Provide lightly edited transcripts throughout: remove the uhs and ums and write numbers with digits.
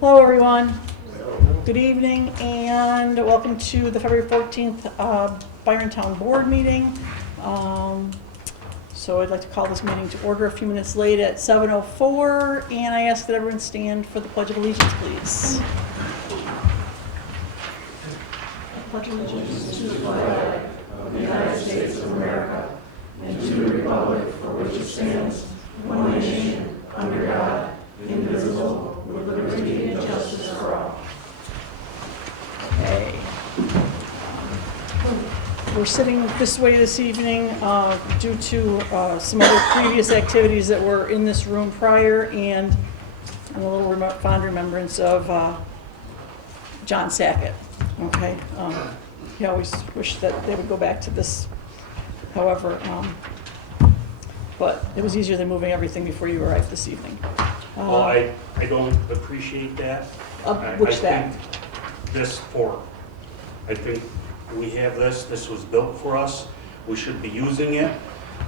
Hello, everyone. Good evening, and welcome to the February 14th Byron Town Board meeting. So I'd like to call this meeting to order a few minutes late at 7:04, and I ask that everyone stand for the Pledge of Allegiance, please. I pledge allegiance to the flag of the United States of America and to the republic for which it stands, one nation, under God, indivisible, with liberty and justice for all. Okay. We're sitting this way this evening due to some other previous activities that were in this room prior, and a little fond remembrance of John Sackett. Okay. He always wished that they would go back to this. However, but it was easier than moving everything before you arrived this evening. Well, I don't appreciate that. Which that? I think we have this was built for us, we should be using it.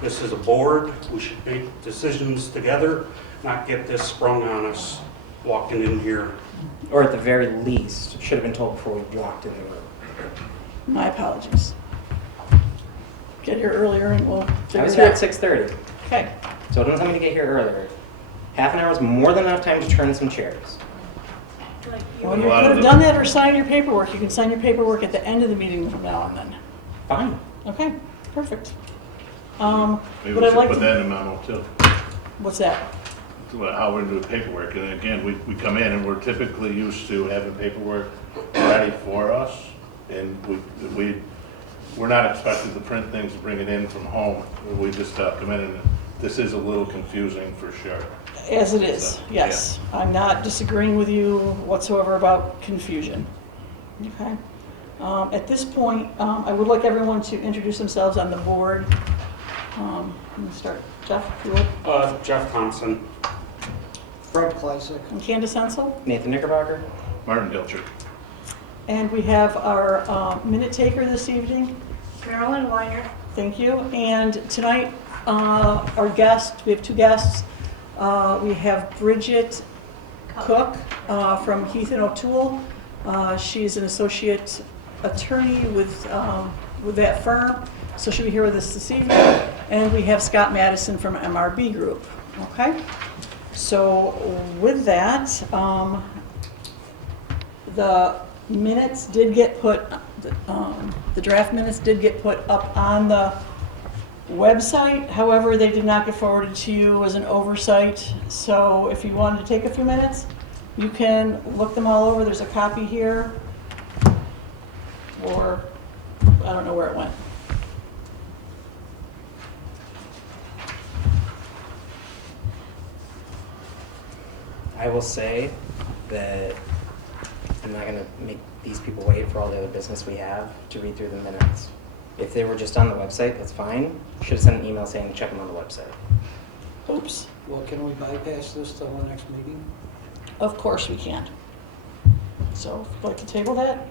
This is a board, we should make decisions together, not get this sprung on us walking in here. Or at the very least, should have been told before we walked in the room. My apologies. Get here earlier and we'll I figure was it here at out. 6:30, Okay. so don't tell me to get here earlier. Half an hour is more than enough time to turn some chairs. Well, you could have done that or signed your paperwork. You can sign your paperwork at the end of the meeting from now on then. Fine. Okay, perfect. Maybe What we I'd should like put to- that in a memo too. What's that? How we're doing paperwork, and again, we come in and we're typically used to having paperwork ready for us, and we're not expected to print things and bring it in from home. We just come in, and this is a little confusing for sure. As it is, So, yes. I'm not disagreeing with you whatsoever about confusion. Okay. At this point, I would like everyone to introduce themselves on the board. Let me start. Jeff, if you would. Jeff Thompson. Fred Kleisik. And Candace Hensel. Nathan Knickerbocker? Martin Dilcher. And we have our minute taker this evening. Marilyn Weiner. Thank you. And tonight, our guest, we have two guests. We have Bridget Cook from Heath & O'Toole. She's an associate attorney with that firm, so she'll be here with us this evening. And we have Scott Madison from MRB Group. Okay? So with that, the minutes did get put, the draft minutes did get put up on the website. However, they did not get forwarded to you as an oversight. So if you wanted to take a few minutes, you can look them all over. There's a copy here. Or, I don't know where it went. I will say that I'm not gonna make these people wait for all the other business we have to read through the minutes. If they were just on the website, that's fine. Should have sent an email saying check them on the website. Oops. Well, can we bypass this till the next meeting? Of course we can. So, if you'd like to table that,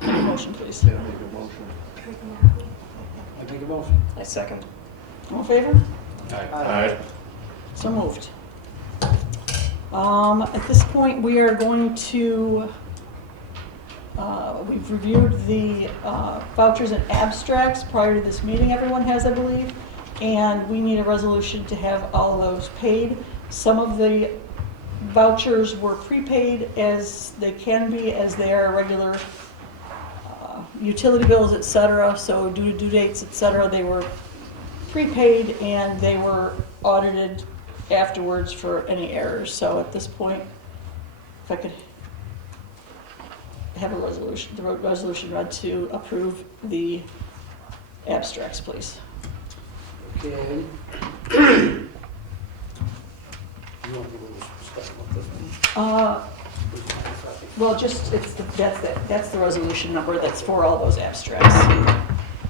make a motion, please. I make a motion. I second. All in favor? Aye. So moved. At this point, we are going to, we've reviewed the vouchers and abstracts prior to this meeting, everyone has, I believe, and we need a resolution to have all of those paid. Some of the vouchers were prepaid as they can be, as they are regular utility bills, et cetera, so due to due dates, et cetera, they were prepaid and they were audited afterwards for any errors. So at this point, if I could have a resolution, the resolution read to approve the abstracts, please. Okay. You want to start with this one? Well, just, that's the resolution number that's for all those abstracts.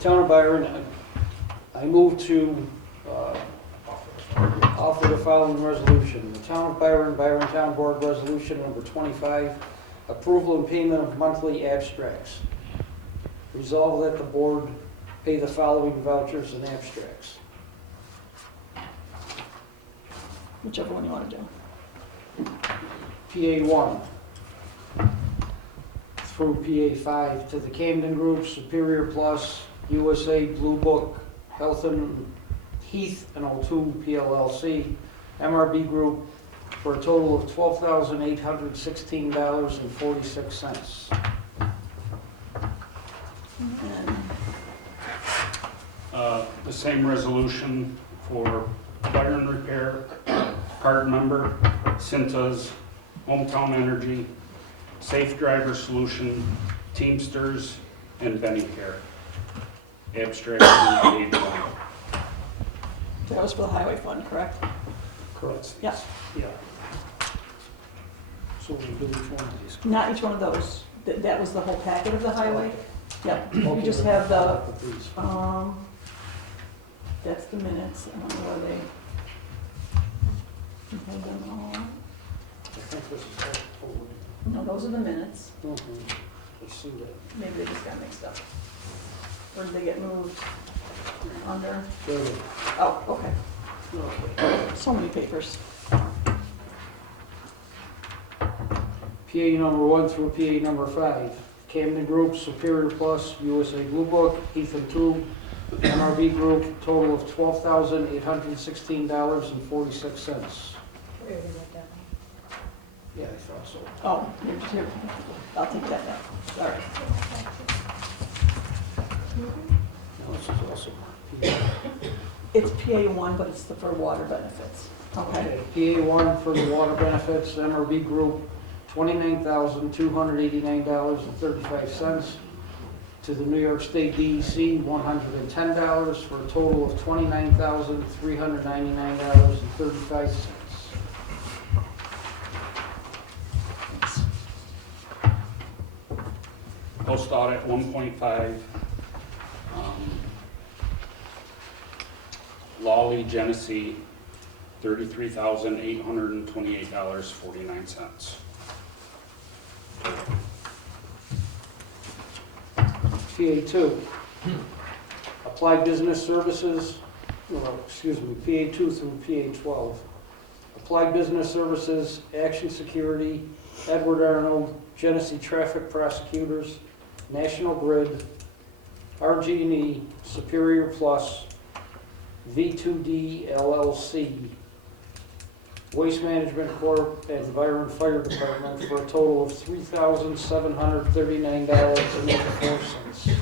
Town of Byron, I move to offer the following resolution. The Town of Byron, Byron Town Board Resolution Number 25, approval and payment of monthly abstracts. Resolve that the board pay the following vouchers and abstracts. Whichever one you want to do. PA1 through PA5 to the Camden Group, Superior Plus, USA Blue Book, Heath and O2 PLLC, MRB Group, for a total of $12,816.46. The same resolution for Byron Repair, card member, Cintas, Hometown Energy, Safe Driver Solution, Teamsters, and Benny Care. Abstract on page 1. That was for the highway fund, correct? Correct. Yeah. Yeah. So we do each one of these. Not each one of those. That was the whole packet of the highway? Yeah, we Okay, just then have the, I'll put these. that's the minutes, I don't know where they. We have them all. I think this is all. No, those are the minutes. I see that. Maybe they just got mixed up. Or did they get moved under? There it is. Oh, okay. Okay. So many papers. PA number 1 through PA number 5. Camden Group, Superior Plus, USA Blue Book, Ethan Tube, MRB Group, total of $12,816.46. Yeah, I thought so. Oh, here, I'll take that now. All right. Now this is also PA. It's PA1, but it's for water benefits. Okay. PA1 for the water benefits, MRB Group, $29,289.35. To the New York State DEC, $110 for a total of $29,399.35. Post audit 1.5. Lawley, Genesee, $33,828.49. PA2, Applied Business Services, PA2 through PA12. Applied Business Services, Action Security, Edward Arnold, Genesee Traffic Prosecutors, National Grid, RG&E, Superior Plus, V2D LLC, Waste Management Corp., and the Byron Fire Department for a total of $3,739.84.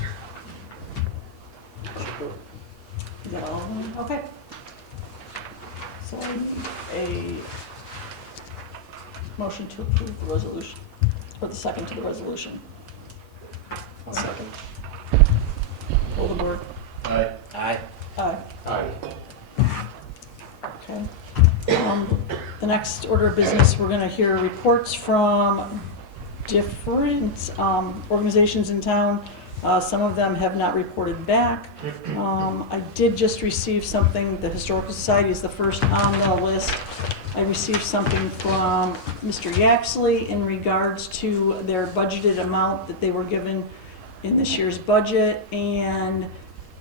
Is that all of them? Okay. So I need a motion to approve the resolution, or the second to the resolution. I'll second. Pull the board. Aye. Aye. Aye. Aye. Okay. The next order of business, we're going to hear reports from different organizations in town. Some of them have not reported back. I did just receive something, the Historical Society is the first on the list. I received something from Mr. Yaxley in regards to their budgeted amount that they were given in this year's budget, and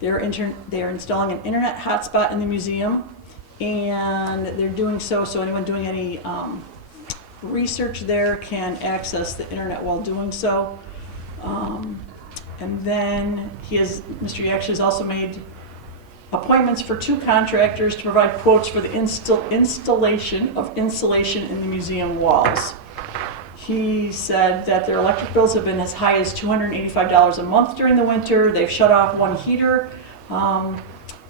they're installing an internet hotspot in the museum, and they're doing so anyone doing any research there can access the internet while doing so. And then Mr. Yaxley has also made appointments for 2 contractors to provide quotes for the installation of insulation in the museum walls. He said that their electric bills have been as high as $285 a month during the winter. They've shut off 1 heater.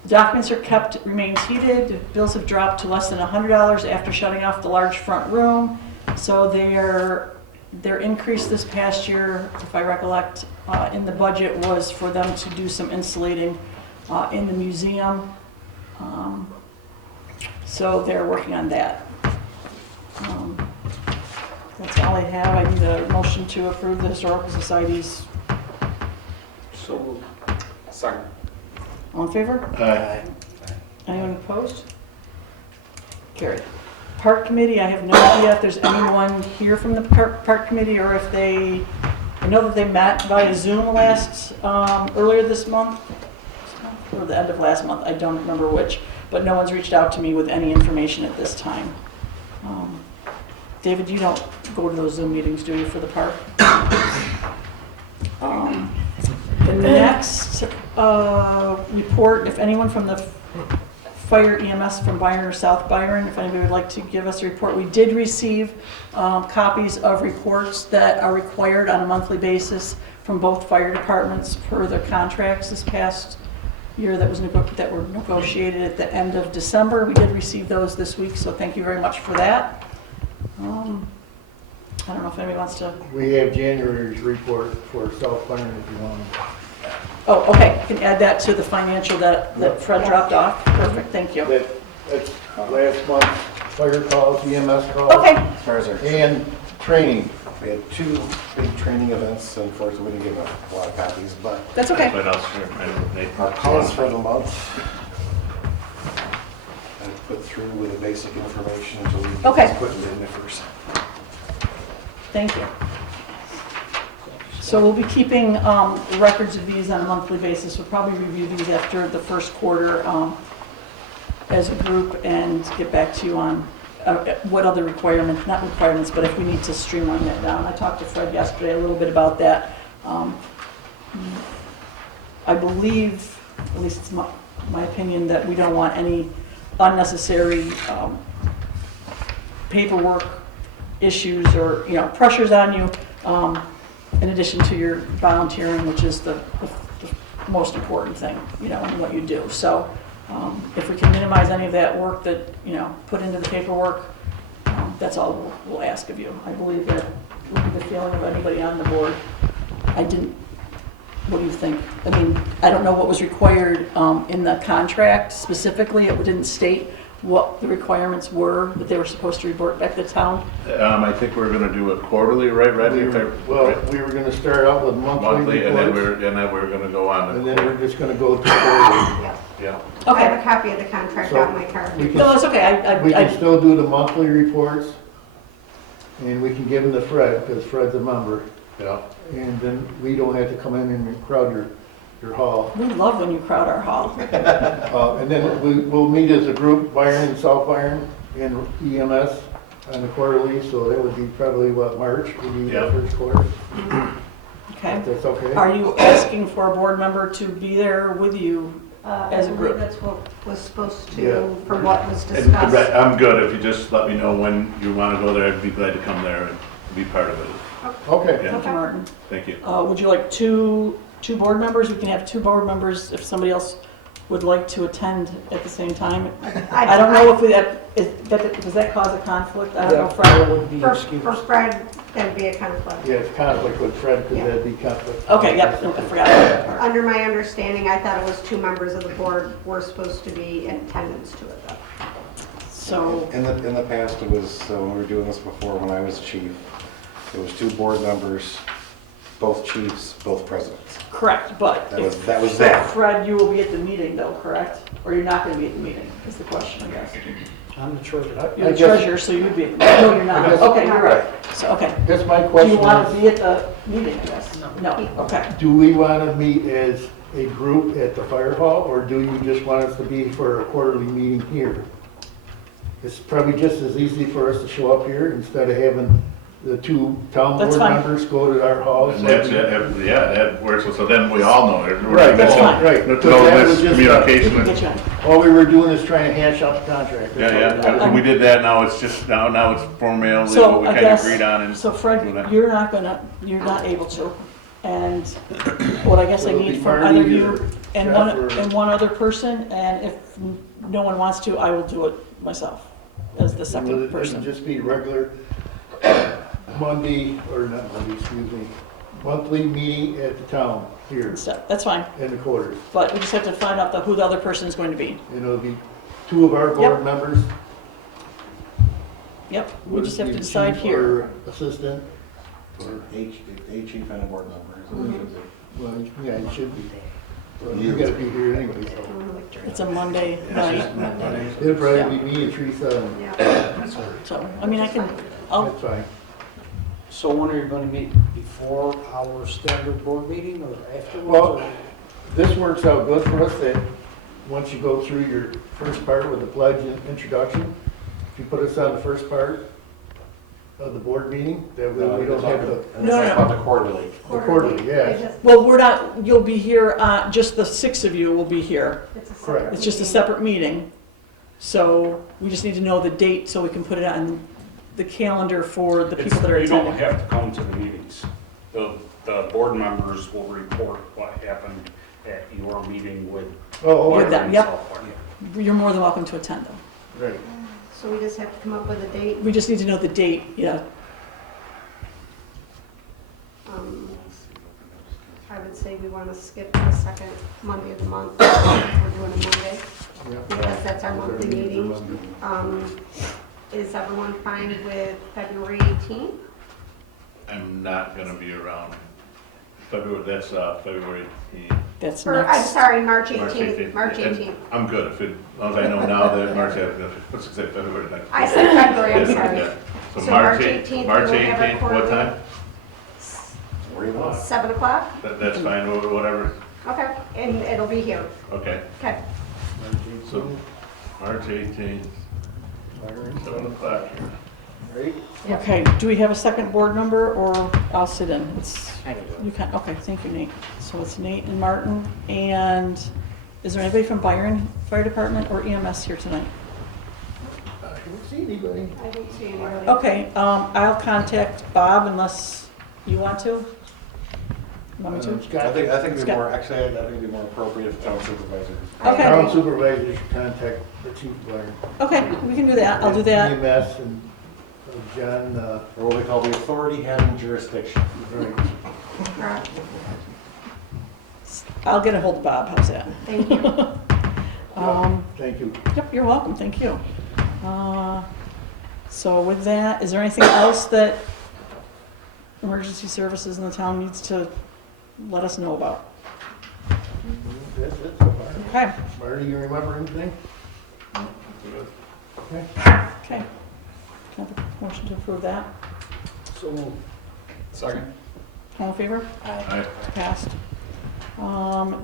Documents are remains heated. Bills have dropped to less than $100 after shutting off the large front room. So their increase this past year, if I recollect, in the budget was for them to do some insulating in the museum. So they're working on that. That's all I have. I need a motion to approve the Historical Society's. So moved. Second. All in favor? Aye. Anyone opposed? Carried. Park Committee, I have no idea if there's anyone here from the Park Committee, or if I know that they met via Zoom earlier this month, or the end of last month, I don't remember which, but no one's reached out to me with any information at this time. David, you don't go to those Zoom meetings, do you, for the park? The next report, if anyone from the fire EMS from Byron or South Byron, if anybody would like to give us a report. We did receive copies of reports that are required on a monthly basis from both fire departments per their contracts this past year that were negotiated at the end of December. We did receive those this week, so thank you very much for that. I don't know if anybody wants to. We have January's report for South Byron if you want. Oh, okay, you can add that to the financial that Fred dropped off. Perfect, thank you. That's last month's fire calls, EMS calls. Okay, As far as our, And training. we had 2 big training events, unfortunately, we didn't give a lot of copies, but that's okay. What else here? our calls for the month, I put through with the basic information until we Okay. just put it in there first. Thank you. So we'll be keeping records of these on a monthly basis. We'll probably review these after the first quarter as a group and get back to you on what other requirements, not requirements, but if we need to streamline that down. I talked to Fred yesterday a little bit about that. I believe, at least it's my opinion, that we don't want any unnecessary paperwork issues or, pressures on you, in addition to your volunteering, which is the most important thing, in what you do. So if we can minimize any of that work that, put into the paperwork, that's all we'll ask of you. I believe that would be the feeling of anybody on the board. What do you think? I mean, I don't know what was required in the contract specifically. It didn't state what the requirements were that they were supposed to report back to the town. I think we're gonna do it quarterly, right, Reggie? Well, we were gonna start out with monthly And then reports, we're gonna go on. and then we're just gonna go to quarterly. Yeah. I Okay. have a copy of the contract So on my card. we No, can, that's okay. we can still do the monthly reports, and we can give them to Fred, because Fred's a member, Yeah. and then we don't have to come in and crowd your hall. We love when you crowd our hall. And then we'll meet as a group, Byron and South Byron, and EMS on the quarterly, so that would be probably, March, would be the Yeah. first quarter. Okay. If that's okay? Are you asking for a board member to be there with you as a I group? believe that's what was supposed Yeah. to, from what was And discussed. I'm good, if you just let me know when you wanna go there, I'd be glad to come there and be part of it. Okay. Yeah. Thank you, Martin. Thank you. Would you like two board members? We can have 2 board members if somebody else would like to attend at the same time. I don't know if does that cause a conflict? I don't know, That Fred. would be For excused. Fred, that'd be a conflict. Yeah, it's conflict with Fred, because Yeah. that'd be conflict. Okay, yep, I forgot about that part. Under my understanding, I thought it was 2 members of the board were supposed to be in attendance to it, though. So, In the past, it was, when we were doing this before, when I was chief, it was 2 board members, both chiefs, both presidents. correct, but That was- if- that was so that. Fred, you will be at the meeting though, correct? Or you're not going to be at the meeting, is the question, I guess. I'm the treasurer. You're I the guess- treasurer, so you would be at the meeting. No, you're not. I guess- Okay, you're right. So, okay. That's my Do you question want to is, be at the meeting, I guess? No. Okay. do we want to meet as a group at the fire hall, or do you just want us to be for a quarterly meeting here? It's probably just as easy for us to show up here instead of having the 2 town That's board fine. members go to our halls. And that's, yeah, that works, so then we all know it. Right, that's No- fine. right. No Because that was just, We miscommunication. can get you on. all we were doing is trying to hash out the contract. That's all. Yeah, we did that, now it's just, now it's formally So, what we I kinda guess- agreed on and. So Fred, doing that. you're not able to. And what I guess I It'll need be from Marty either you or and Jeff or- one other person, and if no one wants to, I will do it myself as the Will second it person. just be regular Monday, or not Monday, excuse me, monthly meeting at the town here Instead. That's fine, in the quarters? but we just have to find out who the other person is going to be. And it'll be 2 of our board Yep. members. Yep, we Would just it have be to decide chief here. or assistant, Or a chief and a board member. well, yeah, it should be. Well, you gotta be here anyway, so. It's a Monday night, It'll probably be me and Teresa, and Yeah. so, I mean, that's fine. So when are you going to meet? Before our standard board meeting or afterwards? Well, or- this works out good for us that once you go through your first part with the pledge and introduction, if you put us on the first part, of the board meeting? That we don't have to, No, no. On the quarterly. the quarterly, yes. Well, we're not, you'll be here, just the 6 of you will be here. It's a Correct. separate It's just a meeting. separate meeting. So we just need to know the date so we can put it on the calendar for the people that are You don't attending. have to come to the meetings. The board members will report what happened at your meeting with. Oh, With okay, them, yep. So forth. You're more than welcome to attend though. right. So we just have to come up with a date. We just need to know the date, yeah. I would say we want to skip the second Monday of the month. We're doing a Monday Yeah. because that's our monthly meeting. Is everyone fine with February 18th? I'm not gonna be around. February, that's, February 18th. That's Or, I'm next. sorry, March March 18th. March And 18th. I'm good, if it, as long as I know now that March 18th, let's just say February 19th. I said February, I'm Yeah, sorry. yeah. So So March March 18th, 18th, March we will have our 18th, what quarterly. time? Where do you want? 7 o'clock? That's fine, whatever, Okay, and it'll be here. okay. Okay. So, March 18th, 7 o'clock. Right? Okay, do we have a second board member or I'll sit in? It's, I can do it. you can, okay, thank you, Nate. So it's Nate and Martin. And is there anybody from Byron Fire Department or EMS here tonight? I don't see anybody. I don't see anybody. Okay, I'll contact Bob unless you want to. Want me to? Scott, I think it'd be Scott. more, actually, I think it'd be more appropriate if town supervisors. I Okay. town agree. supervisor should contact the chief Byron. Okay, we can do that. I'll do that. EMS and John, Or what we call the authority having jurisdiction. right. All right, I'll get a hold of Bob. How's that? thank you. Thank you. Yep, you're welcome. Thank you. So with that, is there anything else that emergency services in the town needs to let us know about? That's it so far. Okay, Marty, you remember anything? Okay. okay. Can I have a motion to approve that? So moved. Second. All in favor? Aye. Passed.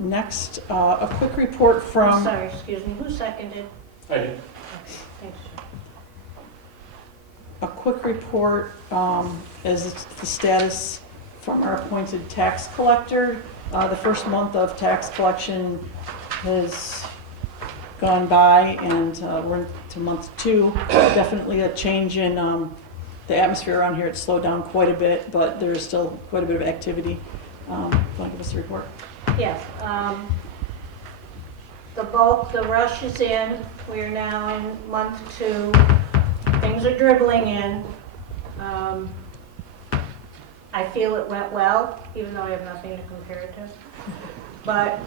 Next, a quick report I'm from, sorry, excuse me, who seconded? I did. Thanks. a quick report is the status from our appointed tax collector. The first month of tax collection has gone by and we're into month 2. Definitely a change in the atmosphere around here. It's slowed down quite a bit, but there's still quite a bit of activity. Want to give us a report? Yes, the rush is in, we're now in month 2, things are dribbling in. I feel it went well, even though I have nothing to compare it to. But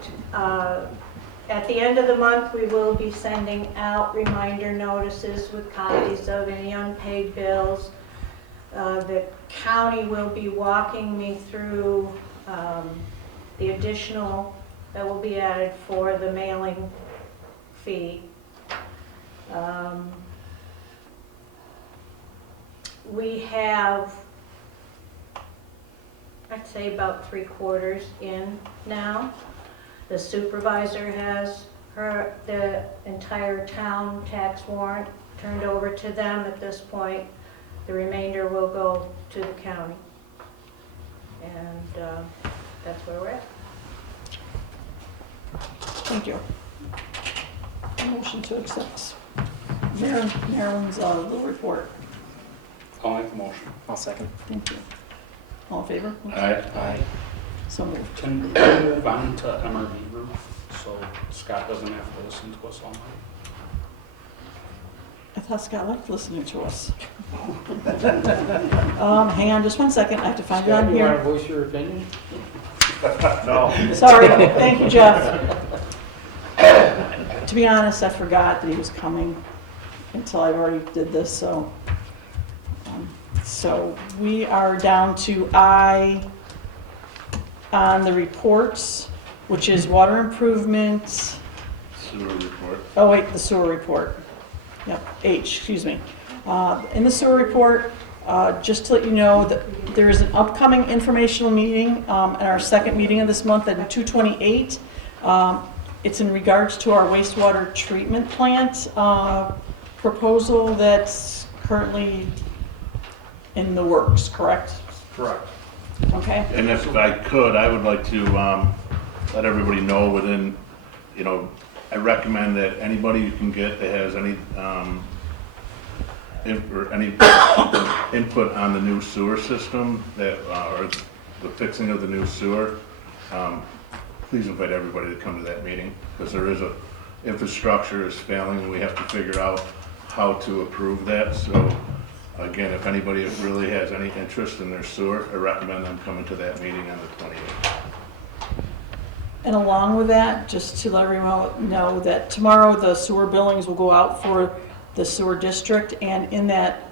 at the end of the month, we will be sending out reminder notices with copies of any unpaid bills. The county will be walking me through the additional that will be added for the mailing fee. We have, I'd say about 3/4 in now. The supervisor has the entire town tax warrant turned over to them at this point. The remainder will go to the county. And that's where we're at. Thank you. Motion to accept Marilyn's little report. I'll make the motion. I'll second. Thank you. All in favor? Aye. Aye. So moved. Can we move on to MRV roof so Scott doesn't have to listen to us all night? I thought Scott liked listening to us. Hang on just one second. I have to find it Scott, on you want here. to voice your opinion? No. Sorry. Thank you, Jeff. To be honest, I forgot that he was coming until I already did this, so. So we are down to I on the reports, which is water improvements. Sewer report. Oh, wait, the sewer report. Yep, H, excuse me. In the sewer report, just to let you know that there is an upcoming informational meeting at our second meeting of this month at 2/28. It's in regards to our wastewater treatment plant proposal that's currently in the works, correct? Correct. Okay? And if I could, I would like to let everybody know within, I recommend that anybody you can get that has any input on the new sewer system or the fixing of the new sewer, please invite everybody to come to that meeting, because there is infrastructure is failing, and we have to figure out how to approve that. So again, if anybody really has any interest in their sewer, I recommend them coming to that meeting on the 28th. And along with that, just to let everyone know that tomorrow the sewer billings will go out for the sewer district, and in that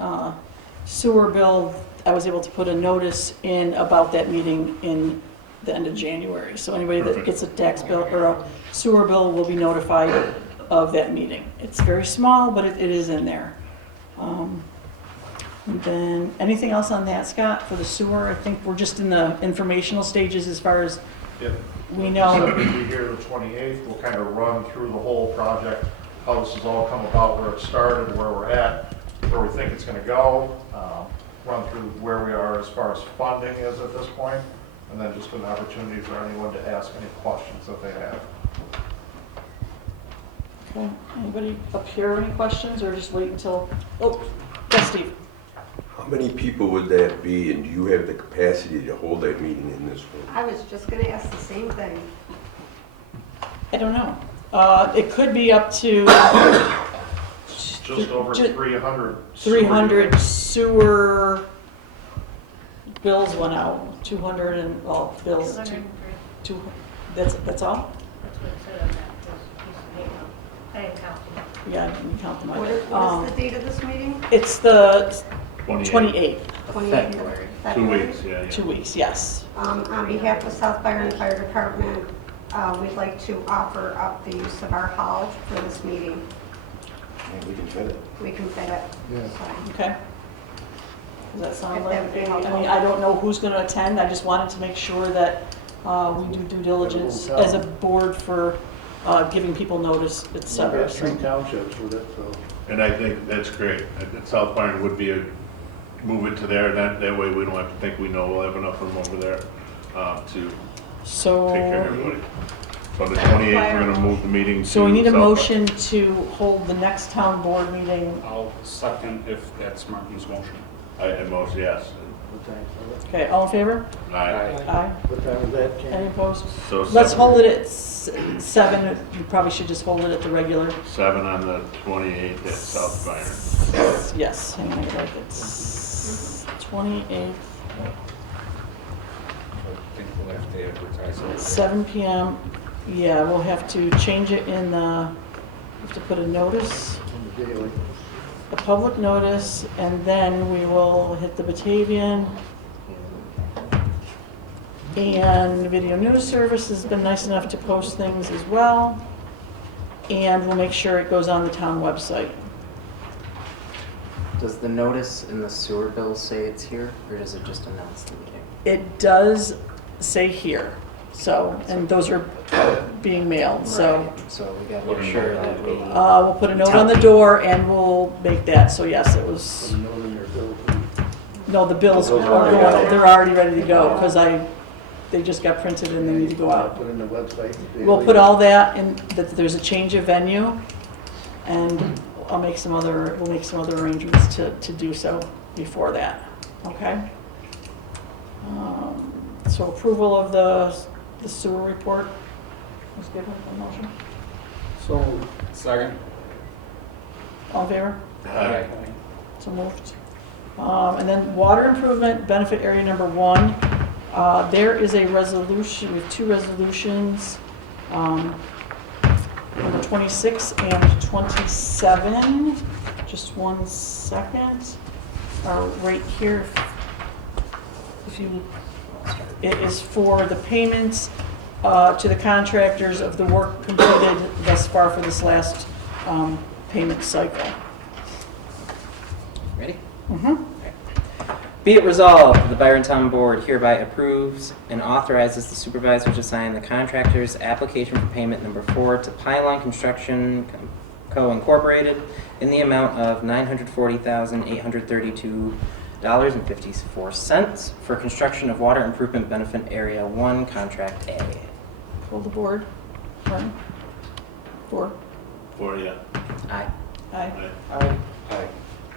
sewer bill, I was able to put a notice in about that meeting in the end of January. So anybody that Perfect. gets a tax bill or a sewer bill will be notified of that meeting. It's very small, but it is in there. And then, anything else on that, Scott, for the sewer? I think we're just in the informational stages as far as Yep. we know. So we'll be here the 28th, we'll kind of run through the whole project, how this has all come about, where it started, where we're at, where we think it's gonna go, run through where we are as far as funding is at this point, and then just an opportunity for anyone to ask any questions that they have. Okay, anybody up here, any questions, or just wait until, oh, yes, Steve? How many people would that be, and do you have the capacity to hold that meeting in this room? I was just gonna ask the same thing. I don't know. It could be up to Just over Ju- 300. 300 sewer bills went out, 200 and, well, bills, 203. that's all? That's what it said on that, piece of paper. I didn't count them. Yeah, I didn't count them. What is the date of this meeting? It's the 28th. 28th, 28th of February. 2 February? weeks, yeah. 2 weeks, yes. On behalf of South Byron Fire Department, we'd like to offer up the use of our hall for this meeting. Yeah, we can fit it. We can fit it. Yeah. So, Okay. Does that sound If like, that would be I helpful. mean, I don't know who's going to attend, I just wanted to make sure that we do due diligence as a board for giving people notice, et We've cetera. got 3 townships with it, so. And I think that's great. South Byron would be move it to there, that way we don't have to think we know we'll have enough room over there to So. take care of everybody. So on the 28th, we're gonna move the meeting to. So we need a South motion to hold the next town board meeting. I'll second if that's Martin's motion. Byron. At most, yes. What time is it? Okay, all in favor? Aye. Aye. What time is that, Ken? Any opposed? So Let's 7 hold it at 7. You probably should just hold it at the regular. 7 on the 28th at South Byron. Yes, hang on, I got it. 28th, I think we'll have to advertise it. 7 PM. Yeah, we'll have to change it in the, have to put a notice, In the daily. a public notice, and then we will hit the Batavian. And Video News Service has been nice enough to post things as well. And we'll make sure it goes on the town website. Does the notice in the sewer bill say it's here, or does it just announce the meeting? It does say here, so, and those are being mailed, so. Right, so we gotta make sure that we. We'll put a note on the door and we'll make that, so yes, it Put was, a note in their bill, too. no, the bills are The bills are already going, out. they're already ready to go, because they just got printed and they need to go out. Put in the website. the We'll daily. put all that in, that there's a change of venue, and we'll make some other arrangements to do so before that, okay? So approval of the sewer report. Let's give it a motion. So, Second. All in favor? Aye. So moved. And then water improvement benefit area number 1. There is a resolution, we have 2 resolutions, number 26 and 27. Just 1 second. Right here, if you, it is for the payments to the contractors of the work completed thus far for this last payment cycle. Ready? Mm-hmm. Be it resolved, that the Byron Town Board hereby approves and authorizes the supervisor to sign the contractor's application for payment number 4 to Pylon Construction Co. Incorporated in the amount of $940,832 $1,000,000.54 for construction of water improvement benefit area 1, contract A. Pull the board. Martin? 4? For you. Aye. Aye. Aye. Aye.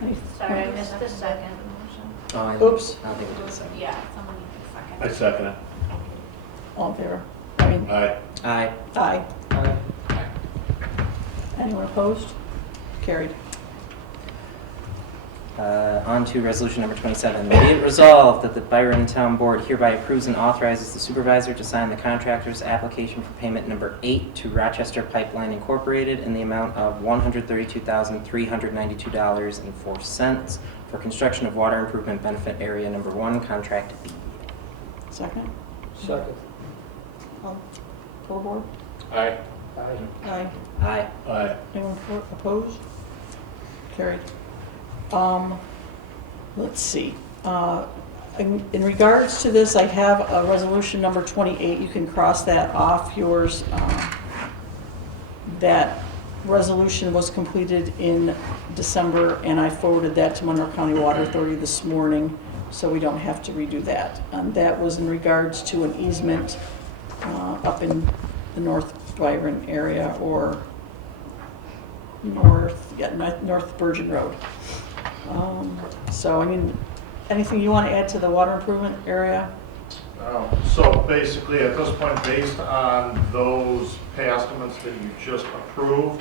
Any- Sorry, I missed the second. Oh, I Oops. I don't think we did a second. Yeah, someone needs a second. I second it. All in favor? I mean, Aye. Aye. aye. Aye. Anyone opposed? Carried. On to resolution number 27. Be it resolved that the Byron Town Board hereby approves and authorizes the supervisor to sign the contractor's application for payment number 8 to Rochester Pipeline Incorporated in the amount of $132,392.04 for construction of water improvement benefit area number 1, contract B. Second? Second. Pull the board? Aye. Aye. Aye. Aye. Aye. Anyone opposed? Carried. Let's see. In regards to this, I have a resolution number 28. You can cross that off yours. That resolution was completed in December, and I forwarded that to Monroe County Water Authority this morning, so we don't have to redo that. That was in regards to an easement up in the North Byron area, or North Virgin Road. So, I mean, anything you want to add to the water improvement area? So basically, at this point, based on those pay estimates that you just approved,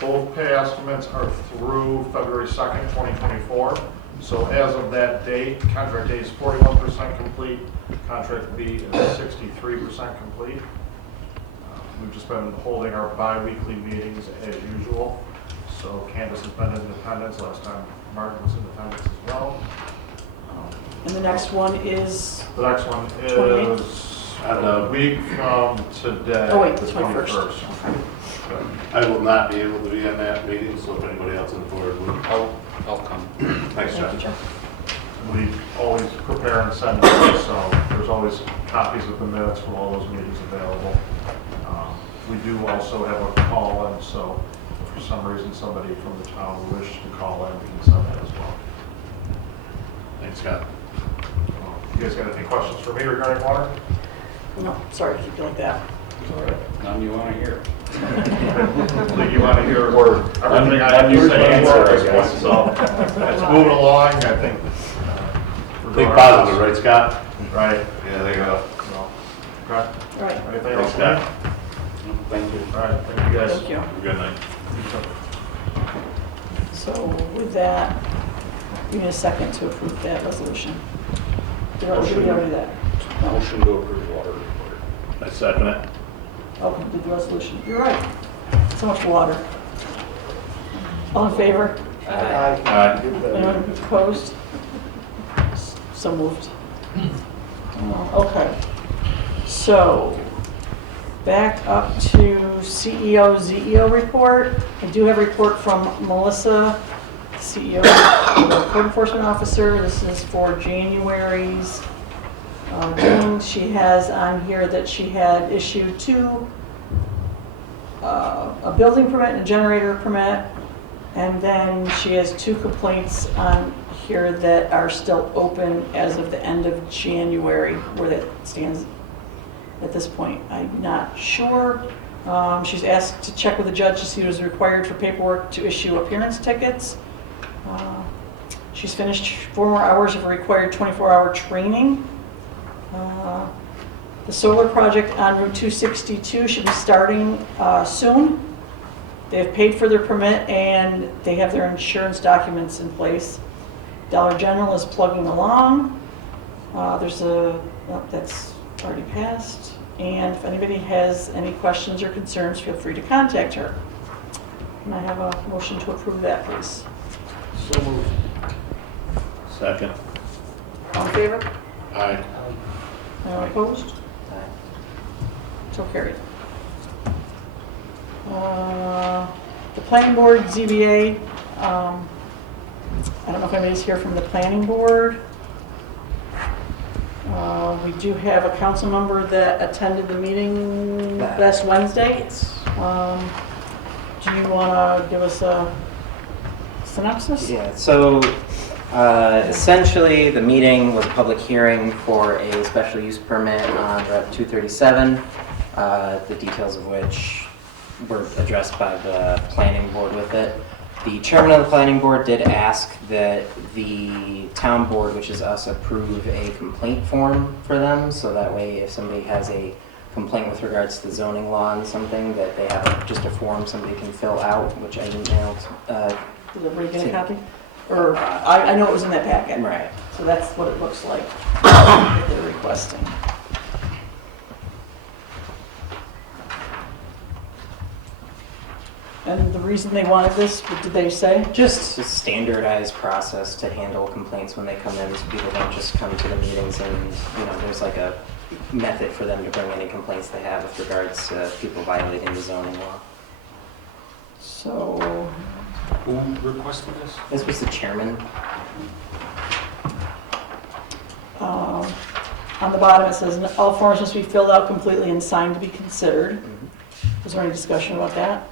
both pay estimates are through February 2nd, 2024. So as of that date, contract A is 41% complete, contract B is 63% complete. We've just been holding our bi-weekly meetings as usual. So Candace has been in attendance. Last time Martin was in attendance as well. And the next one is, The next one 28th? is a week from today. oh wait, the the 21st. I will not be able to be in that meeting, so if anybody else on the board would. I'll come. Thanks, Thank you, John. Jeff. We always prepare and send them, so there's always copies of the minutes from all those meetings available. We do also have a call-in, so if for some reason somebody from the town wishes to call in, we can send that as well. Thanks, Scott. You guys got any questions for me regarding water? No, sorry to keep you like that. None you want to hear. I think you want to hear everything I have to say answer, at this I guess. point, so it's moving along, I think. we're Big doing our positive, best. right, Scott? Right. Yeah, there you go. So, okay. Right, Anything Thanks, else? for me? Scott. Thank you. All right, thank you guys. thank you. Have a good night. So with that, give me a second to approve that resolution. Did we already do that? Motion to approve water report. I second it. Okay, did the resolution. You're right. So much water. All in favor? Aye. Aye. Anyone opposed? So moved. Okay. So, back up to CEO, ZEO report. I do have a report from Melissa, CEO, the Code Enforcement Officer. This is for January's June. She has on here that she had issued a building permit and a generator permit. And then she has 2 complaints on here that are still open as of the end of January, where that stands at this point. I'm not sure. She's asked to check with the judge to see what is required for paperwork to issue appearance tickets. She's finished 4 more hours of a required 24-hour training. The solar project on Route 262 should be starting soon. They have paid for their permit and they have their insurance documents in place. Dollar General is plugging along. That's already passed. And if anybody has any questions or concerns, feel free to contact her. Can I have a motion to approve that, please? So moved. Second. All in favor? Aye. Anyone opposed? So carried. The planning board, ZBA, I don't know if anybody's here from the planning board. We do have a council member that attended the meeting last Wednesday. Do you want to give us a synopsis? Yeah, so Essentially, the meeting was a public hearing for a special use permit on Route 237, the details of which were addressed by the planning board with it. The chairman of the planning board did ask that the town board, which is us, approve a complaint form for them, so that way if somebody has a complaint with regards to zoning law and something, that they have just a form somebody can fill out, which I emailed. Did everybody get a copy? Or, I know it was in that packet. Right. So that's what it looks like that they're requesting. And the reason they wanted this, what did they say? Just a standardized process to handle complaints when they come in, so people don't just come to the meetings and, there's like a method for them to bring any complaints they have with regards to people violating the zoning law. So, Who requested this? This was the chairman. on the bottom it says, all forms must be filled out completely and signed to be considered. Was there any discussion about that?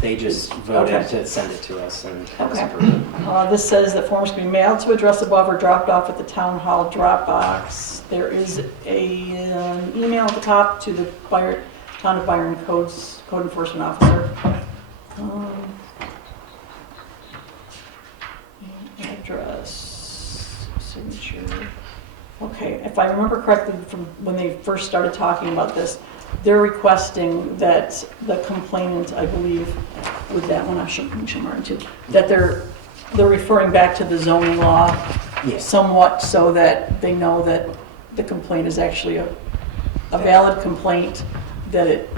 They just voted Okay. to send it to us and have us Okay. approve it. This says that forms can be mailed to address above or dropped off at the town hall drop box. There is an email at the top to the Town of Byron code enforcement officer. Address, signature. Okay, if I remember correctly from when they first started talking about this, they're requesting that the complainant, I believe, with that one, I should mark too, that they're referring back to the zoning law Yes. somewhat so that they know that the complaint is actually a valid complaint, that it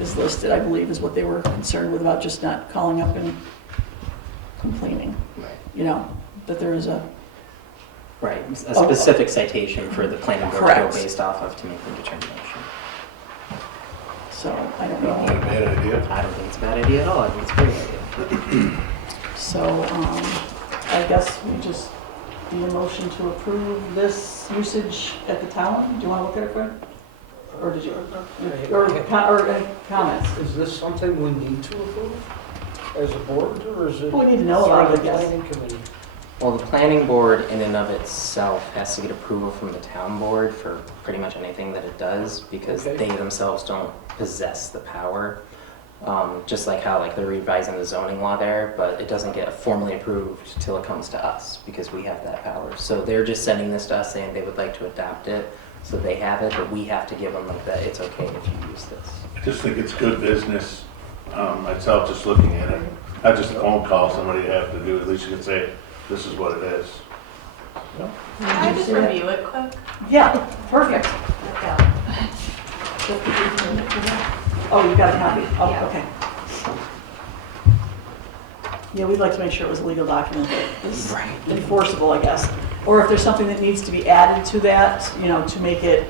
is listed, I believe, is what they were concerned with, about just not calling up and complaining. Right. That there is a, Right, a specific citation for the planning board to go Correct. based off of to make the determination. so I don't Not know. a bad idea. I don't think it's a bad idea at all. I think it's a great idea. So I guess we just need a motion to approve this usage at the town. Do you want to look at it, Fred? Or did you, or any comments? Is this something we need to approve as a board, or is it? We need to know about it, I the guess. planning committee? Well, the planning board in and of itself has to get approval from the town board for pretty much anything that it does, because Okay. they themselves don't possess the power. Just like how they're revising the zoning law there, but it doesn't get formally approved till it comes to us, because we have that power. So they're just sending this to us saying they would like to adopt it, so they have it, but we have to give them that it's okay if you use this. I just think it's good business, myself, just looking at it. Not just a phone call, somebody have to do, at least you can say, this is what it is. Can I just review it quick? Yeah, perfect. Yeah. Oh, you got a copy? Oh, Yeah. okay. Yeah, we'd like to make sure it was a legal document that is enforceable, I guess. Or if there's something that needs to be added to that, to make it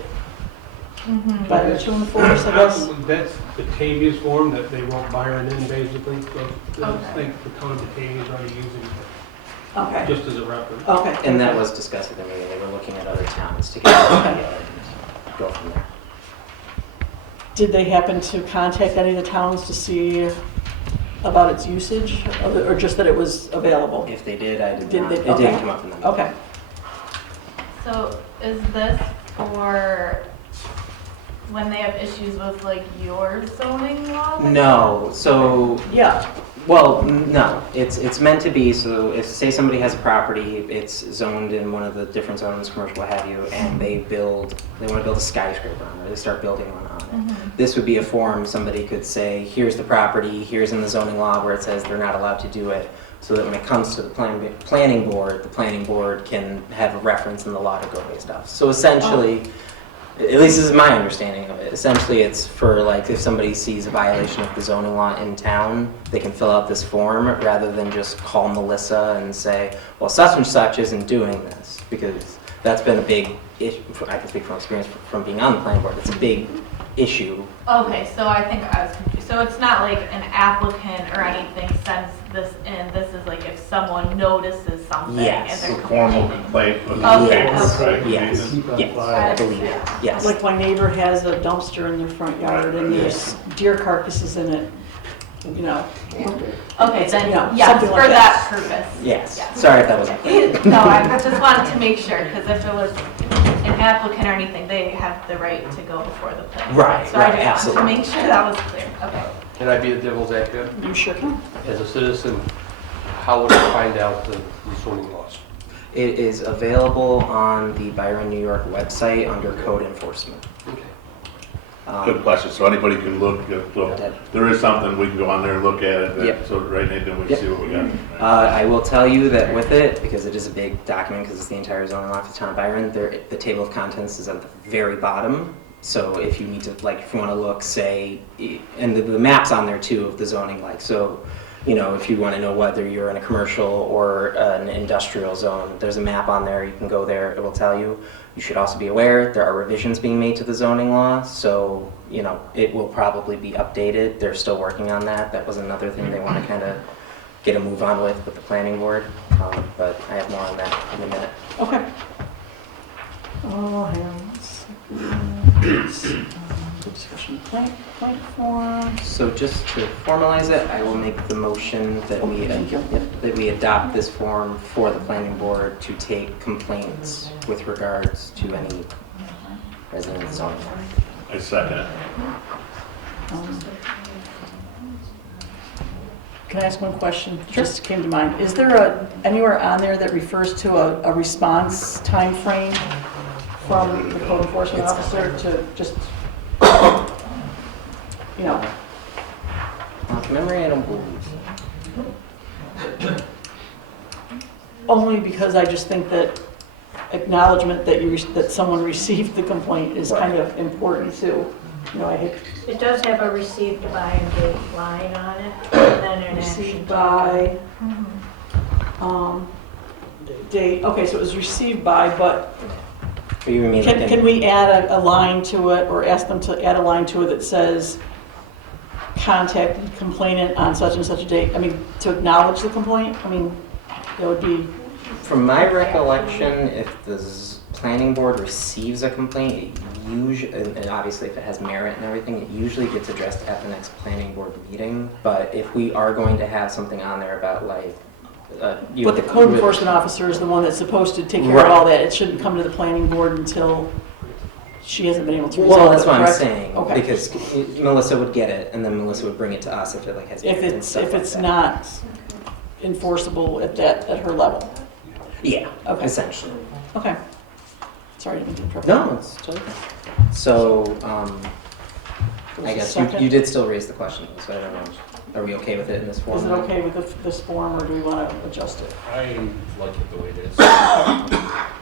better to enforce, I guess. That's the Tavia's form that they wrote Byron in, basically, so I Okay. think the town of Batavia's already using it, Okay, just as a reference. okay. And that was discussed at the meeting. They were looking at other towns to get an idea and go from there. Did they happen to contact any of the towns to see about its usage, or just that it was available? If they did, I did Did not. they? It Okay. didn't come up in the meeting. Okay. So is this for when they have issues with your zoning law? No, so, Yeah, well, no, it's meant to be, so if, say somebody has a property, it's zoned in one of the different zones, commercial, what have you, and they want to build a skyscraper on it, or they start building one on it. This would be a form somebody could say, here's the property, here's in the zoning law where it says they're not allowed to do it, so that when it comes to the planning board can have a reference in the law to go based off. So essentially, at least this is my understanding of it. Essentially, it's for if somebody sees a violation of the zoning law in town, they can fill out this form rather than just call Melissa and say, well, such and such isn't doing this, because that's been a big issue. I can speak from experience from being on the planning board. It's a big issue. Okay, so I think I was confused. So it's not like an applicant or anything sends this in. This is if someone notices something Yes. and A they're formal complaining. complaint with the Okay, paper, okay. right? Yes. Keep on Yes, file. I believe it. Yes. like my neighbor has a dumpster in their front yard and there's deer carcasses in it. you know. Okay, then, Yeah, yes, something for like that that. purpose. Yes, Yeah. sorry if that wasn't clear. No, I just wanted to make sure, because if it was an applicant or anything, they have the right to go before the planning. board. Right, So right, I just wanted to absolutely. make sure that was clear. Okay. Can I be a devil's advocate? You sure can. As a citizen, how would I find out the zoning laws? It is available on the Byron, New York website under code enforcement. Okay. Good question. So anybody can look, there is something, we can go on there and look at it. Yep. So right, Nathan, we can Yep. see what we got. I will tell you that with it, because it is a big document, because it's the entire zoning law for the town of Byron, the table of contents is at the very bottom. So if you need to, like, if you want to look, say, and the map's on there too of the zoning, like, so, you know, if you want to know whether you're in a commercial or an industrial zone, there's a map on there, you can go there, it will tell you. You should also be aware, there are revisions being made to the zoning law, so, you know, it will probably be updated. They're still working on that. That was another thing they want to kind of get a move on with the planning board, but I have more on that in a minute. Okay. Oh, hang on. Let's see. Good discussion. Plank form. So just to formalize it, I will make the motion that we, Thank you. that we adopt this form for the planning board to take complaints with regards to any resident zoning. I second it. Can I ask one question? Just came to mind. Is there anywhere on there that refers to a response time frame from the code enforcement officer to just, you know? From memory, I don't believe so. Only because I just think that acknowledgement that that someone received the complaint is kind of important too. You know, I hate It does have a received by and date line on it, and then an action. received by, date, okay, so it was received by, but You mean like can we add a line to it, or ask them to add a line to it that says, contacted complainant on such and such a date? I mean, to acknowledge the complaint? I mean, that would be, From my recollection, if the planning board receives a complaint, it usually, and obviously if it has merit and everything, it usually gets addressed at the next planning board meeting. But if we are going to have something on there about like, but the code enforcement officer is the one that's supposed to take care of all that. It shouldn't come to the planning board until she hasn't been able to resolve it, Well, that's what I'm correct? saying, Okay. because Melissa would get it, and then Melissa would bring it to us if it like has If merit and it's, stuff if like it's that. not enforceable at her level. Yeah, Okay. essentially. Okay. Sorry, I didn't mean to interrupt. No, it's totally fine. So, I guess you did still raise the question, so I don't know. Are we okay with it in this form? Is it okay with this form, or do we want to adjust it? I like it the way it is.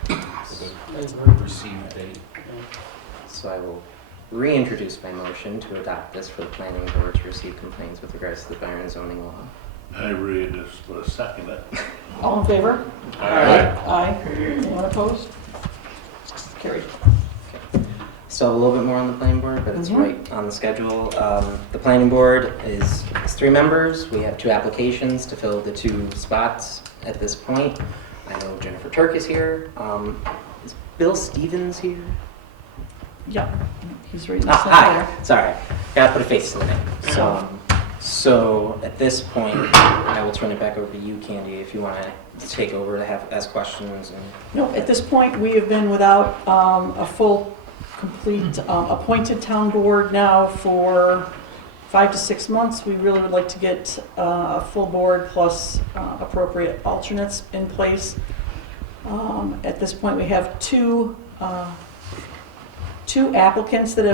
The received date. So I will reintroduce my motion to adopt this for the planning board to receive complaints with regards to the Byron zoning law. I really just want to second it. All in favor? Aye. Aye. Anyone opposed? Carried. Still have a little bit more on the planning board, but it's Mhm. right on the schedule. The planning board is 3 members. We have 2 applications to fill the 2 spots at this point. I know Jennifer Turk is here. Is Bill Stevens here? Yeah, he's right in the Ah, center hi, there. sorry. Gotta put a face to the name. So at this point, I will turn it back over to you, Candy, if you want to take over to ask questions. And No, at this point, we have been without a full, complete appointed town board now for 5 to 6 months. We really would like to get a full board plus appropriate alternates in place. At this point, we have two applicants that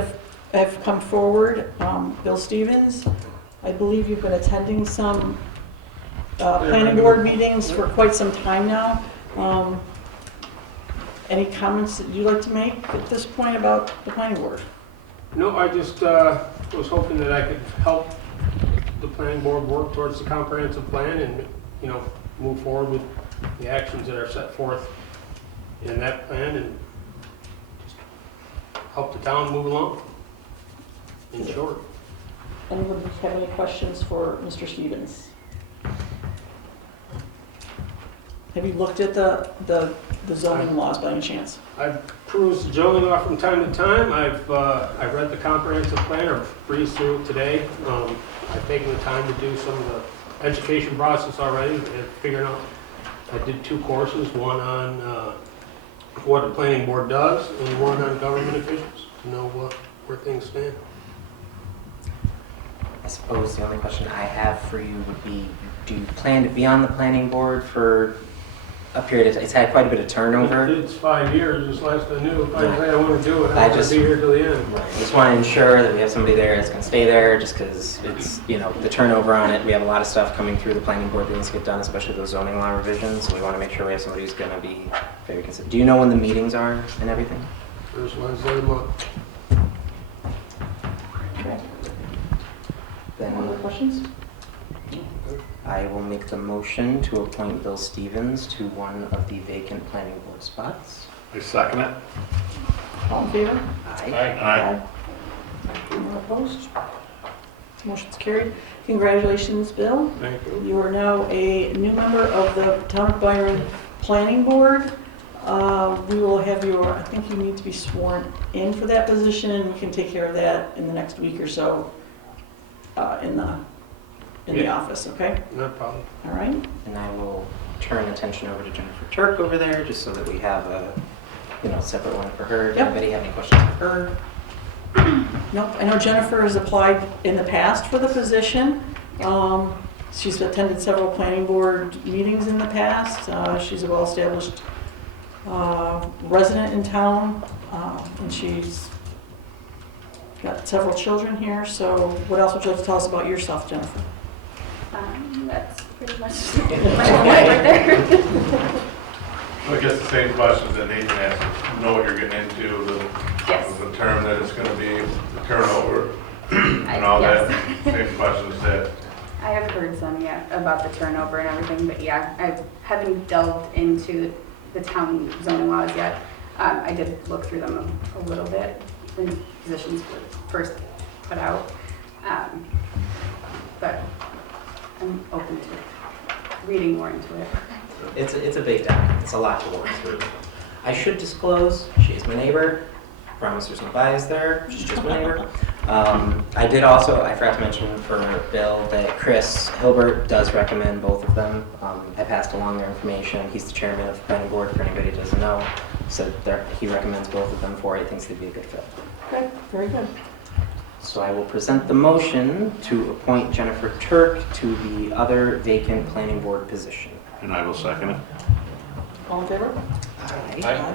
have come forward. Bill Stevens, I believe you've been attending some planning board meetings for quite some time now. Any comments that you'd like to make at this point about the planning board? No, I just was hoping that I could help the planning board work towards the comprehensive plan and, you know, move forward with the actions that are set forth in that plan and just help the town move along, in short. Anyone have any questions for Mr. Stevens? Have you looked at the the zoning laws by any chance? I've perused the zoning law from time to time. I've read the comprehensive plan or breezed through it today. I've taken the time to do some of the education process already and figuring out. I did 2 courses, one on what the planning board does and one on government officials to know where things stand. I suppose the only question I have for you would be, do you plan to be on the planning board for a period of time? It's had quite a bit of turnover. It's 5 years, it's last I knew. If I say I want to do it, I I want just- to be here till the end. I just want to ensure that we have somebody there that's going to stay there, just because it's, the turnover on it. We have a lot of stuff coming through the planning board that needs to get done, especially those zoning law revisions. So we want to make sure we have somebody who's going to be very consistent. Do you know when the meetings are and everything? First Wednesday of the month. Then Other questions? I will make the motion to appoint Bill Stevens to one of the vacant planning board spots. I second it. All in favor? Aye. Aye. Anyone opposed? Motion's carried. Congratulations, Bill. Thank you. You are now a new member of the Town of Byron Planning Board. We will have I think you need to be sworn in for that position, and we can take care of that in the next week or so in the office, okay? No problem. All right? And I will turn attention over to Jennifer Turk over there, just so that we have a, separate one for her. Does Yep. anybody have any questions for her? Nope. I know Jennifer has applied in the past for the position. She's attended several planning board meetings in the past. She's a well-established resident in town, and she's got several children here. So what else would you like to tell us about yourself, Jennifer? That's pretty much my whole life right there. I guess the same questions that Nathan asked, know what you're getting into, Yes. the term that it's gonna be, the turnover, and all that. Same questions that, I have heard some, about the turnover and everything, but I haven't delved into the town zoning laws yet. I did look through them a little bit when positions were first put out. But I'm open to reading more into it. It's a big document. It's a lot to work through. I should disclose, she's my neighbor. Promise there's no bias there. She's just my neighbor. I forgot to mention for Bill that Chris Hilbert does recommend both of them. I passed along their information. He's the chairman of the planning board, for anybody who doesn't know. So he recommends both of them for, he thinks they'd be a good fit. Okay, very good. So I will present the motion to appoint Jennifer Turk to the other vacant planning board position. and I will second it. All in favor? Aye.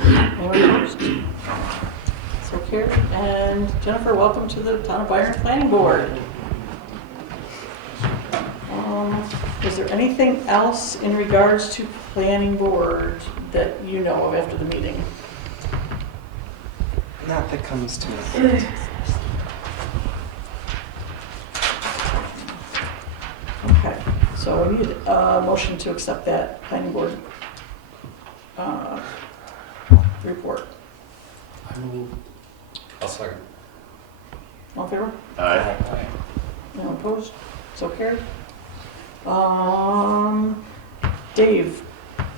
Anyone opposed? So carried. And Jennifer, welcome to the Town of Byron Planning Board. Is there anything else in regards to planning board that you know of after the meeting? Not that comes to me. Okay, so we need a motion to accept that planning board report. I'll second. All in favor? Aye. Anyone opposed? So carried. Dave,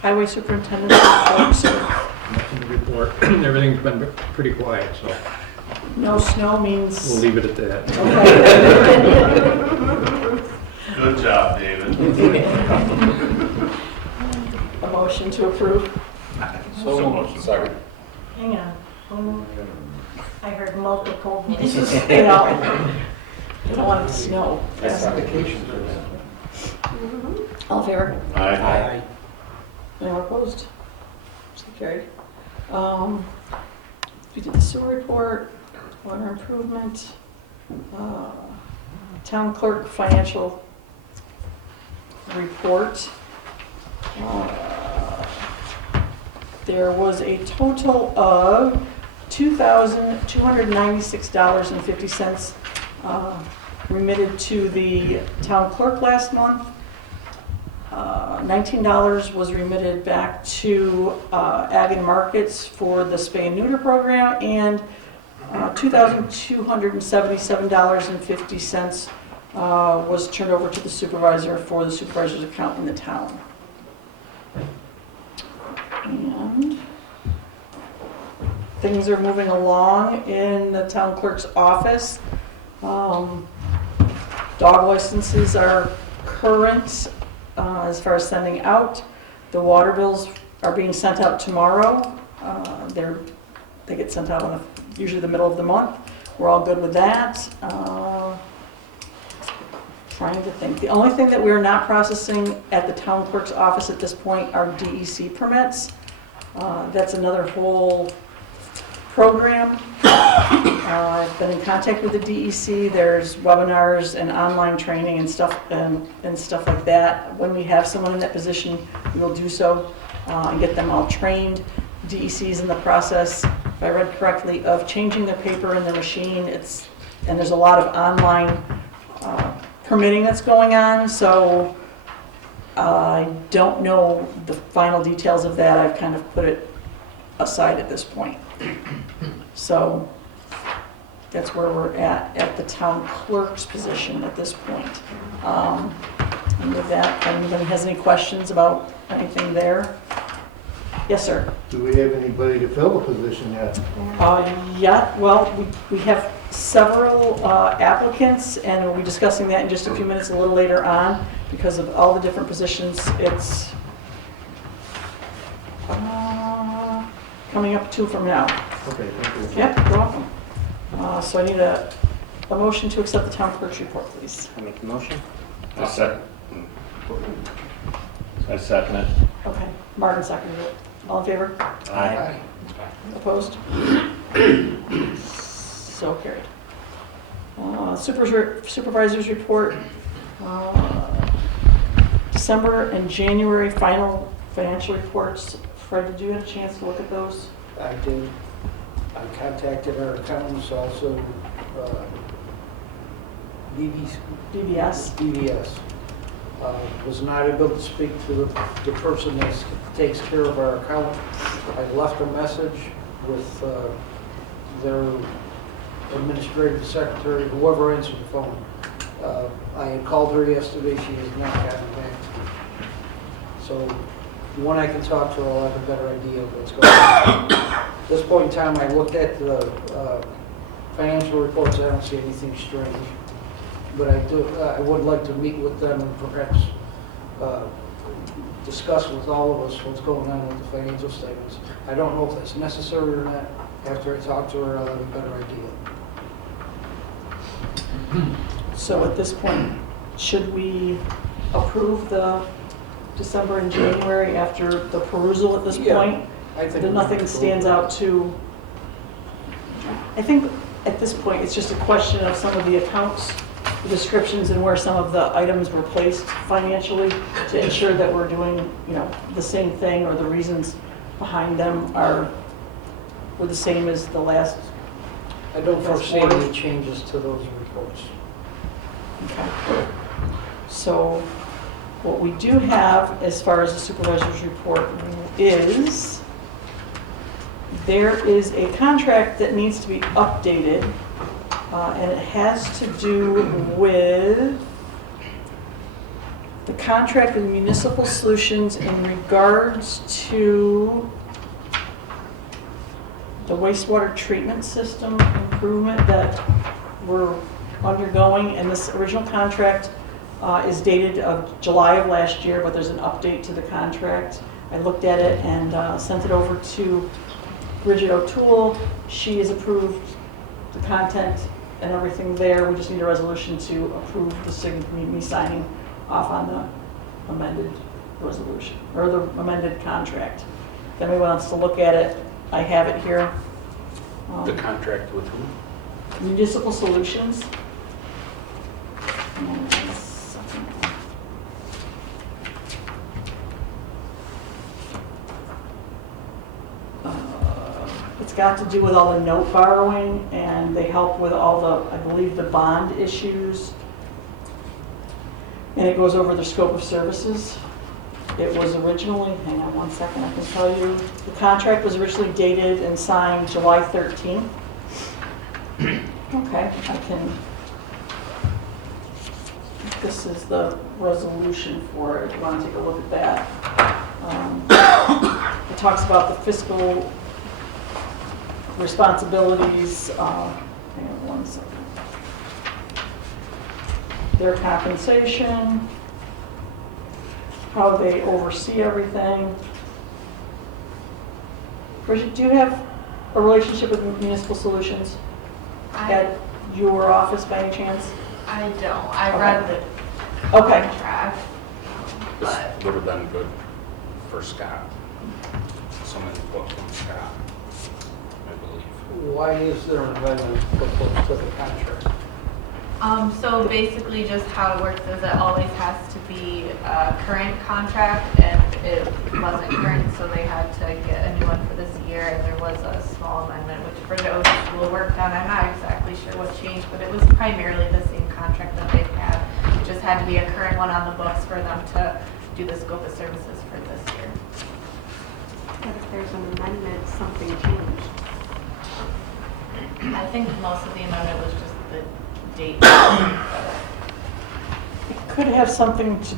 Highway Superintendent officer. Nothing to report. Everything's been pretty quiet, so No snow means. we'll leave it at that. Okay. Good job, David. A motion to approve. So motion. Second. Hang on. I heard multiple. You don't want it to snow. That's vacation for them. All in favor? Aye. Anyone opposed? So carried. We did the sewer report, water improvement, town clerk financial report. There was a total of $2,296.50 remitted to the town clerk last month. $19 was remitted back to Ag and Markets for the spay and neuter program, and $2,277.50 was turned over to the supervisor for the supervisor's account in the town. things are moving along in the town clerk's office. Dog licenses are current as far as sending out. The water bills are being sent out tomorrow. They get sent out on usually the middle of the month. We're all good with that. Trying to think. The only thing that we're not processing at the town clerk's office at this point are DEC permits. That's another whole program. I've been in contact with the DEC. There's webinars and online training and stuff like that. When we have someone in that position, we will do so and get them all trained. DEC is in the process, if I read correctly, of changing their paper in their machine. And there's a lot of online permitting that's going on, so I don't know the final details of that. I've kind of put it aside at this point. So that's where we're at the town clerk's position at this point. And with that, if anybody has any questions about anything there? Yes, sir. Do we have anybody to fill the position yet? Yeah, well, we have several applicants, and we'll be discussing that in just a few minutes a little later on. Because of all the different positions, it's coming up 2 from now. Okay, thank you. Yep, you're welcome. So I need a motion to accept the town clerk's report, please. I make the motion. I second. I second it. Okay, Martin seconded it. All in favor? Aye. Opposed? So carried. Supervisor's report. December and January final financial reports. Fred, did you have a chance to look at those? I did. I contacted our accountants also, BVS. Was not able to speak to the person that takes care of our account. I left a message with their administrative secretary, whoever answered the phone. I had called her yesterday. She has not gotten back to me. So when I can talk to her, I'll have a better idea of what's going on. At this point in time, I looked at the financial reports. I don't see anything strange. But I would like to meet with them and perhaps discuss with all of us what's going on with the financial statements. I don't know if that's necessary or not. After I talk to her, I'll have a better idea. So at this point, should we approve the December and January after the perusal at this point? I think Then nothing stands out to, I think at this point, it's just a question of some of the accounts, the descriptions, and where some of the items were placed financially to ensure that we're doing, the same thing, or the reasons behind them were the same as the last. I don't foresee any changes to those reports. Okay. So what we do have as far as the supervisor's report is there is a contract that needs to be updated, and it has to do with the contract with Municipal Solutions in regards to the wastewater treatment system improvement that we're undergoing. And this original contract is dated of July of last year, but there's an update to the contract. I looked at it and sent it over to Bridget O'Toole. She has approved the content and everything there. We just need a resolution to approve me signing off on the amended resolution, or the amended contract. If anyone wants to look at it, I have it here. The contract with who? Municipal Solutions. It's got to do with all the note borrowing, and they help with all the, I believe, the bond issues. And it goes over the scope of services. It was originally, hang on one second, I can tell you. The contract was originally dated and signed July 13th. Okay, this is the resolution for it, if you want to take a look at that. It talks about the fiscal responsibilities, hang on one second. Their compensation, how they oversee everything. Bridget, do you have a relationship with Municipal Solutions at your office by any chance? I don't. I Okay. read the Okay. contract. This would have been good for Scott. Some input from Scott, I believe. Why is there an amendment proposed to the contract? So basically just how it works is it always has to be a current contract, and it wasn't current, so they had to get a new one for this year, and there was a small amendment, which Bridget will work on. I'm not exactly sure what changed, but it was primarily the same contract that they've had. It just had to be a current one on the books for them to do the scope of services for this year. But if there's an amendment, something changed. I think most of the amendment was just the date. It could have something to,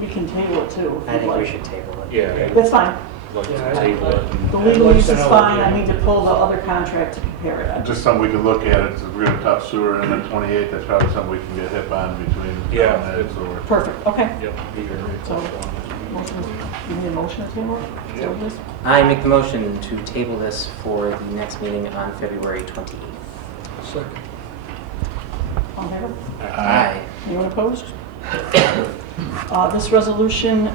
we can table it too. if I you'd think we like. should table it. Yeah. That's fine. Like Yeah, to table it. and- The I'd legal like use to is know fine, what I the- need to pull the other contract to compare it. Just something we could look at, it's, we're gonna top sewer in the 28th, that's probably something we can get hip on between. Yeah. now and then, so we're- Perfect, okay. Yep, be here. So, motion, you need a motion to table it? Table this? I make the motion to table this for the next meeting on February 28th. Second. All in favor? Aye. Anyone opposed? This resolution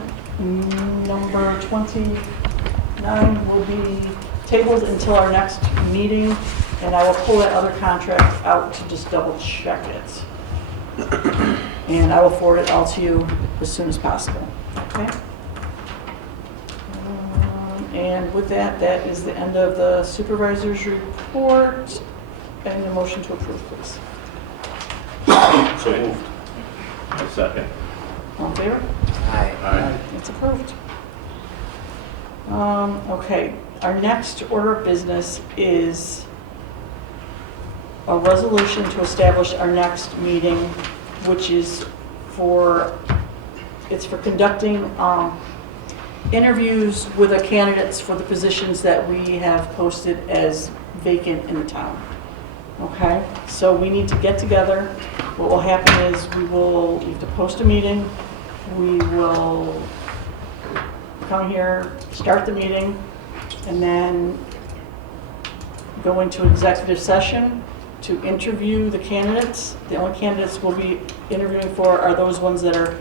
number 29 will be tabled until our next meeting, and I will pull that other contract out to just double check it. And I will forward it all to you as soon as possible, okay? And with that, that is the end of the supervisor's report, and a motion to approve, please. So moved. Second. All in favor? Aye. Aye. It's approved. Okay, our next order of business is a resolution to establish our next meeting, which is it's for conducting interviews with the candidates for the positions that we have posted as vacant in the town. Okay, so we need to get together. What will happen is we have to post a meeting. We will come here, start the meeting, and then go into executive session to interview the candidates. The only candidates we'll be interviewing for are those ones that are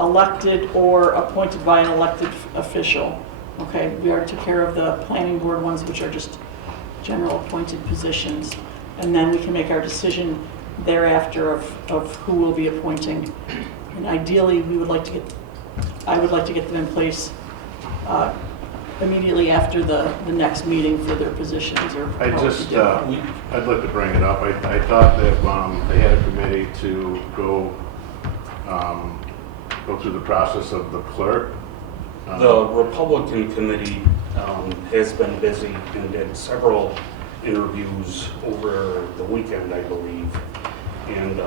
elected or appointed by an elected official. Okay, we already took care of the planning board ones, which are just general appointed positions. And then we can make our decision thereafter of who we'll be appointing. And ideally, I would like to get them in place immediately after the next meeting for their positions or. I just, I'd like to bring it up. I thought that they had a committee to go through the process of the clerk. The Republican committee has been busy and did several interviews over the weekend, I believe. And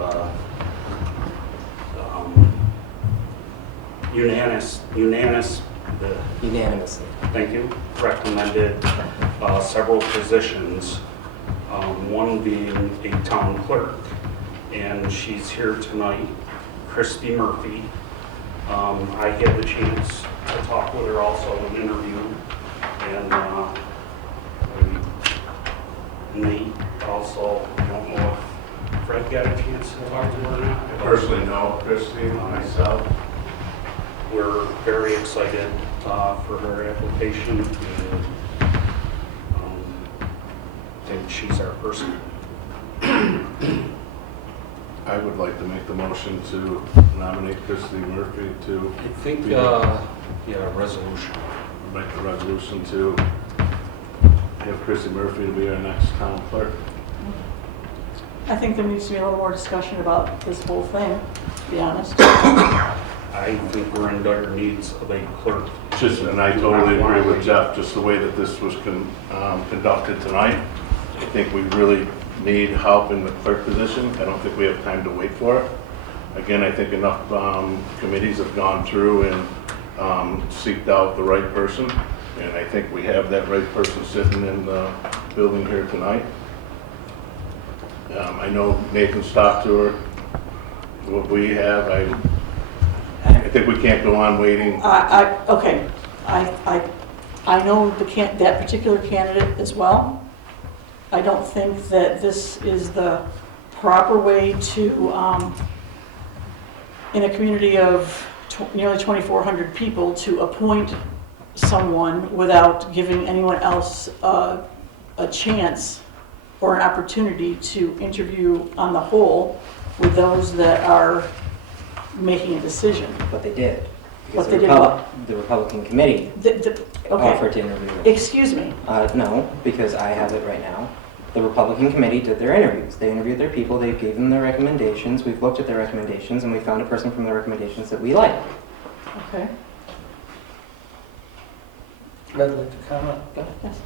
Unanimously. thank you, recommended several positions, one being a town clerk. And she's here tonight, Christy Murphy. I had the chance to talk with her also in an interview, and Nate also, I don't know if Fred got a chance to talk to her or not. Personally, no, Christie, myself. We're very excited for her application, and think she's our person. I would like to make the motion to nominate Christie Murphy to I think, resolution. make the resolution to have Christie Murphy to be our next town clerk. I think there needs to be a little more discussion about this whole thing, to be honest. I think we're in dire needs of a clerk. Just, and I totally agree with Jeff, just the way that this was conducted tonight. I think we really need help in the clerk position. I don't think we have time to wait for it. Again, I think enough committees have gone through and seeked out the right person, and I think we have that right person sitting in the building here tonight. I know Nathan stopped to her. What we have, I think we can't go on waiting. Okay, I know that particular candidate as well. I don't think that this is the proper way to, in a community of nearly 2,400 people, to appoint someone without giving anyone else a chance or an opportunity to interview on the whole with those that are making a decision. But they did. Because But they did what? The Republican committee Okay. offered to interview her. Excuse me. No, because I have it right now. The Republican committee did their interviews. They interviewed their people, they gave them their recommendations, we've looked at their recommendations, and we found a person from the recommendations that we like. Okay. I'd like to comment. Yes.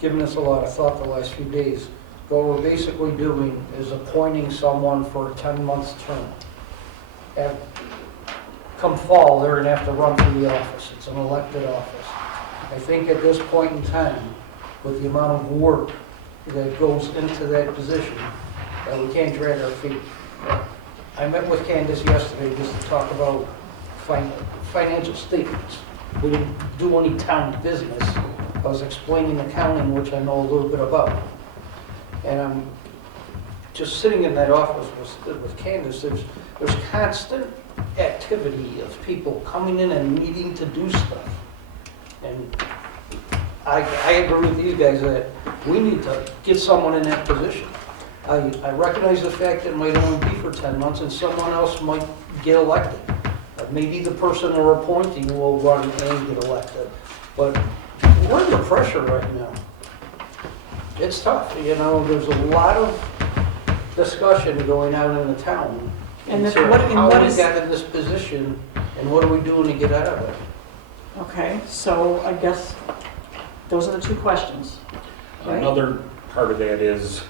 Given this a lot of thought the last few days, what we're basically doing is appointing someone for a 10-month term. Come fall, they're gonna have to run for the office. It's an elected office. I think at this point in time, with the amount of work that goes into that position, that we can't drag our feet. I met with Candace yesterday just to talk about financial statements. We didn't do any town business. I was explaining accounting, which I know a little bit about. And I'm just sitting in that office with Candace, there's constant activity of people coming in and needing to do stuff. And I agree with these guys that we need to get someone in that position. I recognize the fact that it might only be for 10 months and someone else might get elected. Maybe the person they're appointing will run and get elected. But we're under pressure right now. It's tough, you know, there's a lot of discussion going on in the town. And So what how we is- got in this position and what are we doing to get out of it? Okay, so I guess those are the two questions. Right? Another part of that is,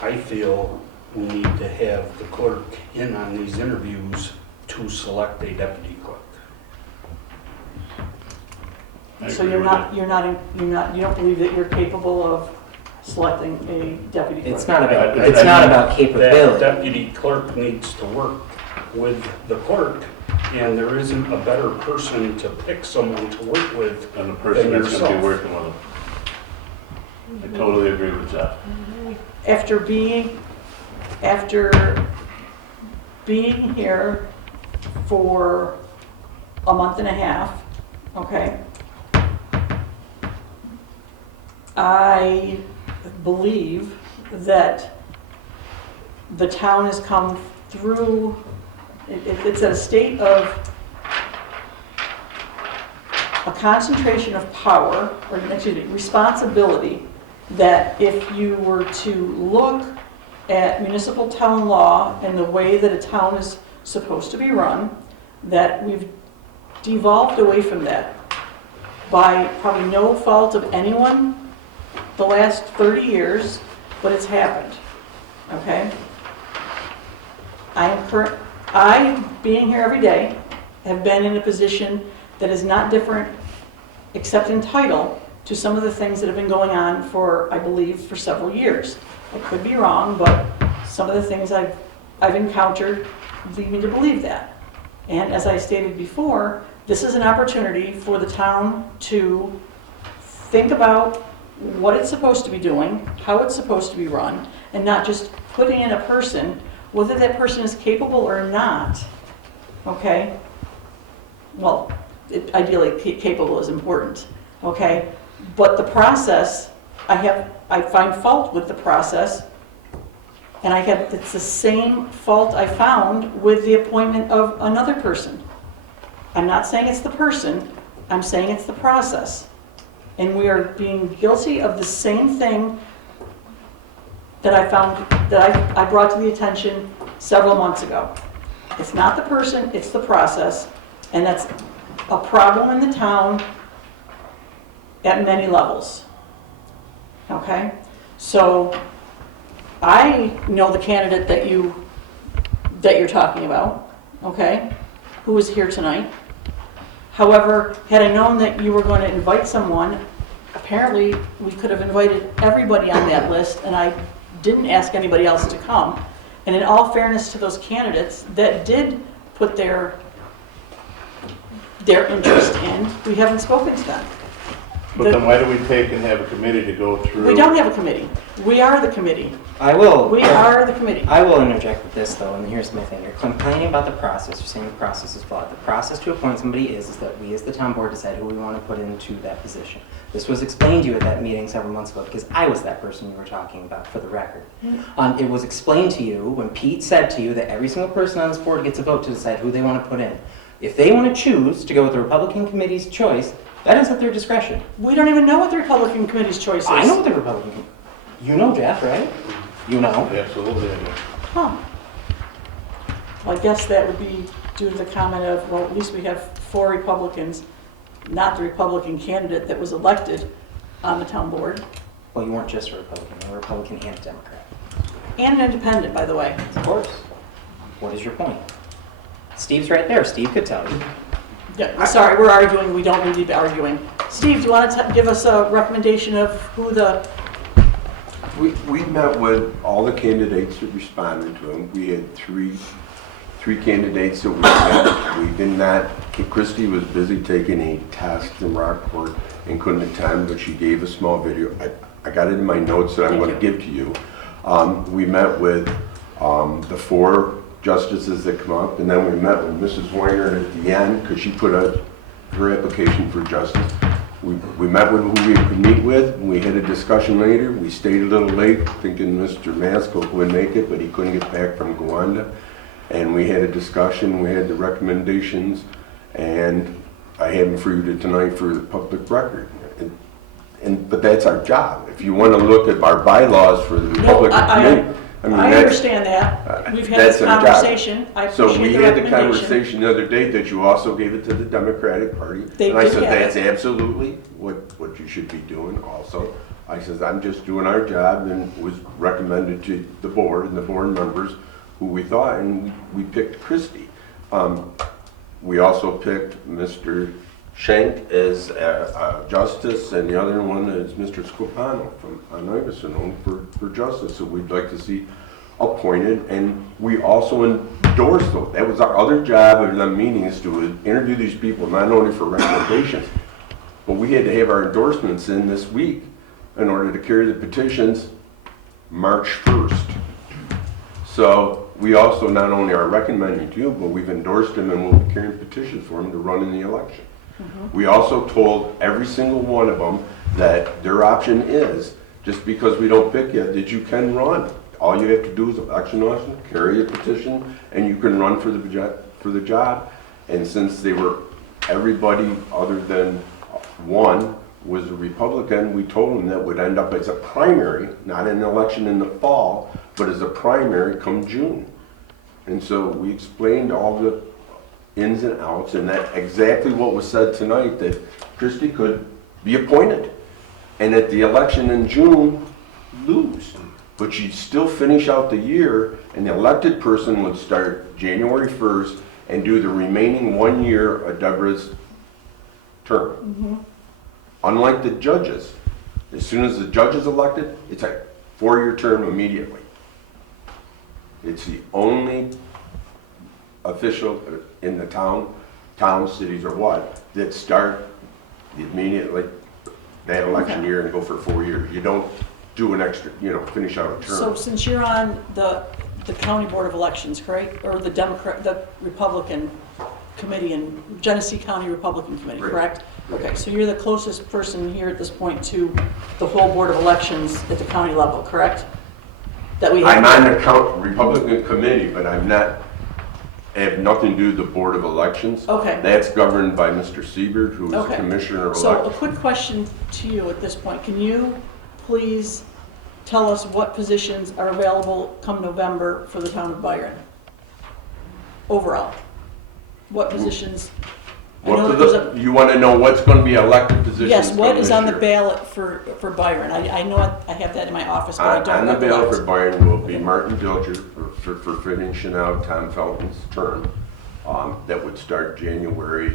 I feel we need to have the clerk in on these interviews to select a deputy clerk. So you don't believe that you're capable of selecting a deputy clerk? It's not about That capability. deputy clerk needs to work with the clerk, and there isn't a better person to pick someone to work with And the person than that's gonna be yourself. working with them. I totally agree with Jeff. After being here for a month and a half, okay, I believe that the town has come through, it's a state of a concentration of power, or excuse me, responsibility, that if you were to look at municipal town law and the way that a town is supposed to be run, that we've devolved away from that by probably no fault of anyone the last 30 years, but it's happened, okay? I, being here every day, have been in a position that is not different, except in title, to some of the things that have been going on for, I believe, for several years. I could be wrong, but some of the things I've encountered lead me to believe that. And as I stated before, this is an opportunity for the town to think about what it's supposed to be doing, how it's supposed to be run, and not just putting in a person, whether that person is capable or not, okay? Well, ideally, capable is important, okay? But the process, I find fault with the process, and it's the same fault I found with the appointment of another person. I'm not saying it's the person, I'm saying it's the process. And we are being guilty of the same thing that I found, that I brought to the attention several months ago. It's not the person, it's the process, and that's a problem in the town at many levels. Okay? So I know the candidate that you're talking about, okay? who is here tonight. However, had I known that you were going to invite someone, apparently we could have invited everybody on that list, and I didn't ask anybody else to come. And in all fairness to those candidates that did put their interest in, we haven't spoken to them. But then why do we take and have a committee to go through? We don't have a committee. We are the committee. I will. We are the committee. I will interject with this though, and here's my thing. You're complaining about the process. You're saying the process is flawed. The process to appoint somebody is that we as the town board decide who we want to put into that position. This was explained to you at that meeting several months ago because I was that person you were talking about, for the record. It was explained to you when Pete said to you that every single person on this board gets a vote to decide who they want to put in. If they want to choose to go with the Republican committee's choice, that is at their discretion. We don't even know what the Republican committee's choice is. I know what the Republican. You know, Jeff, right? You know. Absolutely. I know. Huh. Well, I guess that would be due to the comment of, well, at least we have 4 Republicans, not the Republican candidate that was elected on the town board. Well, you weren't just a Republican. You were a Republican and a Democrat. And an independent, by the way. Of course. What is your point? Steve's right there. Steve could tell you. Yeah, sorry, we're arguing. We don't need to be arguing. Steve, do you want to give us a recommendation of who the... We met with all the candidates that responded to him. We had three candidates that we met. We did not, Christie was busy taking a test in Rockport and couldn't attend, but she gave a small video. I got it in my notes that I'm going to give to you. We met with the 4 justices that come up, and then we met with Mrs. Weiner at the end because she put her application for justice. We met with who we could meet with. We had a discussion later. We stayed a little late thinking Mr. Maskell would make it, but he couldn't get back from Gowanda. And we had a discussion. We had the recommendations, and I have them for you tonight for the public record. But that's our job. If you want to look at our bylaws for the Republican Committee, I understand that. We've had this conversation. I appreciate the recommendation. So we had the conversation the other day that you also gave it to the Democratic Party. And I said, that's absolutely what you should be doing also. I said, I'm just doing our job, and was recommended to the board and the board members who we thought, and we picked Christie. We also picked Mr. Schenk as a justice, and the other one is Mr. Scopano from Iverson for justice, so we'd like to see appointed. And we also endorsed them. That was our other job of the meeting, is to interview these people, not only for recommendations, but we had to have our endorsements in this week in order to carry the petitions March 1st. So we also not only are recommending to you, but we've endorsed them, and we'll be carrying petitions for them to run in the election. We also told every single one of them that their option is, just because we don't pick you, that you can run. All you have to do is election officer, carry a petition, and you can run for the job. And since they were, everybody other than one was a Republican, we told them that would end up as a primary, not an election in the fall, but as a primary come June. And so we explained all the ins and outs, and that exactly what was said tonight, that Christie could be appointed, and at the election in June, lose. But she'd still finish out the year, and the elected person would start January 1st and do the remaining 1 year of Deborah's term. Unlike the judges, as soon as the judge is elected, it's a 4-year term immediately. It's the only official in the towns, cities, or what, that start immediately that election year and go for 4 years. You don't do an extra, finish out a term. So since you're on the county board of elections, correct? Or the Republican committee in Genesee County Republican Committee, correct? Okay, so you're the closest person here at this point to the whole board of elections at the county level, correct? That we have. I'm on the Republican committee, but I have nothing to do with the Board of Elections. Okay. That's governed by Mr. Siebert, who is Commissioner of So a Elections. quick question to you at this point. Can you please tell us what positions are available come November for the town of Byron? Overall. What positions? I know that there's a- You want to know what's going to be elected positions? Yes, what from is this on the year? ballot for Byron? I know I have that in my office, but I don't On the recollect. ballot for Byron will be Martin Dilger for finishing out Tom Felton's term. that would start January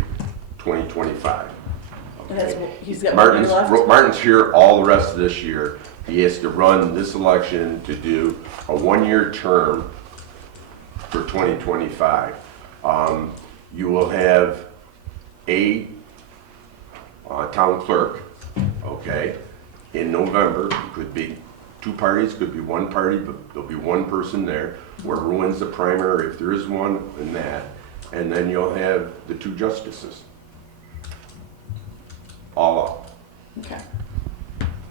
2025. And that's, he's got 1 year left? Martin's here all the rest of this year. He has to run this election to do a 1-year term for 2025. You will have a town clerk, okay, in November. It could be 2 parties, could be 1 party, but there'll be 1 person there. Whoever wins the primary, if there is one, in that. And then you'll have the 2 justices. All up. Okay.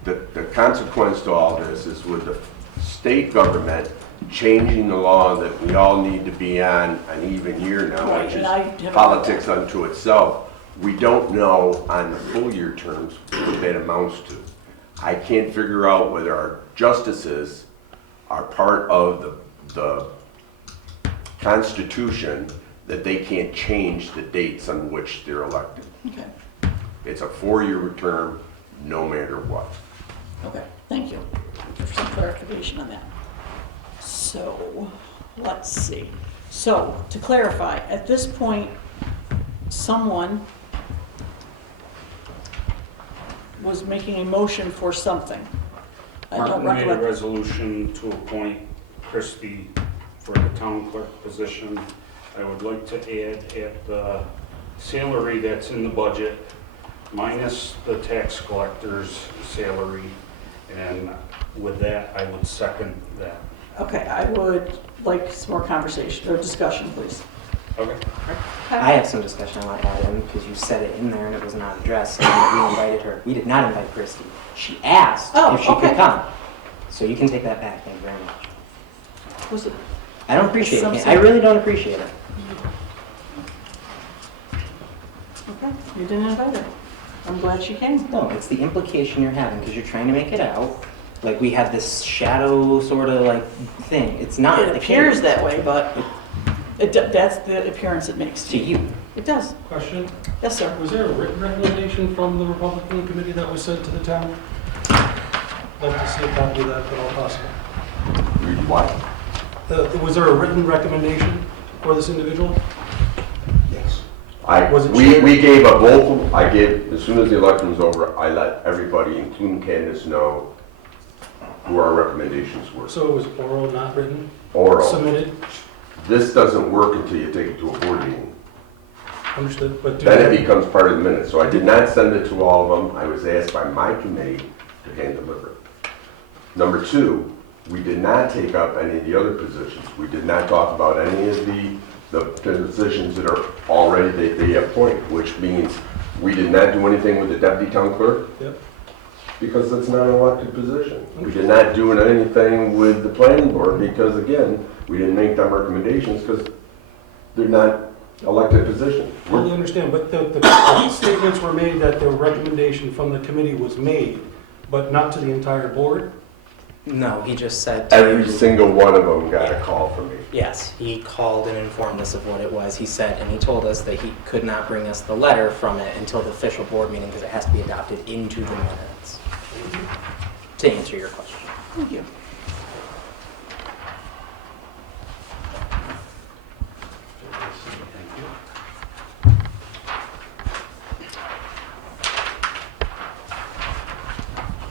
The consequence to all this is with the state government changing the law that we all need to be on an even year now, Right, which and is I haven't- politics unto itself. We don't know on the full year terms what that amounts to. I can't figure out whether our justices are part of the Constitution that they can't change the dates on which they're elected. Okay, It's a 4-year term, no matter what. okay, thank you for some clarification on that. So, let's see. So, to clarify, at this point, someone was making a motion for something. I don't Martin made a recollect. resolution to appoint Christie for the town clerk position. I would like to add at the salary that's in the budget, minus the tax collector's salary, and with that, I would second that. Okay, I would like some more conversation, or discussion, please. Okay. I have some discussion I want to add in, because you said it in there and it was not addressed, and we invited her. We did not invite Christie. She asked Oh, if she okay. could come. So you can take that back, thank you very much. Was it? I don't appreciate Some it. I really don't appreciate it. Okay, you didn't invite her. I'm glad she came. No, it's the implication you're having, because you're trying to make it out like we have this shadow sort of like thing. It's not. It appears that way, but that's the appearance it makes To you. It does. Question, Yes, sir. was there a written recommendation from the Republican committee that was sent to the town? I'd like to see a copy of that if at all possible. Read what? Was there a written recommendation for this individual? Yes. Was it We shared? gave a vocal, as soon as the election was over, I let everybody, including Candace, know who our recommendations were. So it was oral, not written? Oral. Submitted? This doesn't work until you take it to a board meeting. Understood, but do Then it they, becomes part of the minutes. So I did not send it to all of them. I was asked by my committee to hand deliver it. Number 2, we did not take up any of the other positions. We did not talk about any of the positions that are already, they appoint, which means we did not do anything with the deputy town clerk. Yep. Because it's not an elected position. We did not do anything with the planning board because, again, we didn't make them recommendations because they're not elected positions. totally understand, but the statements were made that the recommendation from the committee was made, but not to the entire board? No, he just said to Every you- single one of them got a call from me. Yes, he called and informed us of what it was. He said, and he told us that he could not bring us the letter from it until the official board meeting because it has to be adopted into the minutes. To answer your question. Thank you.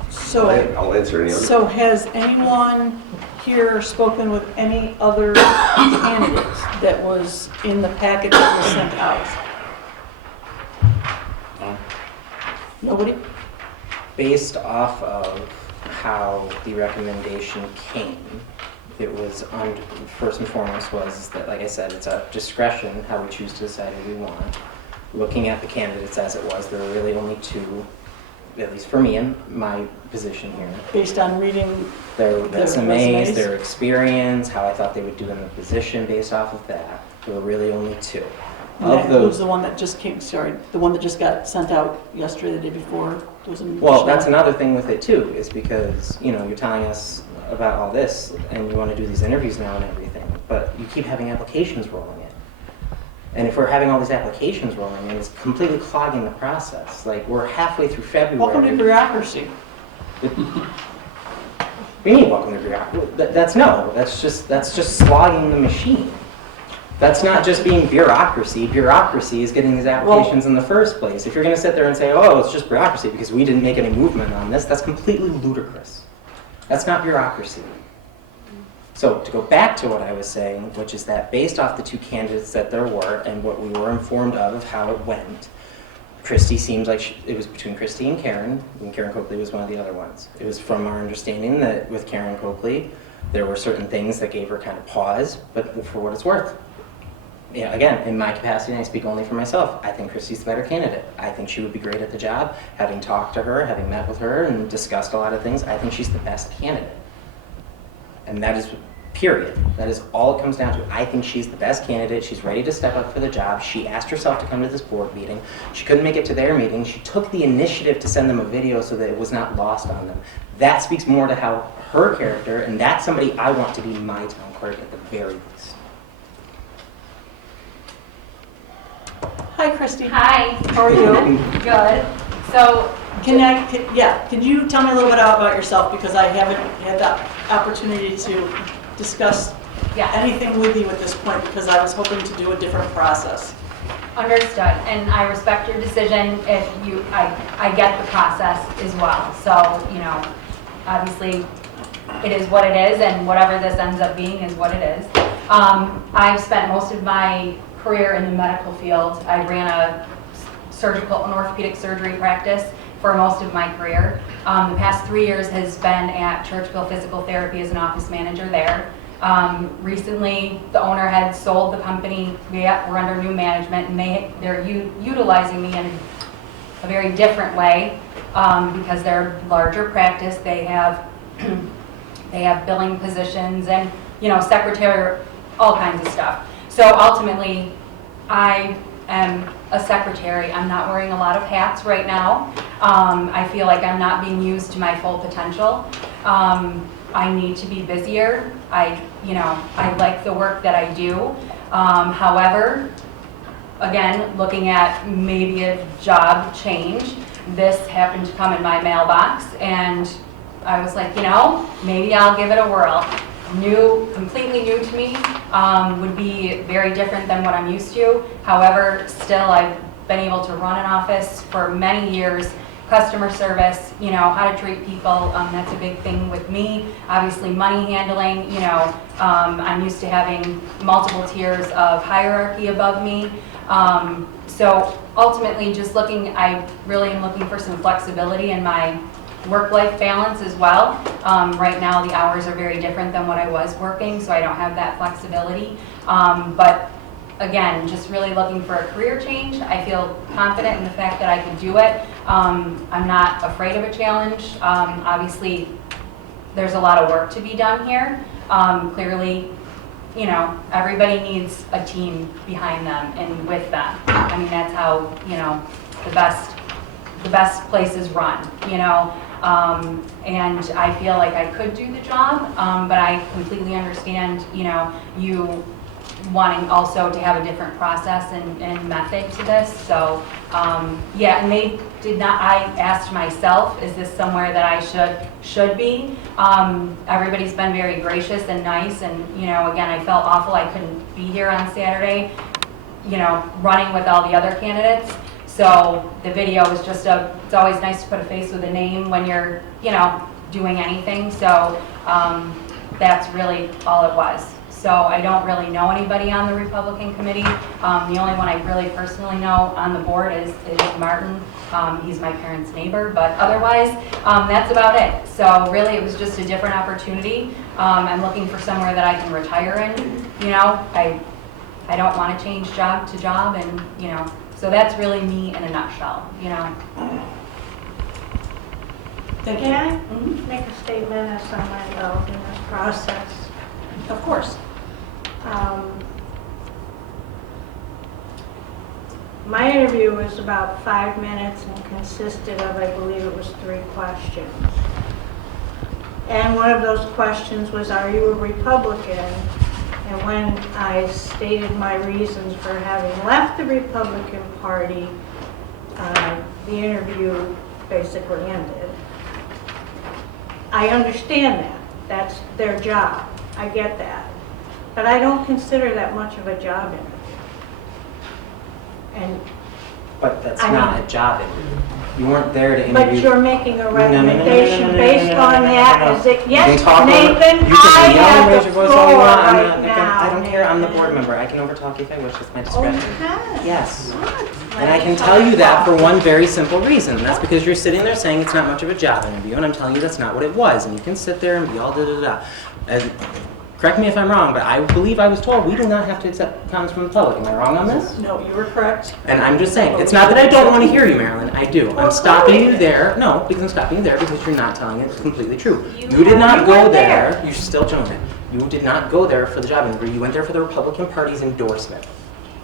So, I'll answer any other. so has anyone here spoken with any other candidates that was in the packet that was sent out? No. Nobody? Based off of how the recommendation came, it was, first and foremost was that, like I said, it's a discretion how we choose to decide who we want. Looking at the candidates as it was, there were really only 2, at least for me in my position here. Based on reading Their Their resumes, resumes? their experience, how I thought they would do in the position based off of that. There were really only 2. And that Of includes those, the one that just came, sorry, the one that just got sent out yesterday, the day before. There was an well, that's additional- another thing with it too, is because, you know, you're telling us about all this and you want to do these interviews now and everything, but you keep having applications rolling in. And if we're having all these applications rolling in, it's completely clogging the process. Like, we're halfway through February. Welcome to bureaucracy. What do you mean, welcome to bureaucracy? That's just slogging the machine. That's not just being bureaucracy. Bureaucracy is getting these applications in the first place. If you're going to sit there and say, oh, it's just bureaucracy because we didn't make any movement on this, that's completely ludicrous. That's not bureaucracy. So to go back to what I was saying, which is that based off the two candidates that there were and what we were informed of how it went, Christy seemed like it was between Christy and Karen Coakley was one of the other ones. It was from our understanding that with Karen Coakley, there were certain things that gave her kind of pause, but for what it's worth. Yeah, again, in my capacity, and I speak only for myself, I think Christy's the better candidate. I think she would be great at the job. Having talked to her, having met with her and discussed a lot of things, I think she's the best candidate. And that is, period. That is all it comes down to. I think she's the best candidate. She's ready to step up for the job. She asked herself to come to this board meeting. She couldn't make it to their meeting. She took the initiative to send them a video so that it was not lost on them. That speaks more to how her character, and that's somebody I want to be my town clerk at the very least. Hi, Christy. Hi. How are you? Good. So, Can you tell me a little bit about yourself, because I haven't had the opportunity to discuss anything with you at this point, because I was hoping to do a different process. understood, and I respect your decision if you, I get the process as well. So, you know, obviously, it is what it is, and whatever this ends up being is what it is. I've spent most of my career in the medical field. I ran an orthopedic surgery practice for most of my career. The past 3 years has been at Churchville Physical Therapy as an office manager there. Recently, the owner had sold the company. We're under new management, and they're utilizing me in a very different way because they're a larger practice. They have billing positions and, you know, secretary, all kinds of stuff. So ultimately, I am a secretary. I'm not wearing a lot of hats right now. I feel like I'm not being used to my full potential. I need to be busier. I like the work that I do. However, again, looking at maybe a job change, this happened to come in my mailbox, and I was like, you know, maybe I'll give it a whirl. Completely new to me, would be very different than what I'm used to. However, still I've been able to run an office for many years, customer service, you know, how to treat people, that's a big thing with me. Obviously money handling, you know, I'm used to having multiple tiers of hierarchy above me. So ultimately I really am looking for some flexibility in my work-life balance as well. Right now the hours are very different than what I was working, so I don't have that flexibility. But again, just really looking for a career change. I feel confident in the fact that I can do it. I'm not afraid of a challenge. Obviously, there's a lot of work to be done here. Clearly, you know, everybody needs a team behind them and with them. I mean, that's how, you know, the best places run, you know. And I feel like I could do the job, but I completely understand, you know, you wanting also to have a different process and method to this. So, yeah, and they did not, I asked myself, is this somewhere that I should be? Everybody's been very gracious and nice, and, you know, again, I felt awful I couldn't be here on Saturday, you know, running with all the other candidates. So the video was just it's always nice to put a face with a name when you're, you know, doing anything. So that's really all it was. So I don't really know anybody on the Republican committee. The only one I really personally know on the board is Martin. He's my parents' neighbor, but otherwise, that's about it. So really it was just a different opportunity. I'm looking for somewhere that I can retire in. You know, I don't want to change job to job, and, you know, so that's really me in a nutshell, you know. Can I make a statement as someone involved in this process? Of course. My interview was about 5 minutes and consisted of, I believe it was 3 questions. And one of those questions was, are you a Republican? And when I stated my reasons for having left the Republican Party, the interview basically ended. I understand that. That's their job. I get that. But I don't consider that much of a job interview. And, But that's I not mean- a job interview. You weren't there to but interview. you're making a No, no, no, no, no, no, recommendation no, no, based no, no, on no, no, that, no. is it, You can yes, talk over- Nathan, you can I yell and raise have your the voice all you floor want. I'm right not gonna- now. I don't care. I'm the Nathan. board member. I can overtalk if I wish. It's my Oh, discretion. you can? Yes. What? And I can tell you that for one very simple reason. And that's because you're sitting there saying it's not much of a job interview, and I'm telling you that's not what it was. And you can sit there and be all da-da-da. And correct me if I'm wrong, but I believe I was told we do not have to accept comments from the public. Am I wrong on this? No, you were correct. And I'm just saying, it's not that I don't want to hear you, Marilyn. I do. I'm Well, stopping you clearly. there. No, because I'm stopping you there because you're not telling it. It's completely true. You You did not you go went there. there. You're still joking. You did not go there for the job interview. You went there for the Republican Party's endorsement.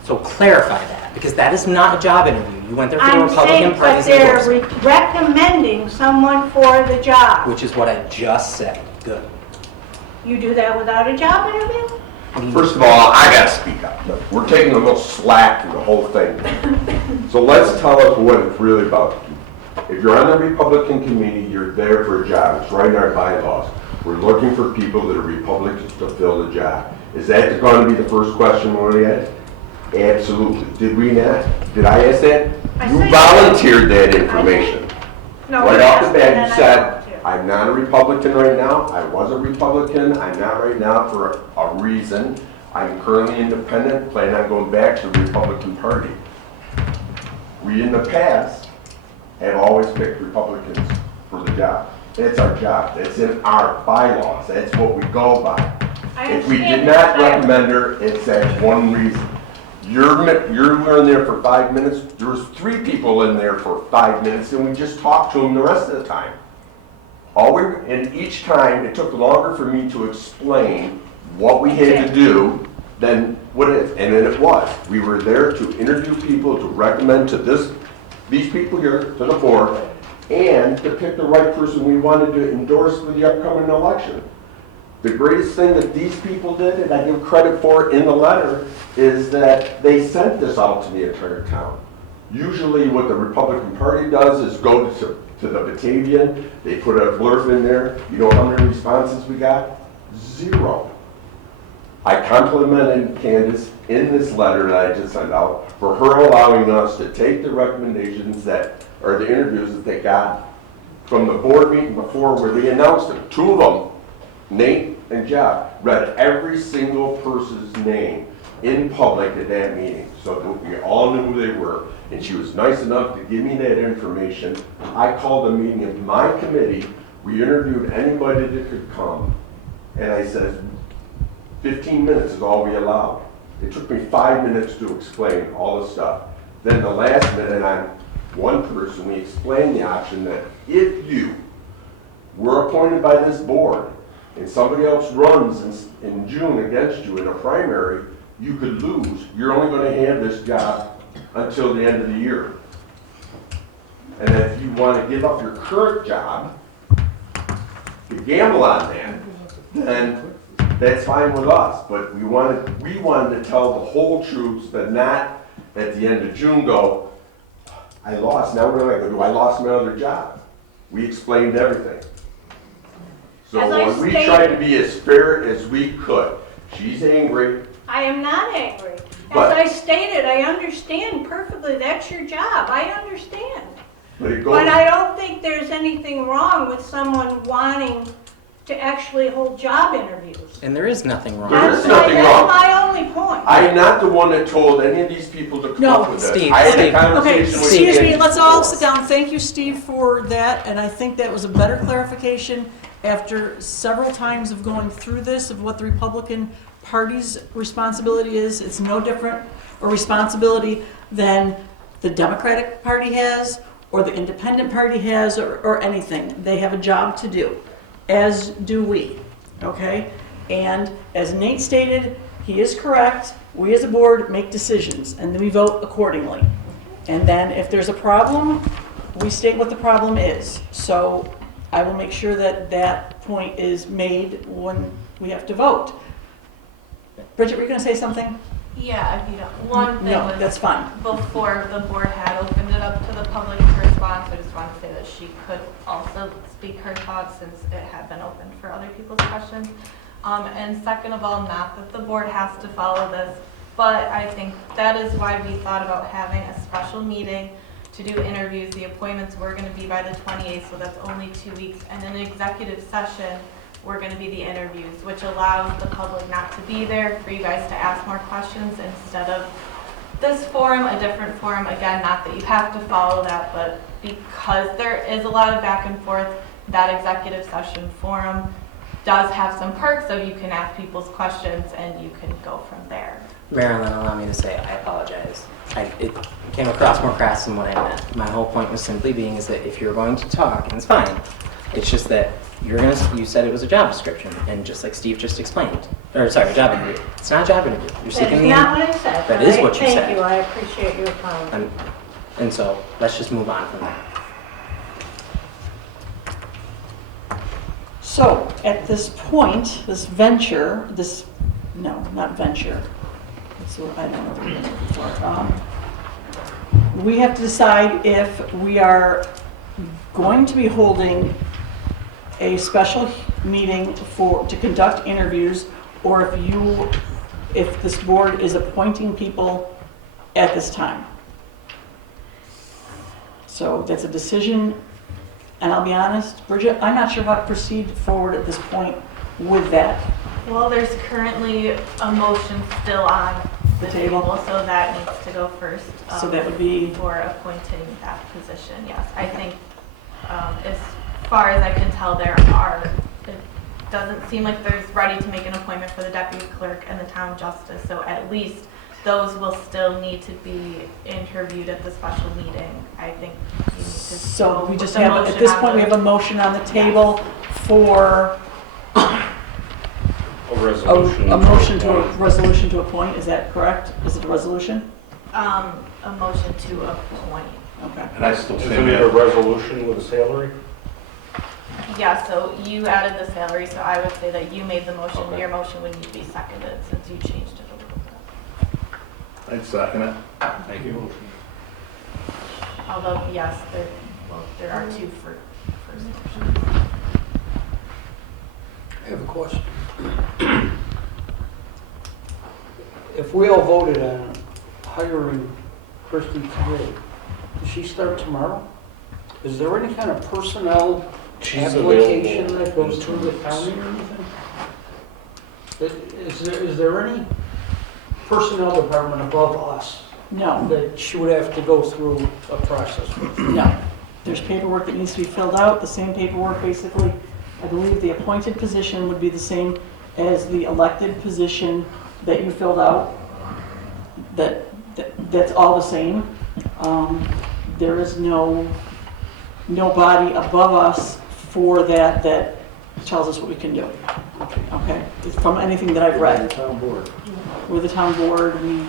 So clarify that, because that is not a job interview. You went there for the I'm Republican saying, but Party's they're endorsement, recommending someone for the job. which is what I just said. Good. You do that without a job interview? First of all, I gotta speak up. We're taking a little slack through the whole thing. So let's tell us what it's really about. If you're on the Republican committee, you're there for a job. It's right in our bylaws. We're looking for people that are Republicans to fill the job. Is that going to be the first question we ask? Absolutely. Did we not? Did I ask that? I You said- volunteered that information. No, Right I off the asked bat, and you then I said, volunteered. I'm not a Republican right now. I was a Republican. I'm not right now for a reason. I'm currently independent, plan on going back to the Republican Party. We in the past have always picked Republicans for the job. That's our job. That's in our bylaws. That's what we go by. I If we understand did not that, but- recommend her, it's that one reason. You're in there for 5 minutes. There was 3 people in there for 5 minutes, and we just talked to them the rest of the time. And each time, it took longer for me to explain what we had to do than what it is. And then it was. We were there to interview people, to recommend to these people here, to the board, and to pick the right person we wanted to endorse for the upcoming election. The greatest thing that these people did, and I give credit for in the letter, is that they sent this out to the entire town. Usually what the Republican Party does is go to the Batavian, they put a blurb in there. You know how many responses we got? 0. I complimented Candace in this letter that I just sent out for her allowing us to take the recommendations or the interviews that they got from the board meeting before where they announced them. 2 of them, Nate and Jeff, read every single person's name in public at that meeting, so that we all knew who they were. And she was nice enough to give me that information. I called a meeting of my committee. We interviewed anybody that could come. And I said, 15 minutes is all we allowed. It took me 5 minutes to explain all the stuff. Then the last minute, on one person, we explained the option that if you were appointed by this board and somebody else runs in June against you in a primary, you could lose. You're only going to have this job until the end of the year. And if you want to give up your current job, to gamble on that, then that's fine with us. But we wanted to tell the whole truth, but not at the end of June go, I lost, now what do I go do? I lost my other job. We explained everything. So As I we stated- tried to be as fair as we could. She's angry. I am not angry. As But- I stated, I understand perfectly, that's your job, I understand. But it goes, But I don't think there's anything wrong with someone wanting to actually hold job interviews. And there is nothing wrong. There is nothing wrong. That's my only point. I am not the one that told any of these people to come No, up with this. Steve, I had a Steve. Okay, conversation with excuse me, Steve. let's all sit down. Thank you, Steve, for that, and I think that was a better clarification after several times of going through this, of what the Republican Party's responsibility is. It's no different or responsibility than the Democratic Party has, or the Independent Party has, or anything. They have a job to do, as do we, okay? And as Nate stated, he is correct. We as a board make decisions, and then we vote accordingly. And then if there's a problem, we state what the problem is. So I will make sure that that point is made when we have to vote. Bridget, were you going to say something? Yeah, if you don't, one thing No, was that's fine. before the board had opened it up to the public to respond, so I just want to say that she could also speak her thoughts since it had been opened for other people's questions. And second of all, not that the board has to follow this, but I think that is why we thought about having a special meeting to do interviews. The appointments were going to be by the 28th, so that's only 2 weeks. And in an executive session, we're going to be the interviews, which allows the public not to be there, for you guys to ask more questions instead of this forum, a different forum. Again, not that you have to follow that, but because there is a lot of back and forth, that executive session forum does have some perks of you can ask people's questions and you can go from there. Marilyn, allow me to say I apologize. It came across more crass than what I meant. My whole point was simply being is that if you're going to talk, and it's fine, it's just that you said it was a job description, and just like Steve just explained, or sorry, a job interview. It's not a job interview. You're seeking the. That's not what I said. That is what you said. Thank you, I appreciate your comment. And so let's just move on from that. So at this point, this venture, no, not venture. So I don't know what we're looking for. We have to decide if we are going to be holding a special meeting to conduct interviews, or if this board is appointing people at this time. So that's a decision, and I'll be honest, Bridget, I'm not sure how to proceed forward at this point with that. Well, there's currently a motion still on the table, so that needs to go first. So that would be for appointing that position. Yes, I think as far as I can tell, it doesn't seem like there's ready to make an appointment for the deputy clerk and the town justice. So at least those will still need to be interviewed at the special meeting. I think you need to. So we just have, at this point, we have a motion on the table for A resolution. a motion to a resolution to appoint. Is that correct? Is it a resolution? A motion to appoint. Okay. And I still Isn't say it a that, resolution with a salary? Yeah, so you added the salary, so I would say that you made the motion. Okay. Your motion would need to be seconded since you changed it a little bit. I'd second it. Thank you. Although, yes, there are two for first motion. I have a question. If we all voted on hiring Christie today, does she start tomorrow? Is there any kind of personnel She's application available that goes in through 2 the weeks. county or anything? Is there any personnel department above us No, that she would have to go through a process with? no. There's paperwork that needs to be filled out, the same paperwork basically. I believe the appointed position would be the same as the elected position that you filled out. That's all the same. There is no body above us for that tells us what we can do. Okay? It's from anything that I've read. Town board. With the town board, we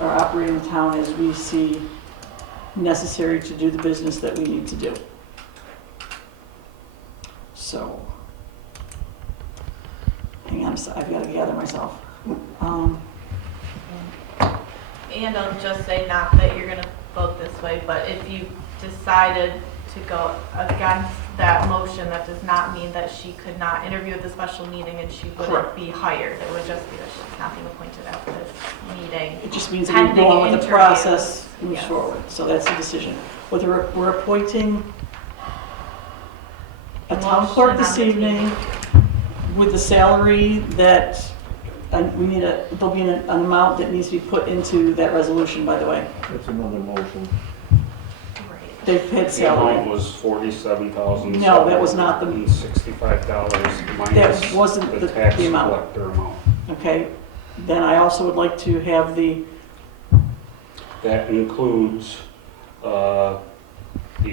are operating the town as we see necessary to do the business that we need to do. So, hang on a sec, I've got to gather myself. And I'll just say, not that you're gonna vote this way, but if you decided to go against that motion, that does not mean that she could not interview at the special meeting and she wouldn't Correct. be hired. It would just be that she's not being appointed at this meeting. It just means that we go on with the Pending process, moves Yes. forward. So that's the decision. Whether we're appointing a town Motion clerk on this the evening with the salary that, there'll be an amount that needs to be put into that resolution, by the way. That's another motion. Right. They've paid The salary. amount was $47,000. No, that was not the- $65 minus That wasn't the tax the amount. collector amount. Okay? Then I also would like to have That includes the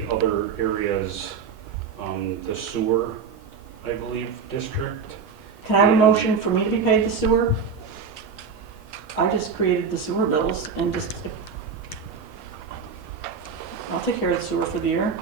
other areas, the sewer, I believe, district. can I have a motion for me to be paid the sewer? I just created the sewer bills and I'll take care of the sewer for the year.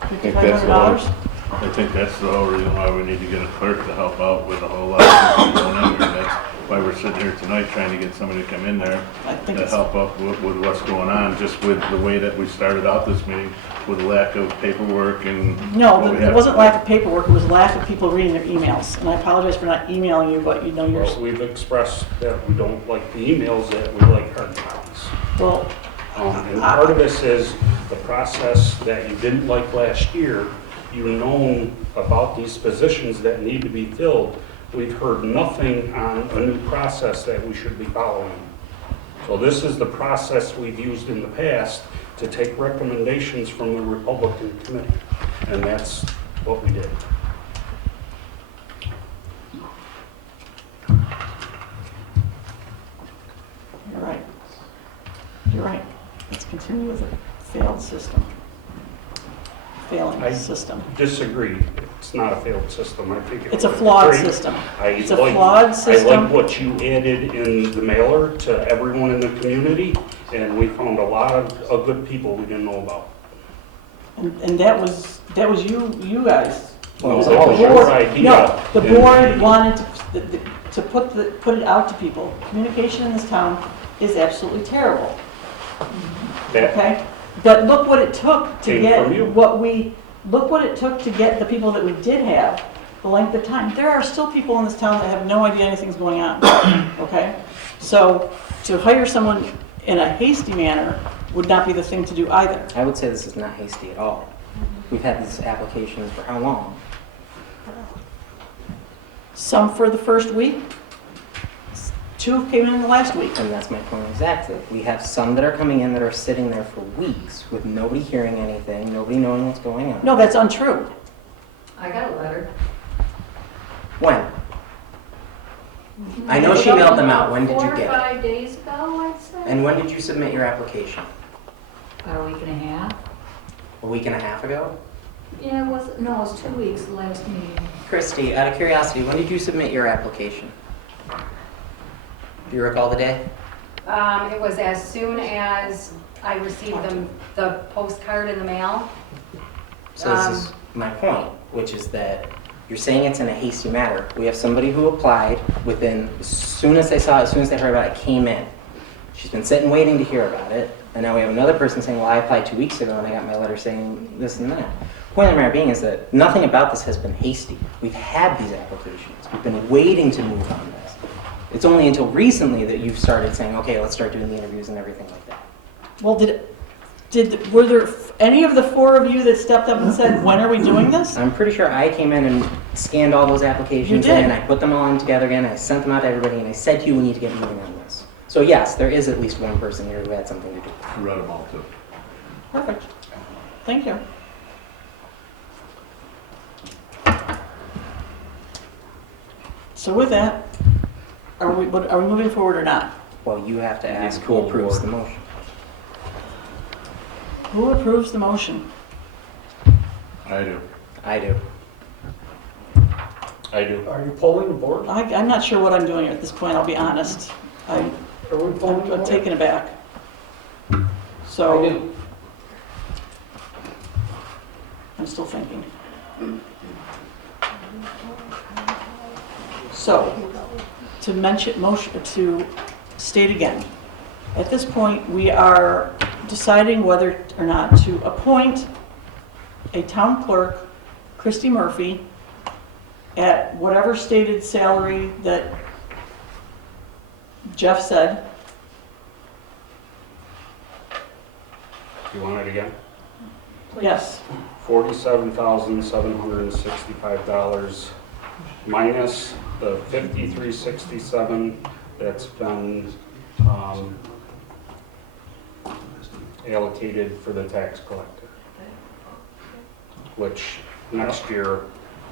$5,500? I think that's the whole reason why we need to get a clerk to help out with a whole lot of zoning, and why we're sitting here tonight, trying to get somebody to come in there I think to it's, help up with what's going on, just with the way that we started out this meeting, with lack of paperwork and. no, what we it have wasn't today. lack of paperwork, it was lack of people reading their emails. And I apologize for not emailing you, but you know, you're, Well, we've expressed that we don't like the emails, that we like hard copies. well, And part of this is the process that you didn't like last year. You've known about these positions that need to be filled. We've heard nothing on a new process that we should be following. So this is the process we've used in the past to take recommendations from the Republican committee. And that's what we did. you're right. You're right. Let's continue with a failed system. Failing I- system. Disagree. It's not a failed system. I think It's a flawed great. system. I It's a like- flawed I system. like what you added in the mailer to everyone in the community, and we found a lot of good people we didn't know about. And that was you guys. Well, It was that the was your board- idea. No, the And- board wanted to put it out to people. Communication in this town is absolutely terrible, That okay? But look what it took to Came get from you. look what it took to get the people that we did have, the length of time. There are still people in this town that have no idea anything's going on, okay? So to hire someone in a hasty manner would not be the thing to do either. I would say this is not hasty at all. We've had this application for how long? Some for the first week, 2 came in the last week. And that's my point exactly. We have some that are coming in that are sitting there for weeks with nobody hearing anything, nobody knowing what's going on. No, that's untrue. I got a letter. When? I know she mailed them out. When did you 4 or get it? 5 days ago, I'd say. And when did you submit your application? About a week and a half. A week and a half ago? Yeah, it was 2 weeks, the last meeting. Christy, out of curiosity, when did you submit your application? Do you recall the day? It was as soon as I received the postcard in the mail. So this is my point, which is that you're saying it's in a hasty matter. We have somebody who applied within, as soon as they saw it, as soon as they heard about it, came in. She's been sitting waiting to hear about it. And now we have another person saying, well, I applied 2 weeks ago and I got my letter saying this and that. Point of the matter being is that nothing about this has been hasty. We've had these applications. We've been waiting to move on this. It's only until recently that you've started saying, okay, let's start doing the interviews and everything like that. Well, were there any of the 4 of you that stepped up and said, when are we doing this? I'm pretty sure I came in and scanned all those applications You did. and I put them all in together again. I sent them out to everybody and I said to you, we need to get moving on this. So yes, there is at least one person here who had something to do. I read them all too. Perfect. Thank you. So with that, are we moving forward or not? Well, you have to ask who approves the motion. Who approves the motion? I do. I do. I do. Are you polling the board? I'm not sure what I'm doing at this point, I'll be honest. Are we polling the I'm board? taken aback. I So, do. I'm still thinking. So, to state again, at this point, we are deciding whether or not to appoint a town clerk, Christy Murphy, at whatever stated salary that Jeff said. You want it again? Yes. $47,765 minus the $53.67 that's been allocated for the tax collector, which next year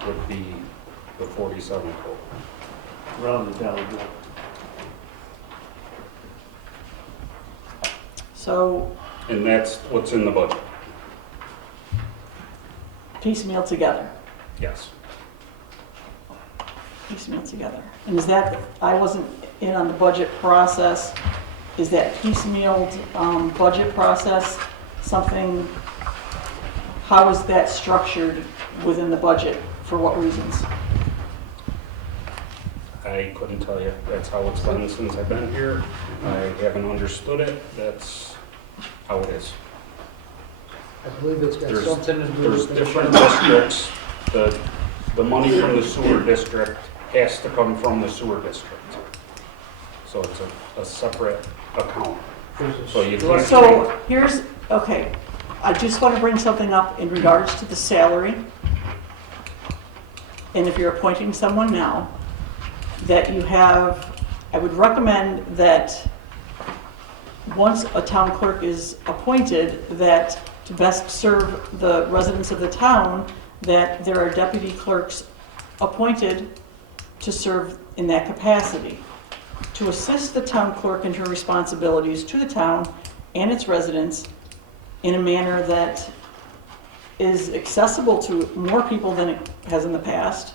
would be the 47 total. Round it down. So, And that's what's in the budget, piecemeal together. yes. Piecemeal together. And is that, I wasn't in on the budget process, is that piecemealed budget process something, how is that structured within the budget? For what reasons? I couldn't tell you. That's how it's been since I've been here. I haven't understood it. That's how it is. I believe it's got There's- something to do There's with. different districts. The money from the sewer district has to come from the sewer district. So it's a separate account. So you can't. So here's, okay, I just want to bring something up in regards to the salary. And if you're appointing someone now, that you have, I would recommend that once a town clerk is appointed, that to best serve the residents of the town, that there are deputy clerks appointed to serve in that capacity, to assist the town clerk in her responsibilities to the town and its residents in a manner that is accessible to more people than it has in the past,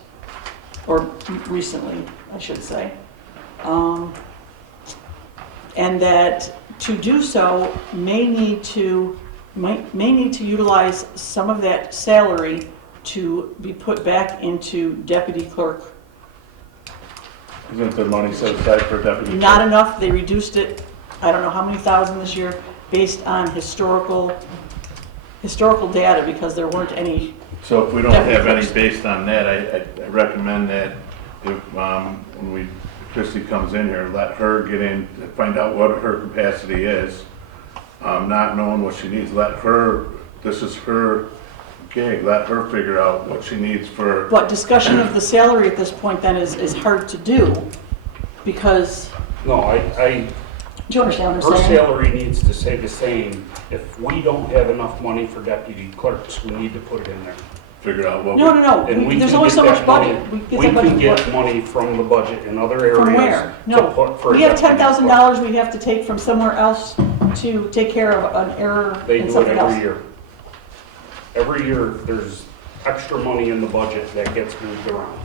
or recently, I should say. And that to do so may need to utilize some of that salary to be put back into deputy clerk. Isn't there money set aside for deputy? Not enough, they reduced it, I don't know how many thousand this year, based on historical data, because there weren't any. So if we don't have any based on that, I recommend that if, when Christie comes in here, let her get in, find out what her capacity is, not knowing what she needs, let her, this is her gig, let her figure out what she needs for. But discussion of the salary at this point then is hard to do, because, No, do you understand what her I'm saying? salary needs to stay the same. If we don't have enough money for deputy clerks, we need to put it in there. Figure out what. No, And we there's can only get so that much budget. money- We We get that can budget. get money from the budget in other areas. From where? To No, put for we have deputy $10,000 we have to take from somewhere else to take care of an error They in do it something else. every year. Every year, there's extra money in the budget that gets moved around.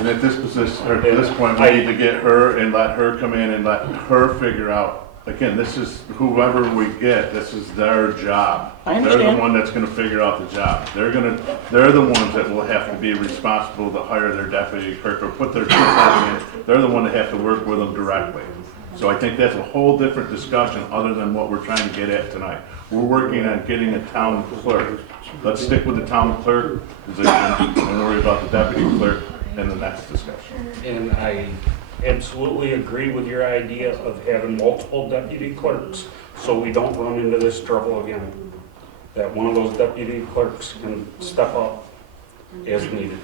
And at this position, or at this point, we need to get her and let her come in and let her figure out, again, this is whoever we get, this is their job. I They're understand. the one that's gonna figure out the job. They're the ones that will have to be responsible to hire their deputy clerk or put their people in. They're the one that have to work with them directly. So I think that's a whole different discussion other than what we're trying to get at tonight. We're working on getting a town clerk. Let's stick with the town clerk position and worry about the deputy clerk in the next discussion. And I absolutely agree with your idea of having multiple deputy clerks, so we don't run into this trouble again. That one of those deputy clerks can step up as needed.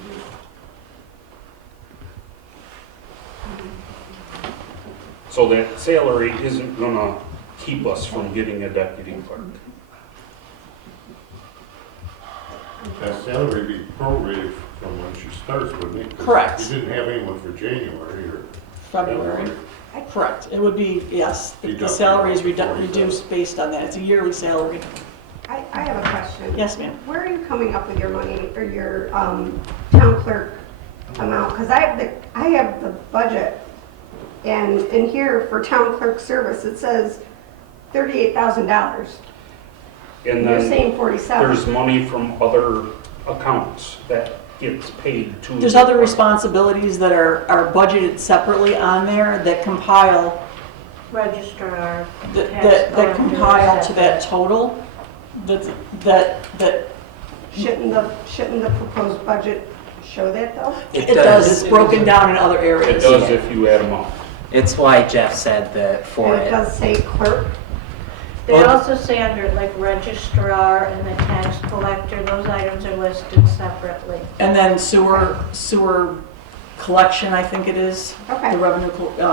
So that salary isn't gonna keep us from getting a deputy clerk. That salary be prorated from when she starts, wouldn't it? 'Cause Correct. You didn't have anyone for January or. February. Correct, it would be, yes, the Deduct salary is 47. reduced based on that, it's a yearly salary. I have a question. Yes, ma'am. Where are you coming up with your money or your town clerk amount? Because I have the budget, and in here for town clerk service, it says $38,000. And You're then saying 47. there's money from other accounts that gets paid to. There's the other clerk. responsibilities that are budgeted separately on there that compile, Registrar. that tax collector, compile to et that cetera. total, that, Shouldn't the proposed budget show that though? it does, it's broken down in other It areas. does if you add them up. It's why Jeff said that for And it it. does say clerk. They also say under like registrar and the tax collector, those items are listed separately. And then sewer collection, I think it is. Okay. The revenue, Okay, sewer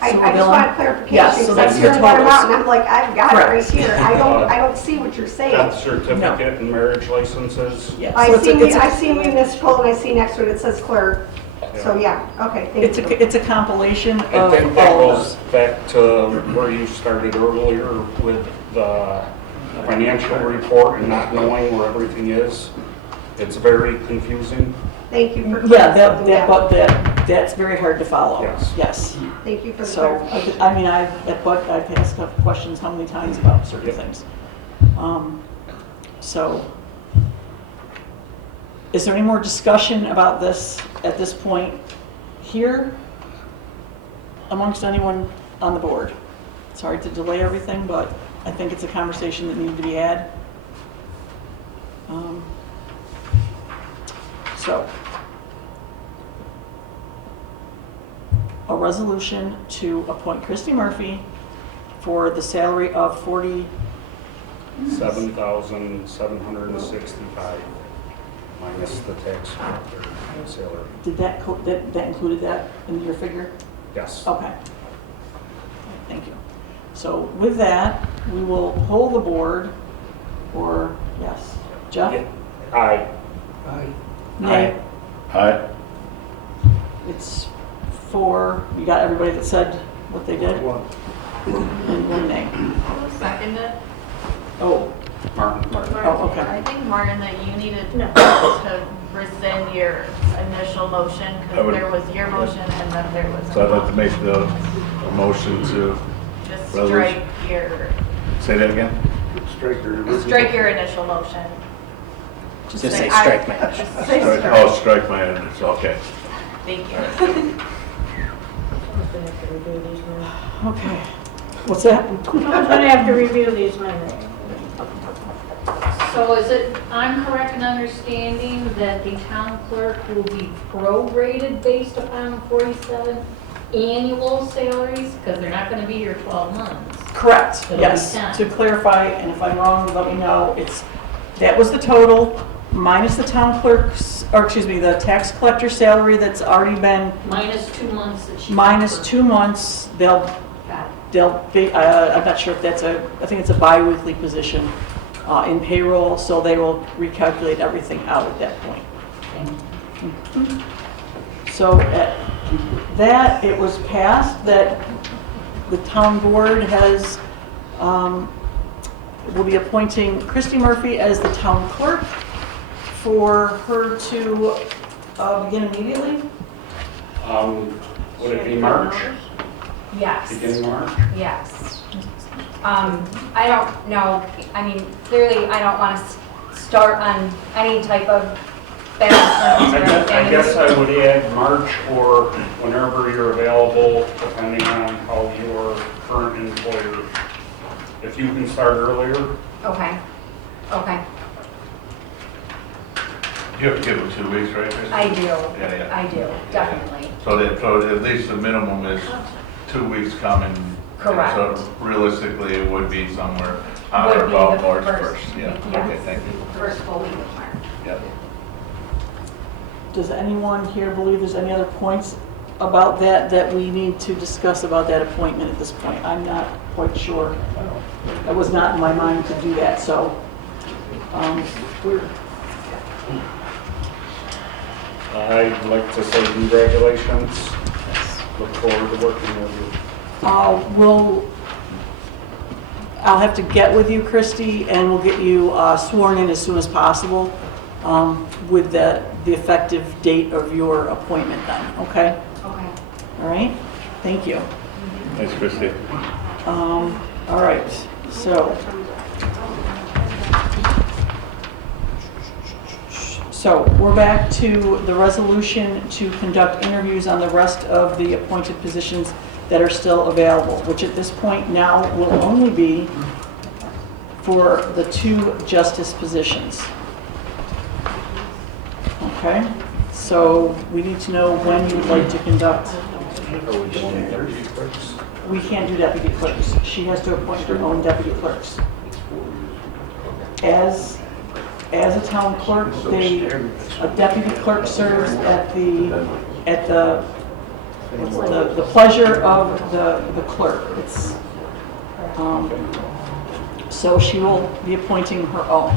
I just billing. wanted clarification, Yes, so because that's I'm the hearing that amount, totals. and I'm like, I've got it right Correct. here. I don't see what you're saying. Death certificate and marriage licenses. Yes. I So it's a- see, it's a- I see municipal, and I see next to it, it says clerk. So, yeah, okay, thank you. It's a compilation I of think that all of goes those. back to where you started earlier with the financial report and not knowing where everything is. It's very confusing. Thank you for Yeah, clarifying that. that's very hard to follow. Yes. Yes. Thank you for the So, clarification. I mean, I've asked questions how many times about certain Yep. things. So, is there any more discussion about this at this point here amongst anyone on the board. Sorry to delay everything, but I think it's a conversation that needed to be had. So, a resolution to appoint Christy Murphy for the salary of $7,765 minus the tax collector salary. Did that included that in your figure? Yes. Okay. Thank you. So with that, we will poll the board, or yes. Jeff? Aye. Aye. Nay? Aye. It's 4. You got everybody that said what they did? One. And 1 nay. Who seconded? Oh, Martin. oh, okay. I think, Martin, that you needed No. to rescind your initial motion, I because would- there was your motion and then there was. So I'd like to make a motion to, Just resolution. strike your, say that again? strike your initial motion. Just say strike my motion. Just say Strike- strike. Oh, strike my, it's okay. Thank you. Someone's gonna have to review these minutes. Okay. What's that? Someone's gonna have to review these minutes. So is it, I'm correct in understanding that the town clerk will be prorated based upon 47 annual salaries? Because they're not going to be here 12 months. Correct, It'll be yes. 10. To clarify, and if I'm wrong, let me know, that was the total minus the town clerk's, or excuse me, the tax collector salary that's already been Minus 2 months that she. minus 2 months. They'll be, I'm not sure if that's I think it's a bi-weekly position in payroll, so they will recalculate everything out at that point. Mhm. So at that, it was passed that the town board has, will be appointing Christy Murphy as the town clerk for her to begin immediately. Would it be March? Yes. Beginning of March? Yes. I don't know, I mean, clearly I don't want to start on any type of fast terms or I guess anything. I would add March or whenever you're available, depending on how your current employer, if you can start earlier. Okay, okay, You have to give them 2 weeks, right? Kristen? I do, Yeah. I do, definitely. So at least the minimum is 2 weeks coming. Correct. So realistically, it would be somewhere on Would or be about the March first 1st. Yeah, yes. okay, thank you. First full week of March. Yep. Does anyone here believe there's any other points about that we need to discuss about that appointment at this point? I'm not quite sure. It was not in my mind to do that, so I'd like to say congratulations. Look forward to working with you. I'll have to get with you, Christy, and we'll get you sworn in as soon as possible with the effective date of your appointment then, okay? Okay. All right? Thank you. Thanks, Christie. All right, so we're back to the resolution to conduct interviews on the rest of the appointed positions that are still available, which at this point now will only be for the 2 justice positions. Okay, so we need to know when you would like to conduct. Are we doing deputy clerks? We can't do deputy clerks. She has to appoint her own deputy clerks. As a town clerk, a deputy clerk serves at the pleasure of the clerk. It's, so she will be appointing her own.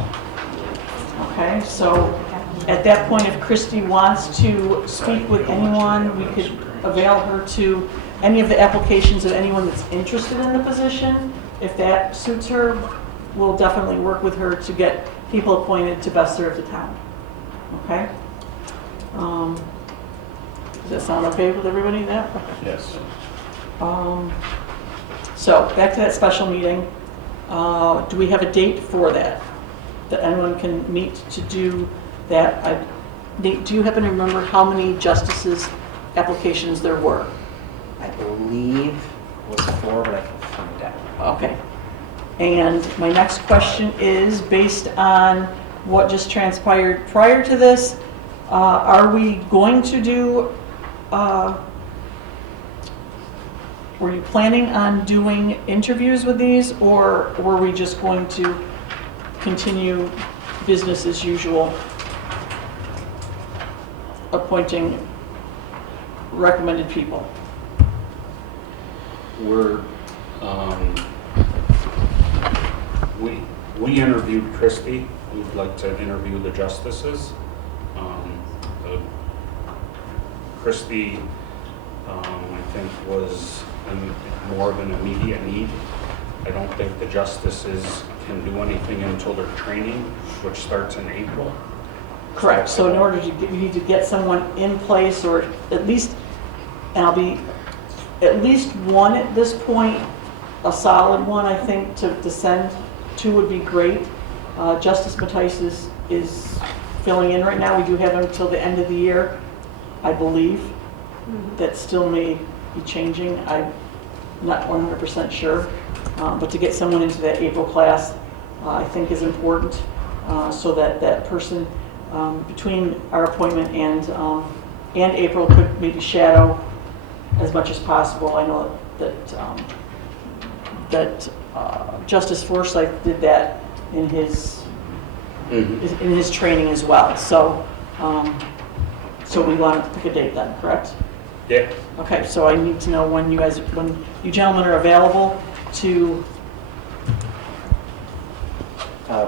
Okay, so at that point, if Christy wants to speak with anyone, we could avail her to any of the applications of anyone that's interested in the position. If that suits her, we'll definitely work with her to get people appointed to best serve the town. Okay? Does that sound okay with everybody there? Yes. So back to that special meeting. Do we have a date for that? That anyone can meet to do that? Nate, do you happen to remember how many justices applications there were? I believe was 4, but I can find out. Okay. And my next question is, based on what just transpired prior to this, are we going to do, were you planning on doing interviews with these, or were we just going to continue business as usual, appointing recommended people? We're, we interviewed Christie. We'd like to interview the justices. Christie, I think, was more of an immediate need. I don't think the justices can do anything until their training, which starts in April. Correct. So in order to get, we need to get someone in place, or at least, and I'll be at least one at this point, a solid one, I think, to send. 2 would be great. Justice Matthijs is filling in right now. We do have him until the end of the year, I believe. That still may be changing. I'm not 100% sure. But to get someone into that April class, I think is important, so that that person between our appointment and April could maybe shadow as much as possible. I know that Justice Forsythe did that in his training as well. So so we want to pick a date then, correct? Yeah. Okay, so I need to know when you gentlemen are available to.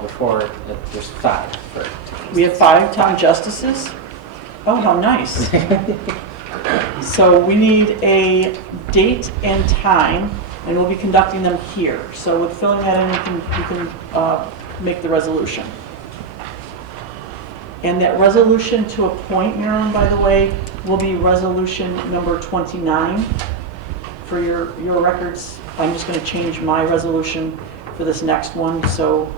Before, there's 5. We have 5 town justices. Oh, how nice. So we need a date and time, and we'll be conducting them here. So with filling that in, you can make the resolution. And that resolution to appoint, Marilyn, by the way, will be resolution number 29. For your records, I'm just going to change my resolution for this next one. So.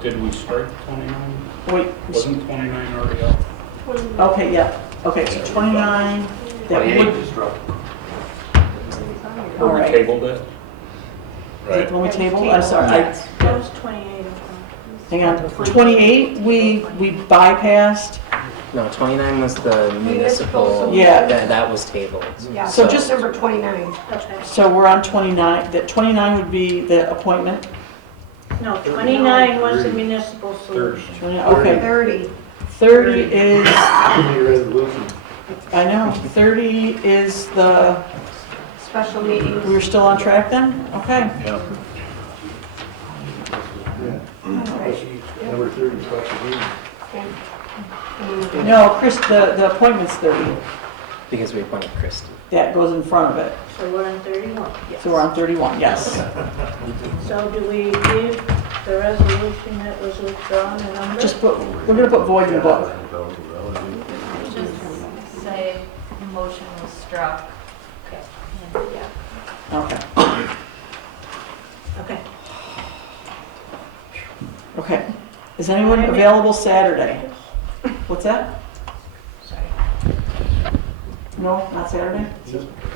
Did we strike 29? Wait. Wasn't 29 already up? Okay, yeah. Okay, so 29. That would. All Or we right. tabled it? Right. When we table, I'm sorry. That was 28. Hang on. 28, we bypassed. No, 29 was the municipal. Yeah. That was tabled. Yeah, So so just- number 29. Okay. So we're on 29. That 29 would be the appointment. No, 29 was the municipal solution. 29, okay. 30. 30 is, resolution. I know, 30 is the, Special meetings. we were still on track then? Okay. Yeah. Number 30, special meeting. No, Chris, the appointment's 30. Because we appointed Christie. That goes in front of it. So we're on 31. So we're on 31, yes. So do we give the resolution that was withdrawn a number? Just put, we're gonna put void in the book. Just say motion was struck. And, yeah. Okay. Okay. Okay. Is anyone available Saturday? What's that? Sorry. No, not Saturday?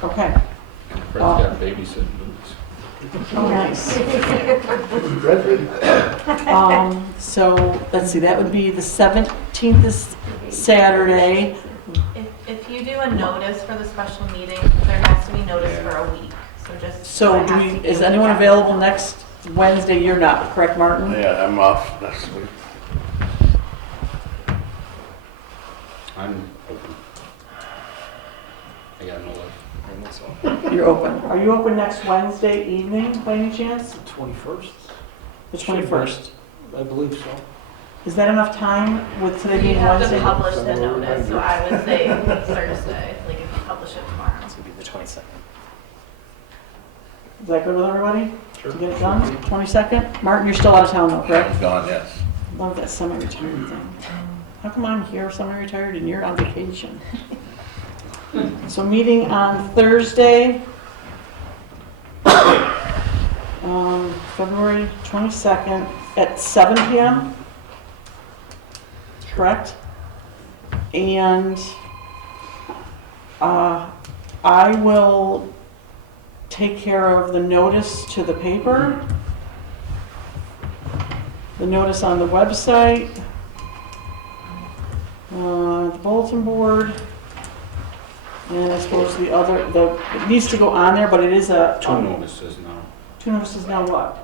Okay. Fred's got babysitting boots. Oh, nice. Redford. So, let's see, that would be the 17th is Saturday. If you do a notice for the special meeting, there has to be notice for a week, so just. So it has to be is a anyone week available after. next Wednesday? You're not, correct, Martin? Yeah, I'm off next week. I'm open. I got no life. I'm also. You're open. Are you open next Wednesday evening by any chance? 21st, The 21st. I believe so. Is that enough time with today You being have to Wednesday? publish the notice, so I would say Thursday, like if you publish it tomorrow. This would be the 22nd. Is that good with everybody? To get it done? 22nd? Martin, you're still out of town though, correct? I'm gone, yes. Love that semi-retirement thing. How come I'm here semi-retired and you're on vacation? So meeting on Thursday, February 22nd at 7 p.m. Correct? And I will take care of the notice to the paper, the notice on the website, the bulletin board, and I suppose it needs to go on there, but it is a... Two notices now, 2 notices now what?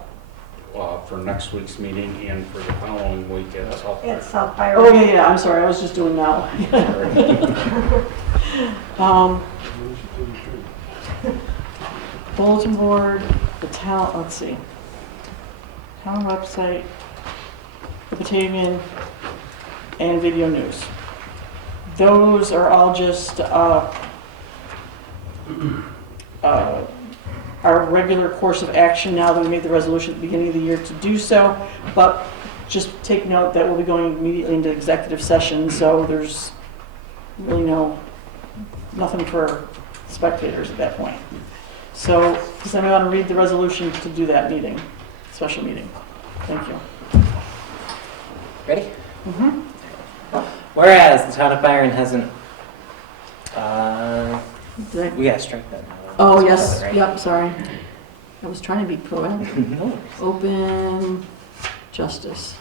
for next week's meeting and for the following week at South Park. It's South Byron. Oh, yeah, I'm sorry, I was just doing now. Bulletin board, the town, let's see, town website, the Batavian, and video news. Those are all just our regular course of action now that we made the resolution at the beginning of the year to do so, but just take note that we'll be going immediately into executive session, so there's really nothing for spectators at that point. So, does anyone want to read the resolution to do that meeting, special meeting? Thank you. Ready? Mm-hmm. Whereas the town of Byron hasn't, we gotta strike that now. Oh, That's yes, part of it, right? yep, sorry. I was trying to be proactive. No. Open justice.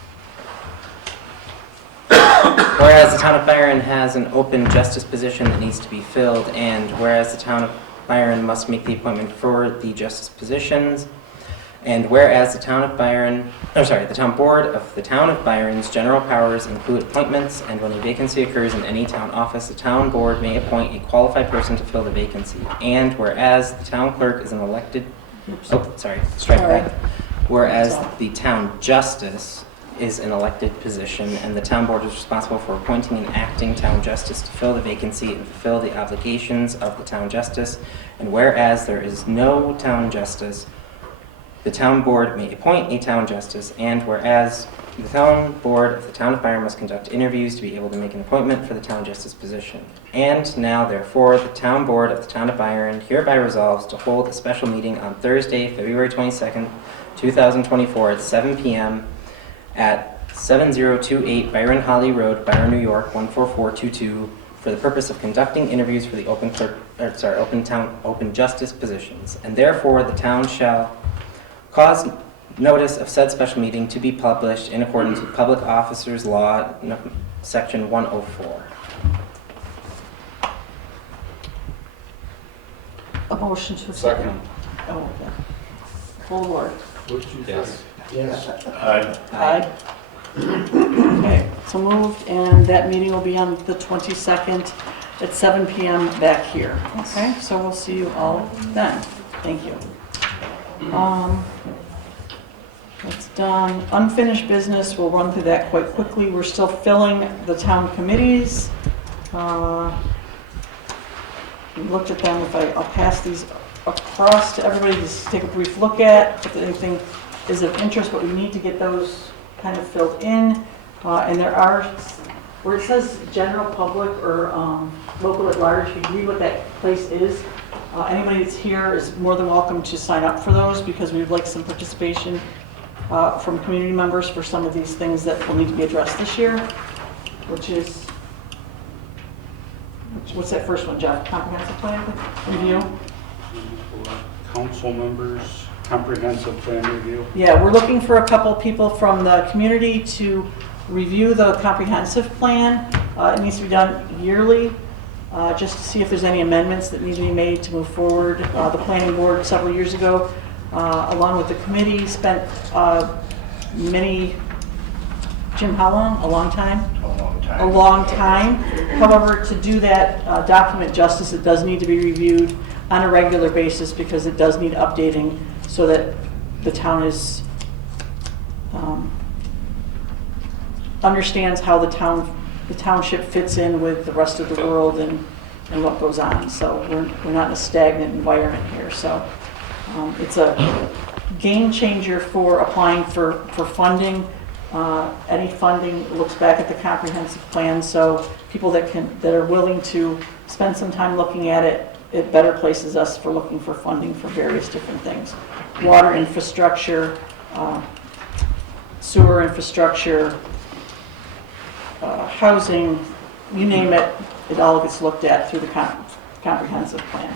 Whereas the town of Byron has an open justice position that needs to be filled, and whereas the town of Byron must make the appointment for the justice positions, and whereas the town board of the town of Byron's general powers include appointments, and when a vacancy occurs in any town office, the town board may appoint a qualified person to fill the vacancy. And whereas the town clerk is an elected, strike that. Whereas the town justice is an elected position, and the town board is responsible for appointing an acting town justice to fill the vacancy and fulfill the obligations of the town justice. And whereas there is no town justice, the town board may appoint a town justice, and whereas the town board of the town of Byron must conduct interviews to be able to make an appointment for the town justice position. And now, therefore, the town board of the town of Byron hereby resolves to hold a special meeting on Thursday, February 22nd, 2024 at 7 p.m. at 7028 Byron Holly Road, Byron, New York 14422, for the purpose of conducting interviews for the open justice positions. And therefore, the town shall cause notice of said special meeting to be published in accordance with Public Officers Law, Section 104. A motion to... Second. Oh, okay. Full board. Yes. Yes. Aye. Okay, so moved, and that meeting will be on the 22nd at 7 p.m. back here. Okay, so we'll see you all then. Thank you. That's done. Unfinished business, we'll run through that quite quickly. We're still filling the town committees. We looked at them. I'll pass these across to everybody to take a brief look at if anything is of interest, but we need to get those kind of filled in. And there are, where it says general public or local at large, if you read what that place is, anybody that's here is more than welcome to sign up for those, because we'd like some participation from community members for some of these things that will need to be addressed this year, which is, what's that first one, Jeff? Comprehensive plan review? Council members, comprehensive plan review. Yeah, we're looking for a couple people from the community to review the comprehensive plan. It needs to be done yearly, just to see if there's any amendments that need to be made to move forward. The planning board several years ago, along with the committee, spent Jim, how long? A long time? A long time. However, to do that document justice, it does need to be reviewed on a regular basis, because it does need updating so that the town is understands how the township fits in with the rest of the world and what goes on. So we're not in a stagnant environment here. So it's a game changer for applying for funding. Any funding looks back at the comprehensive plan, so people that are willing to spend some time looking at it, it better places us for looking for funding for various different things. Water infrastructure, sewer infrastructure, housing, you name it, it all gets looked at through the comprehensive plan.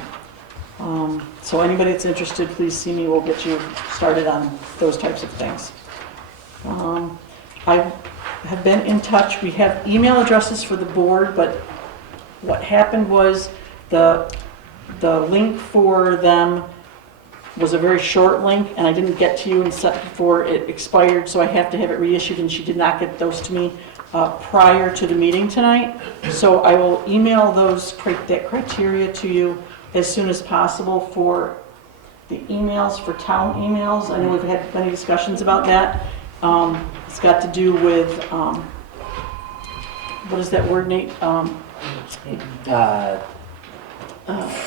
So anybody that's interested, please see me, we'll get you started on those types of things. I have been in touch, we have email addresses for the board, but what happened was the link for them was a very short link, and I didn't get to you before it expired, so I have to have it reissued, and she did not get those to me prior to the meeting tonight. So I will email that criteria to you as soon as possible for the emails, for town emails. I know we've had many discussions about that. It's got to do with, what is that word, Nate?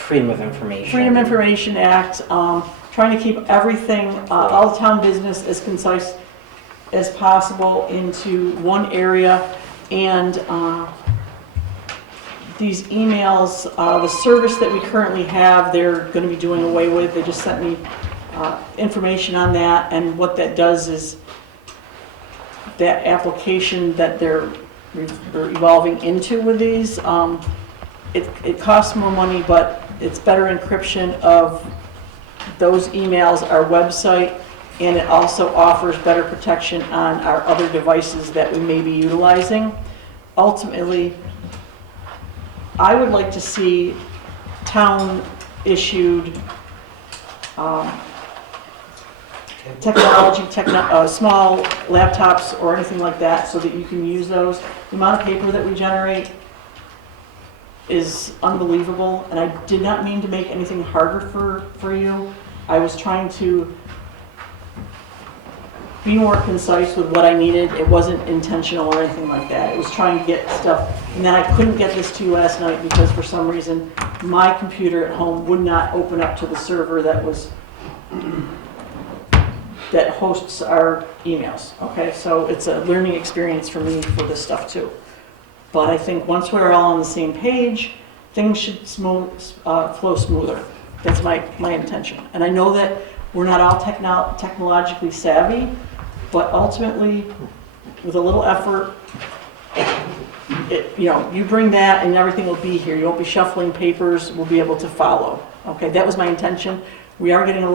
Freedom of Information. Freedom of Information Act, trying to keep everything, all town business as concise as possible into one area. And these emails, the service that we currently have, they're going to be doing away with. They just sent me information on that, and what that does is that application that they're evolving into with these, it costs more money, but it's better encryption of those emails, our website, and it also offers better protection on our other devices that we may be utilizing. Ultimately, I would like to see town-issued small laptops or anything like that so that you can use those. The amount of paper that we generate is unbelievable, and I did not mean to make anything harder for you. I was trying to be more concise with what I needed. It wasn't intentional or anything like that. It was trying to get stuff, and then I couldn't get this to you last night because for some reason my computer at home would not open up to the server that hosts our emails. Okay, so it's a learning experience for me for this stuff too. But I think once we're all on the same page, things should flow smoother. That's my intention. And I know that we're not all technologically savvy, but ultimately, with a little effort, you bring that and everything will be here. You won't be shuffling papers. We'll be able to follow. Okay, that was my intention. I am getting a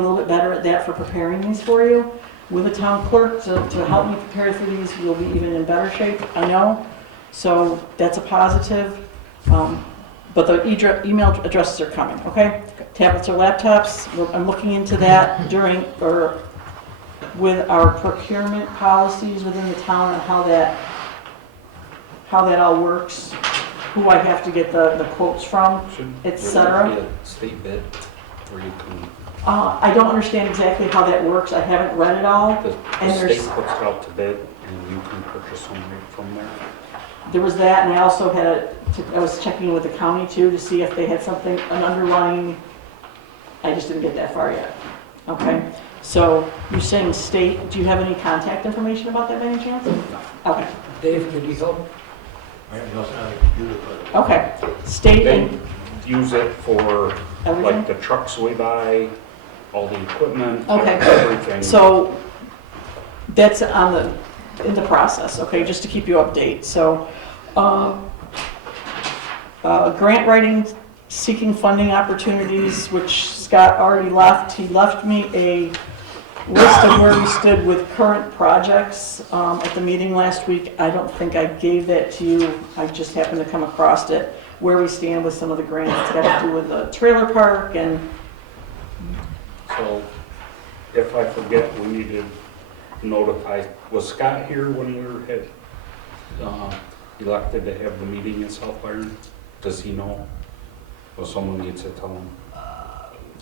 little bit better at that for preparing these for you. With a town clerk to help me prepare for these, we'll be even in better shape, I know. So that's a positive. But the email addresses are coming, okay? Tablets or laptops, I'm looking into that with our procurement policies within the town and how that all works, who I have to get the quotes from, etc. Would it be a state bid where you can? I don't understand exactly how that works. I haven't read it all. The state puts it out to bid and you can purchase them right from there. There was that, and I also I was checking with the county too to see if they had an underlying, I just didn't get that far yet. Okay, so you're saying state, do you have any contact information about that by any chance? Okay. Dave, could you help? Okay, state They and, use it for Everything? like the trucks we buy, all the equipment, Okay. everything. so that's in the process, okay, just to keep you updated. So, grant writing, seeking funding opportunities, which Scott already left. He left me a list of where we stood with current projects at the meeting last week. I don't think I gave that to you. I just happened to come across it, where we stand with some of the grants. It's got to do with the trailer park and... So if I forget, we need to notify, was Scott here when we were elected to have the meeting in South Byron? Does he know? Or someone needs to tell him?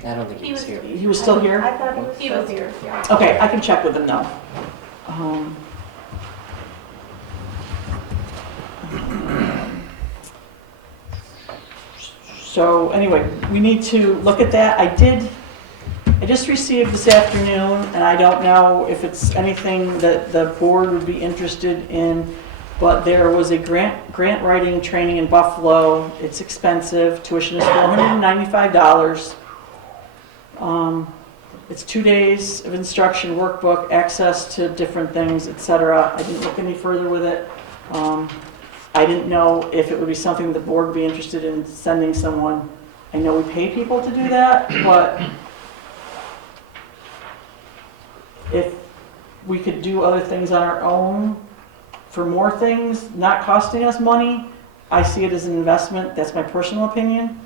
I don't think he was here. He was still here? I thought he was here. Yeah. Okay, I can check with him now. So anyway, we need to look at that. I just received this afternoon, and I don't know if it's anything that the board would be interested in, but there was a grant writing training in Buffalo. It's expensive. Tuition is $495. It's 2 days of instruction, workbook, access to different things, etc. I didn't look any further with it. I didn't know if it would be something the board would be interested in sending someone. I know we pay people to do that, but if we could do other things on our own for more things, not costing us money, I see it as an investment. That's my personal opinion.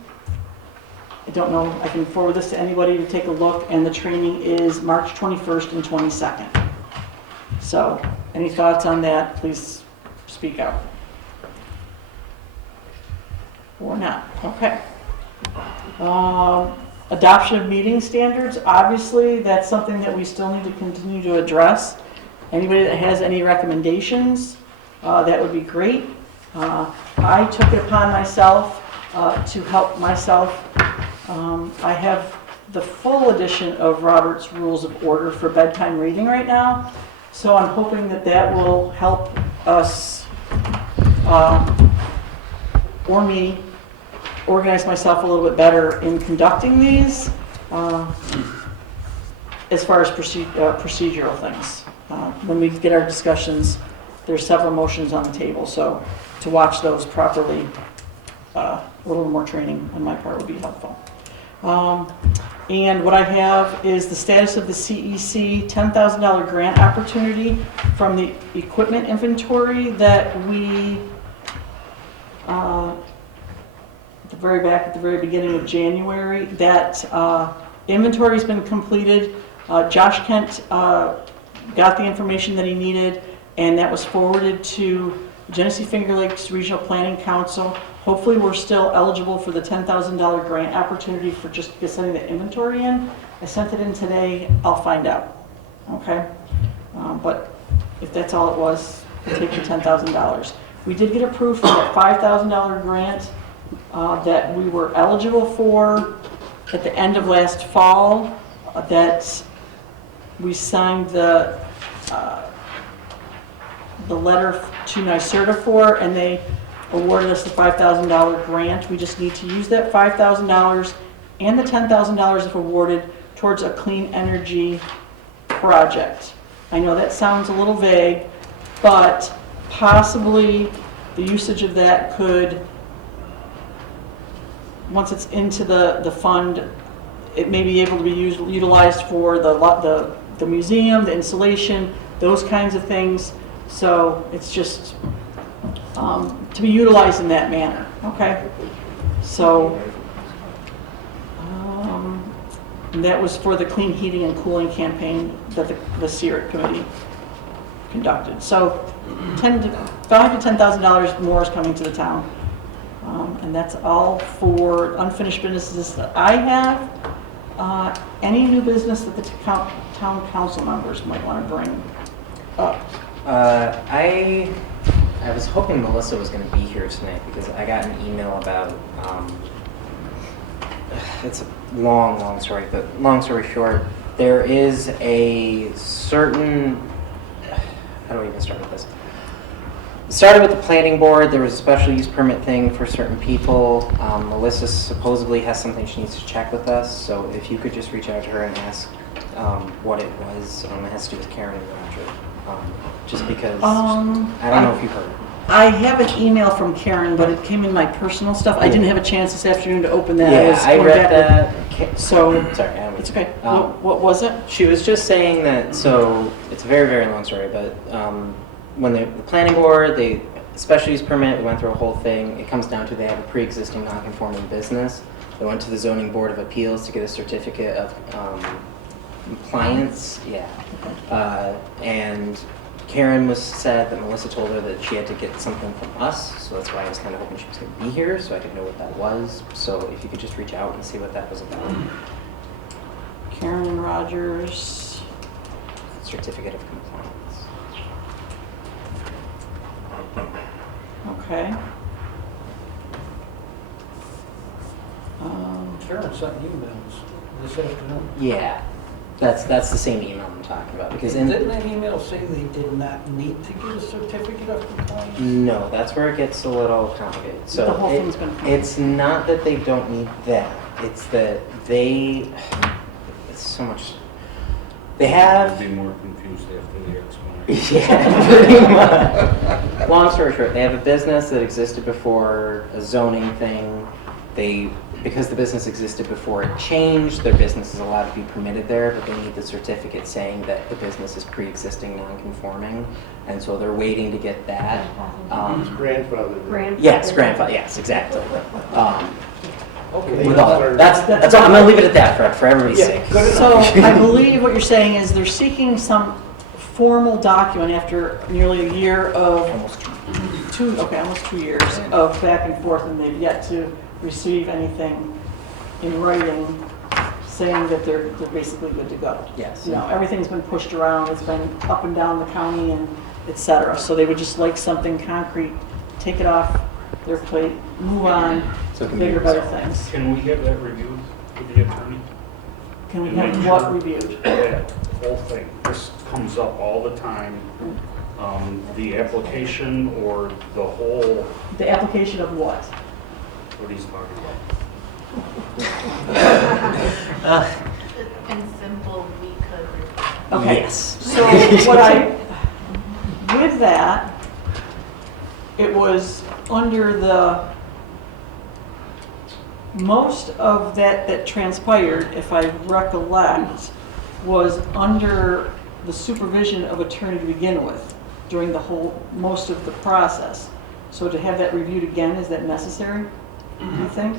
I don't know, I can forward this to anybody to take a look, and the training is March 21st and 22nd. So, any thoughts on that, please speak out. Or not, okay. Adoption of meeting standards, obviously, that's something that we still need to continue to address. Anybody that has any recommendations, that would be great. I took it upon myself to help myself. I have the full edition of Robert's Rules of Order for bedtime reading right now, so I'm hoping that that will help us, or me, organize myself a little bit better in conducting these as far as procedural things. When we get our discussions, there's several motions on the table, so to watch those properly, a little more training on my part would be helpful. And what I have is the status of the CEC $10,000 grant opportunity from the equipment inventory that we, at the very beginning of January, that inventory has been completed. Josh Kent got the information that he needed, and that was forwarded to Genesee Finger Lakes Regional Planning Council. Hopefully we're still eligible for the $10,000 grant opportunity for just sending the inventory in. I sent it in today, I'll find out, okay? But if that's all it was, we'll take the $10,000. We did get approved for that $5,000 grant that we were eligible for at the end of last fall, that we signed the letter to NYSERDA for, and they awarded us the $5,000 grant. We just need to use that $5,000 and the $10,000 if awarded towards a clean energy project. I know that sounds a little vague, but possibly the usage of that could, once it's into the fund, it may be able to be utilized for the museum, the installation, those kinds of things. So it's just to be utilized in that manner, okay? So and that was for the clean heating and cooling campaign that the CERT committee conducted. So $5,000 to $10,000 more is coming to the town. And that's all for unfinished businesses that I have. Any new business that the town council members might want to bring up? I was hoping Melissa was going to be here tonight because I got an email about, it's a long story, but long story short, there is a certain, how do I even start with this? It started with the planning board. There was a special use permit thing for certain people. Melissa supposedly has something she needs to check with us, so if you could just reach out to her and ask what it was. It has to do with Karen and Roger. Just because, I don't know if you've heard. I have an email from Karen, but it came in my personal stuff. I didn't have a chance this afternoon to open that. Yeah, I read that. So, sorry, it's okay. What was it? She was just saying that, so it's a very long story, but when the planning board, the special use permit, we went through a whole thing. It comes down to they have a pre-existing non-conforming business. They went to the zoning board of appeals to get a certificate of compliance. Yeah. And Karen said that Melissa told her that she had to get something from us, so that's why I was kind of hoping she was going to be here so I could know what that was. So if you could just reach out and see what that was about. Karen and Rogers. Certificate of compliance. Okay. Karen sent emails this afternoon. Yeah. That's the same email I'm talking about. Because didn't that email say they did not need to get a certificate of compliance? No, that's where it gets a little complicated. So the whole thing's been it's not that they don't need that. It's that it's so much. They have. I'd be more confused after the explanation. Yeah, pretty much. long story short, they have a business that existed before a zoning thing. Because the business existed before it changed, their business is allowed to be permitted there, but they need the certificate saying that the business is pre-existing non-conforming. And so they're waiting to get that. It's grandfather. Yes, grandfather, yes, exactly. Okay. With all, that's all, I'm gonna leave it at that for everybody's sake. So I believe what you're saying is they're seeking some formal document after nearly a year of almost 2 years of back and forth, and they've yet to receive anything in writing saying that they're basically good to go. Yes. You know, everything's been pushed around, it's been up and down the county and et cetera. So they would just like something concrete, take it off their plate, move on So it to can be bigger, better resolved. things. Can we have that reviewed with the attorney? Can we And have make what sure reviewed? That whole thing, this comes up all the time. The application or the whole, The application of what? what he's talking about. In simple, we could. Okay. Yes. So with that, it was under most of that transpired, if I recollect, was under the supervision of attorney to begin with during most of the process. So to have that reviewed again, is that necessary, do you think?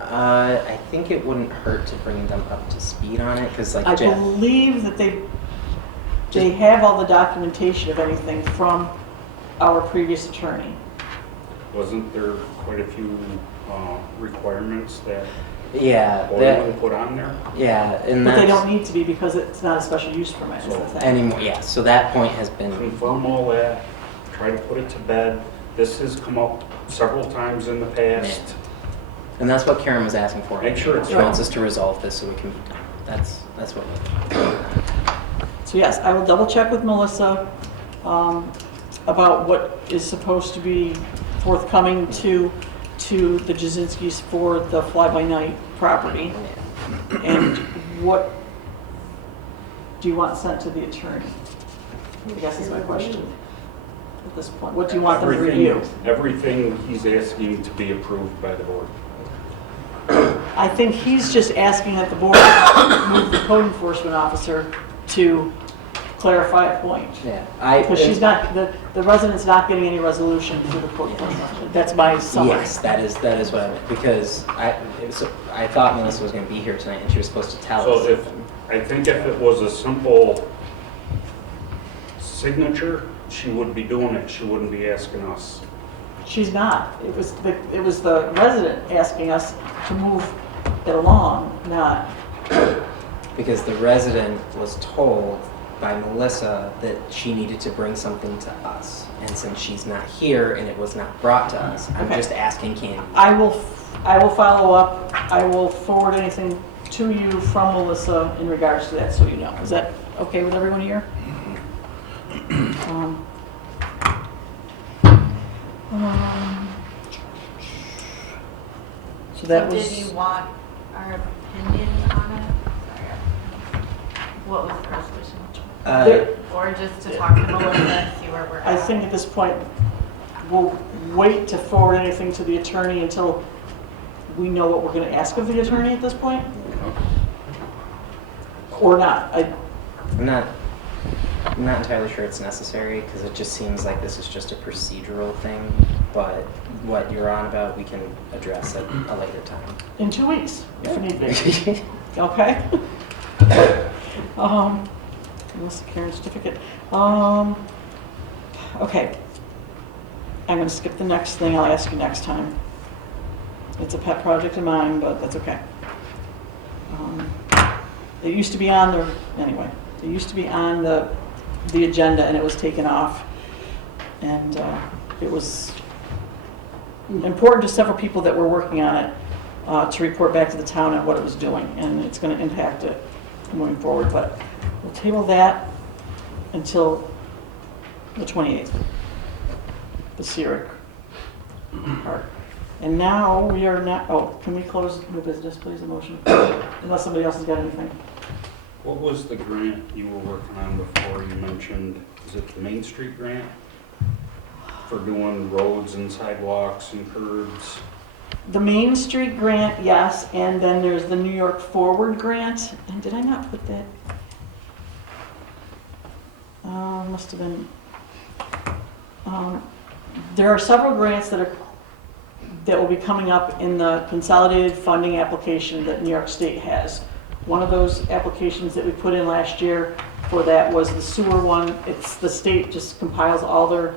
I think it wouldn't hurt to bring them up to speed on it, because like I Jeff, believe that they have all the documentation of anything from our previous attorney. Wasn't there quite a few requirements that yeah, Byron put on there? yeah, and But they that's don't need to be because it's not a special use permit, is the thing. anymore. Yeah, so that point has been. Confirm all that, try to put it to bed. This has come up several times in the past. And that's what Karen was asking for. Make sure it's She wants us to resolve this so we can. That's what. So yes, I will double check with Melissa about what is supposed to be forthcoming to the Jasinskis for the fly-by-night property. And what do you want sent to the attorney? I guess is my question at this point. What do you want them to review? Everything he's asking to be approved by the board. I think he's just asking that the board move the code enforcement officer to clarify a point. Yeah, Because she's not, the resident's not getting any resolution through the code enforcement officer. That's my summary. Yes, that is what I meant, because I thought Melissa was going to be here tonight and she was supposed to tell us. So I think if it was a simple signature, she would be doing it. She wouldn't be asking us. She's not. It was the resident asking us to move it along, not. Because the resident was told by Melissa that she needed to bring something to us. And since she's not here and it was not brought to us, I'm Okay. just asking Candy. I will follow up. I will forward anything to you from Melissa in regards to that, so you know. Is that okay with everyone here? So that was. Did you want our opinion on it? Sorry. What was the resolution? Or just to talk to Melissa and see where we're at? I think at this point, we'll wait to forward anything to the attorney until we know what we're going to ask of the attorney at this point. Or not. I'm not entirely sure it's necessary, because it just seems like this is just a procedural thing. But what you're on about, we can address at a later time. In 2 weeks, if need be. Okay? Unless the Karen certificate. Okay. I'm going to skip the next thing. I'll ask you next time. It's a pet project of mine, but that's okay. It used to be on anyway, it used to be on the agenda and it was taken off. And it was important to several people that were working on it to report back to the town on what it was doing, and it's going to impact it moving forward. But we'll table that until the 28th, the CERIC part. And now we are not, can we close new business, please, a motion? Unless somebody else has got anything. What was the grant you were working on before you mentioned, is it the Main Street grant? for doing roads and sidewalks and curbs? The Main Street grant, yes, and then there's the New York Forward grant. And did I not put that? Must have been. There are several grants that will be coming up in the consolidated funding application that New York State has. One of those applications that we put in last year for that was the sewer one. It's the state just compiles all their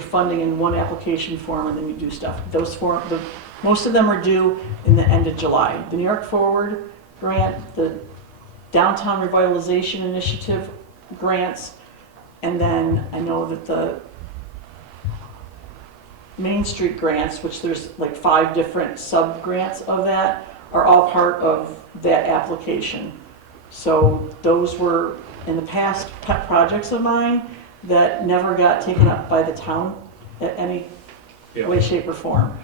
funding in one application form, and then you do stuff. Most of them are due in the end of July. The New York Forward grant, the Downtown Revitalization Initiative grants, and then I know that the Main Street grants, which there's like 5 different sub-grants of that, are all part of that application. So those were, in the past, pet projects of mine that never got taken up by the town at any way, shape, or form.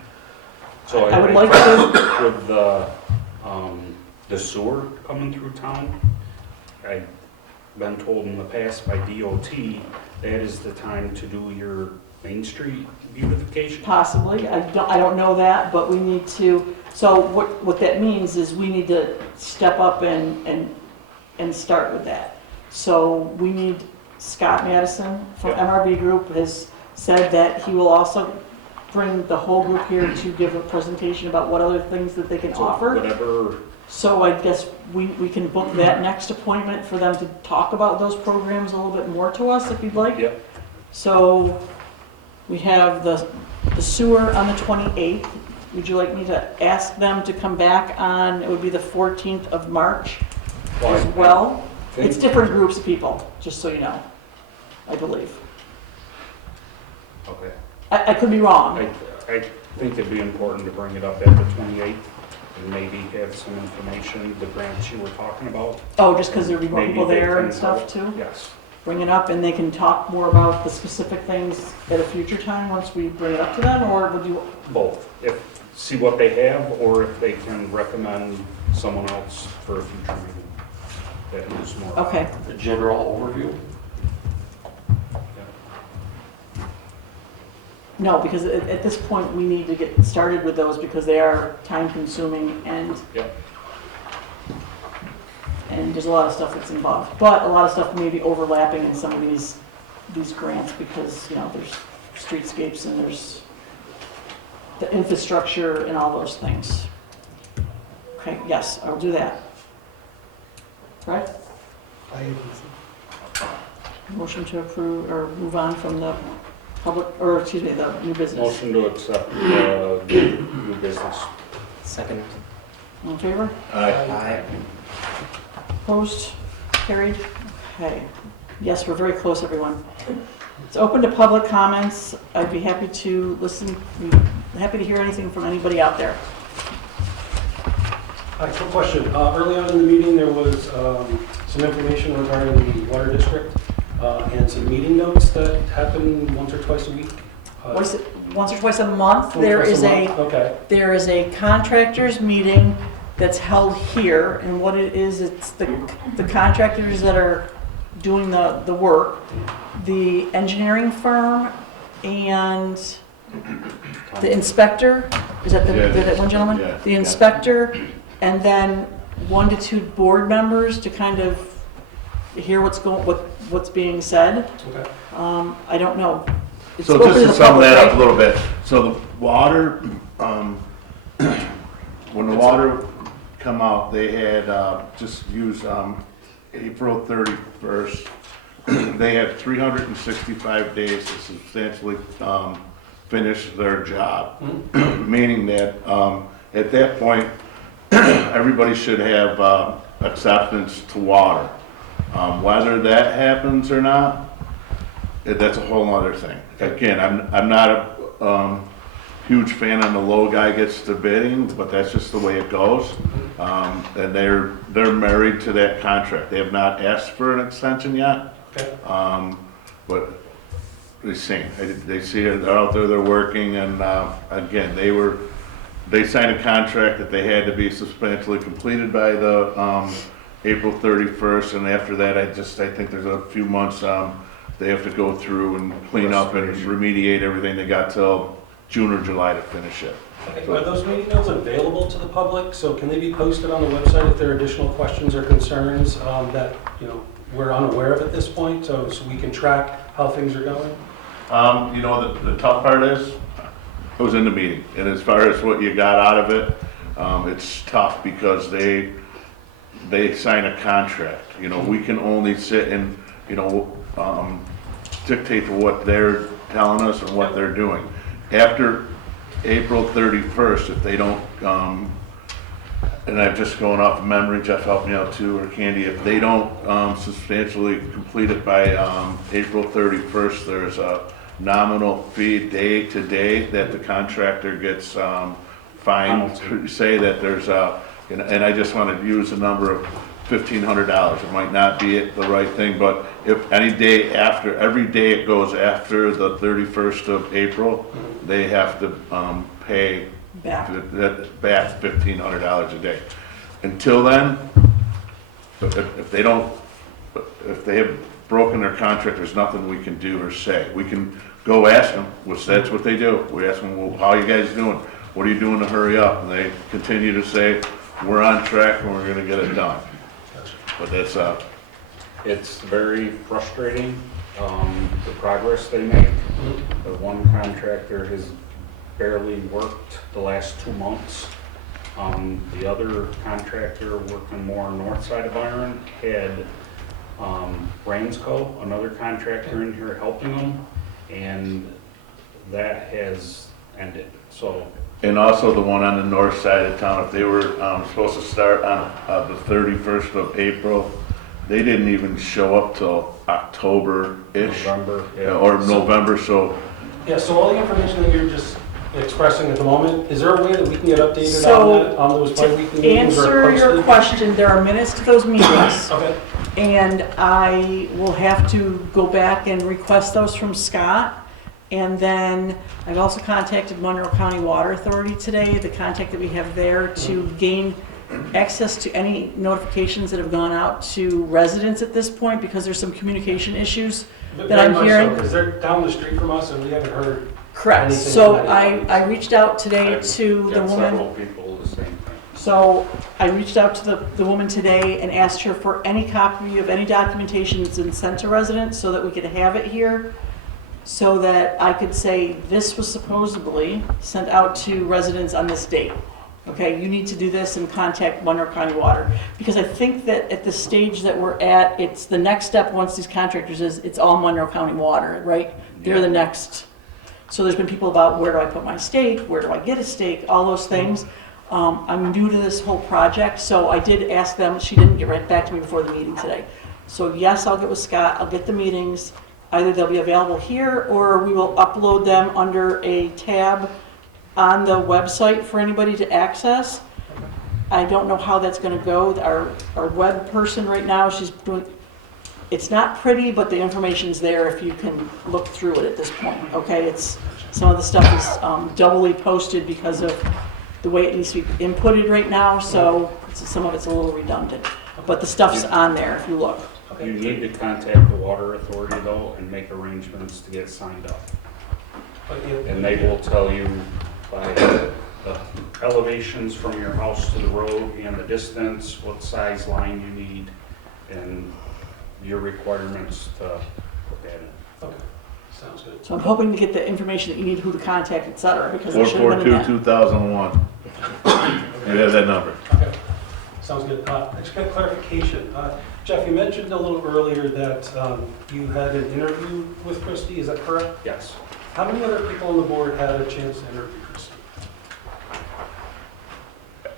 So I would like to. With the sewer coming through town, I've been told in the past by DOT, that is the time to do your Main Street beautification. Possibly, I don't know that, but we need to, so what that means is we need to step up and start with that. So we need, Scott Madison from MRB Group has said that he will also bring the whole group here to give a presentation about what other things that they can offer. Whatever. So I guess we can book that next appointment for them to talk about those programs a little bit more to us, if you'd like. Yep. So we have the sewer on the 28th. Would you like me to ask them to come back on, it would be the 14th of March as well? It's different groups of people, just so you know, I believe. Okay. I could be wrong. I think it'd be important to bring it up at the 28th and maybe have some information, the grants you were talking about. Oh, just because there'd be more Maybe people they there can and stuff help. too? Yes. Bring it up and they can talk more about the specific things at a future time once we bring it up to them, or would you? Both. See what they have, or if they can recommend someone else for a future meeting that knows more. Okay. A general overview? No, because at this point, we need to get started with those because they are time consuming and there's a lot of stuff that's involved. But a lot of stuff may be overlapping in some of these grants because, you know, there's streetscapes and there's the infrastructure and all those things. Okay, yes, I'll do that. Right? Motion to approve or move on from the public, or excuse me, the new business. Motion to accept the new business. Second. All in favor? Aye. Opposed? Carried? Okay. Yes, we're very close, everyone. It's open to public comments. I'd be happy to listen, happy to hear anything from anybody out there. Hi, quick question. Early on in the meeting, there was some information regarding the water district and some meeting notes that happen once or twice a week. Once or twice a month, There is a contractors meeting that's held here, and what it is, it's the contractors that are doing the work, the engineering firm, and the inspector. Is that that one gentleman? Yeah. The inspector, and then 1 to 2 board members to kind of hear what's being said. Okay. I don't know. It's So open just to the sum public, that up right? a little bit, so the water, when the water come out, they had just used April 31st. They had 365 days to substantially finish their job, meaning that at that point, everybody should have acceptance to water. Whether that happens or not, that's a whole other thing. Again, I'm not a huge fan on the low guy gets the bidding, but that's just the way it goes. And they're married to that contract. They have not asked for an extension yet. But they see it, they're out there, they're working, and again, they signed a contract that they had to be substantially completed by the April 31st, and after that, I think there's a few months they have to go through and clean up and remediate everything. They got till June or July to finish it. Okay, are those meeting notes available to the public? So can they be posted on the website if there are additional questions or concerns that, you know, we're unaware of at this point, so we can track how things are going? You know, the tough part is, I was in the meeting, and as far as what you got out of it, it's tough because they sign a contract. You know, we can only sit and, you know, dictate to what they're telling us and what they're doing. After April 31st, if they don't, and I'm just going off of memory, Jeff helped me out too, or Candy, if they don't substantially complete it by April 31st, there's a nominal fee day to day that the contractor gets fined. Say that there's a, and I just want to use a number of $1,500. It might not be the right thing, but if any day after, every day it goes after the 31st of April, they have to pay back $1,500 a day. Until then, if they don't, if they have broken their contract, there's nothing we can do or say. We can go ask them, which that's what they do. We ask them, well, how are you guys doing? What are you doing to hurry up? And they continue to say, we're on track and we're gonna get it done. But that's, It's very frustrating, the progress they make. The one contractor has barely worked the last 2 months. The other contractor working more north side of Byron had Bransco, another contractor in here helping them, and that has ended, so. and also the one on the north side of town, if they were supposed to start on the 31st of April, they didn't even show up till October-ish. November, yeah. Or November, so. Yeah, so all the information that you're just expressing at the moment, is there a way that we can get updated So, on that, on those bi-weekly meetings or answer your posted? question, there are minutes to those meetings. Okay. And I will have to go back and request those from Scott. And then I've also contacted Monroe County Water Authority today, the contact that we have there, to gain access to any notifications that have gone out to residents at this point, because there's some communication issues that I'm hearing. Because they're down the street from us and we haven't heard. Correct. anything So about it. I reached out today I've to the got woman. several people the same thing. So I reached out to the woman today and asked her for any copy of any documentation that's been sent to residents so that we could have it here, so that I could say this was supposedly sent out to residents on this date. Okay, you need to do this and contact Monroe County Water. Because I think that at the stage that we're at, it's the next step once these contractors is, it's all Monroe County Water, right? They're the next. So there's been people about where do I put my stake, where do I get a stake, all those things. I'm new to this whole project, so I did ask them, she didn't get right back to me before the meeting today. So yes, I'll get with Scott, I'll get the meetings, either they'll be available here or we will upload them under a tab on the website for anybody to access. I don't know how that's gonna go. Our web person right now, she's doing, it's not pretty, but the information's there if you can look through it at this point, okay? It's, some of the stuff is doubly posted because of the way it needs to be inputted right now, so some of it's a little redundant. But the stuff's on there if you look. You need to contact the water authority though and make arrangements to get signed up. And they will tell you by the elevations from your house to the road and the distance, what size line you need, and your requirements to put that in. Okay, sounds good. So I'm hoping to get the information that you need, who to contact, et cetera, because it should have been in that. 442-2001. You have that number. Okay, sounds good. I just got clarification. Jeff, you mentioned a little earlier that you had an interview with Christy, is that correct? Yes. How many other people on the board had a chance to interview Christy?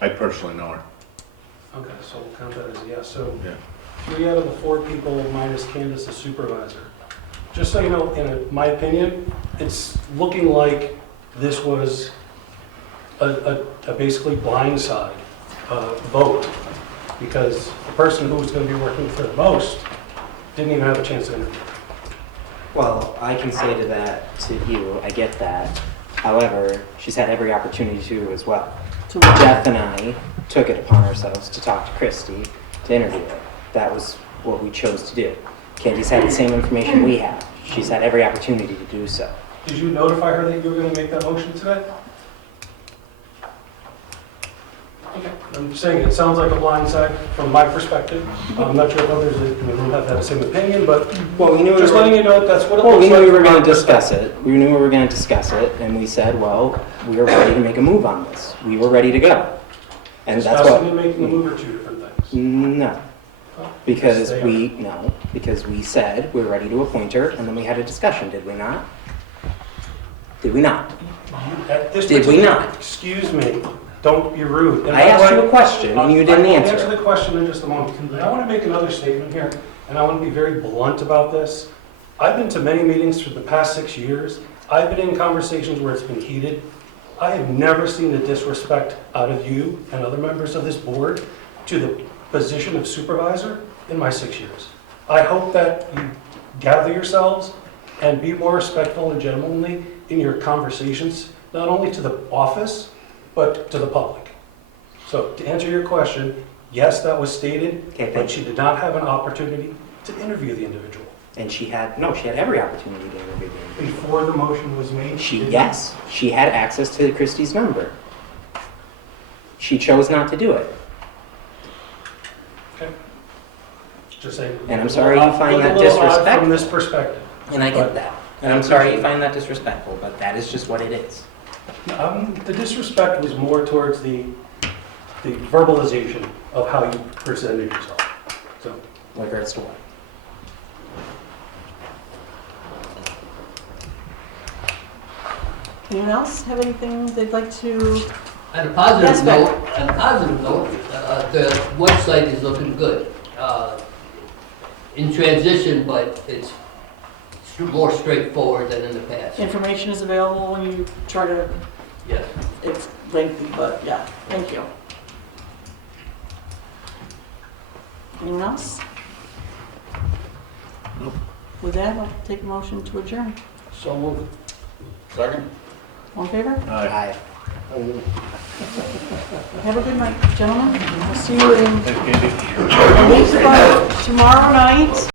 I personally know her. Okay, so we'll count that as a yes. So Yeah. 3 out of the 4 people minus Candace, the supervisor. Just so you know, in my opinion, it's looking like this was a basically blindside vote, because the person who's going to be working with her the most didn't even have a chance to interview. Well, I can say to that, to you, I get that. However, she's had every opportunity to as well. Jeff and I took it upon ourselves to talk to Christy, to interview her. That was what we chose to do. Candy's had the same information we have. She's had every opportunity to do so. Did you notify her that you were going to make that motion today? Okay. I'm just saying, it sounds like a blindside from my perspective. I'm not sure if others in the room have that same opinion, but Well, we knew just letting you know that's what it Well, looks we like. knew we were from going my to discuss perspective. it. We knew we were going to discuss it, and we said, well, we are ready to make a move on this. We were ready to go. And that's Discussing what, and making a move are two different things. no. Because Yes, they we said we were ready to appoint her, and then we had a discussion, did we not? Did we not? At this Did we particular- not? Excuse me, don't be rude. And I asked you a I- question, and you didn't I will answer. answer the question in just a moment. And I want to make another statement here, and I want to be very blunt about this. I've been to many meetings for the past 6 years. I've been in conversations where it's been heated. I have never seen the disrespect out of you and other members of this board to the position of supervisor in my 6 years. I hope that you gather yourselves and be more respectful and gentlemanly in your conversations, not only to the office, but to the public. So to answer your question, yes, that was stated, Okay, but thank she did not have an opportunity to interview the individual. And she had every opportunity to interview the individual. Before the motion was made? Yes, she had access to Christie's number. She chose not to do it. Okay. Just saying. And I'm sorry you find that Look a little odd disrespectful. From this perspective. And I get that. And I'm sorry you find that disrespectful, but that is just what it is. The disrespect was more towards the verbalization of how you presented yourself. So, With regards to what? Anyone else have anything they'd like to? On a positive Yes, Ben. note, the website is looking good. In transition, but it's more straightforward than in the past. Information is available when you try to, Yes. it's lengthy, but yeah, thank you. Anyone else? With that, I'll take a motion to adjourn. So moved. Second? All in favor? Aye. Have a good night, gentlemen. We'll see you in, tomorrow night.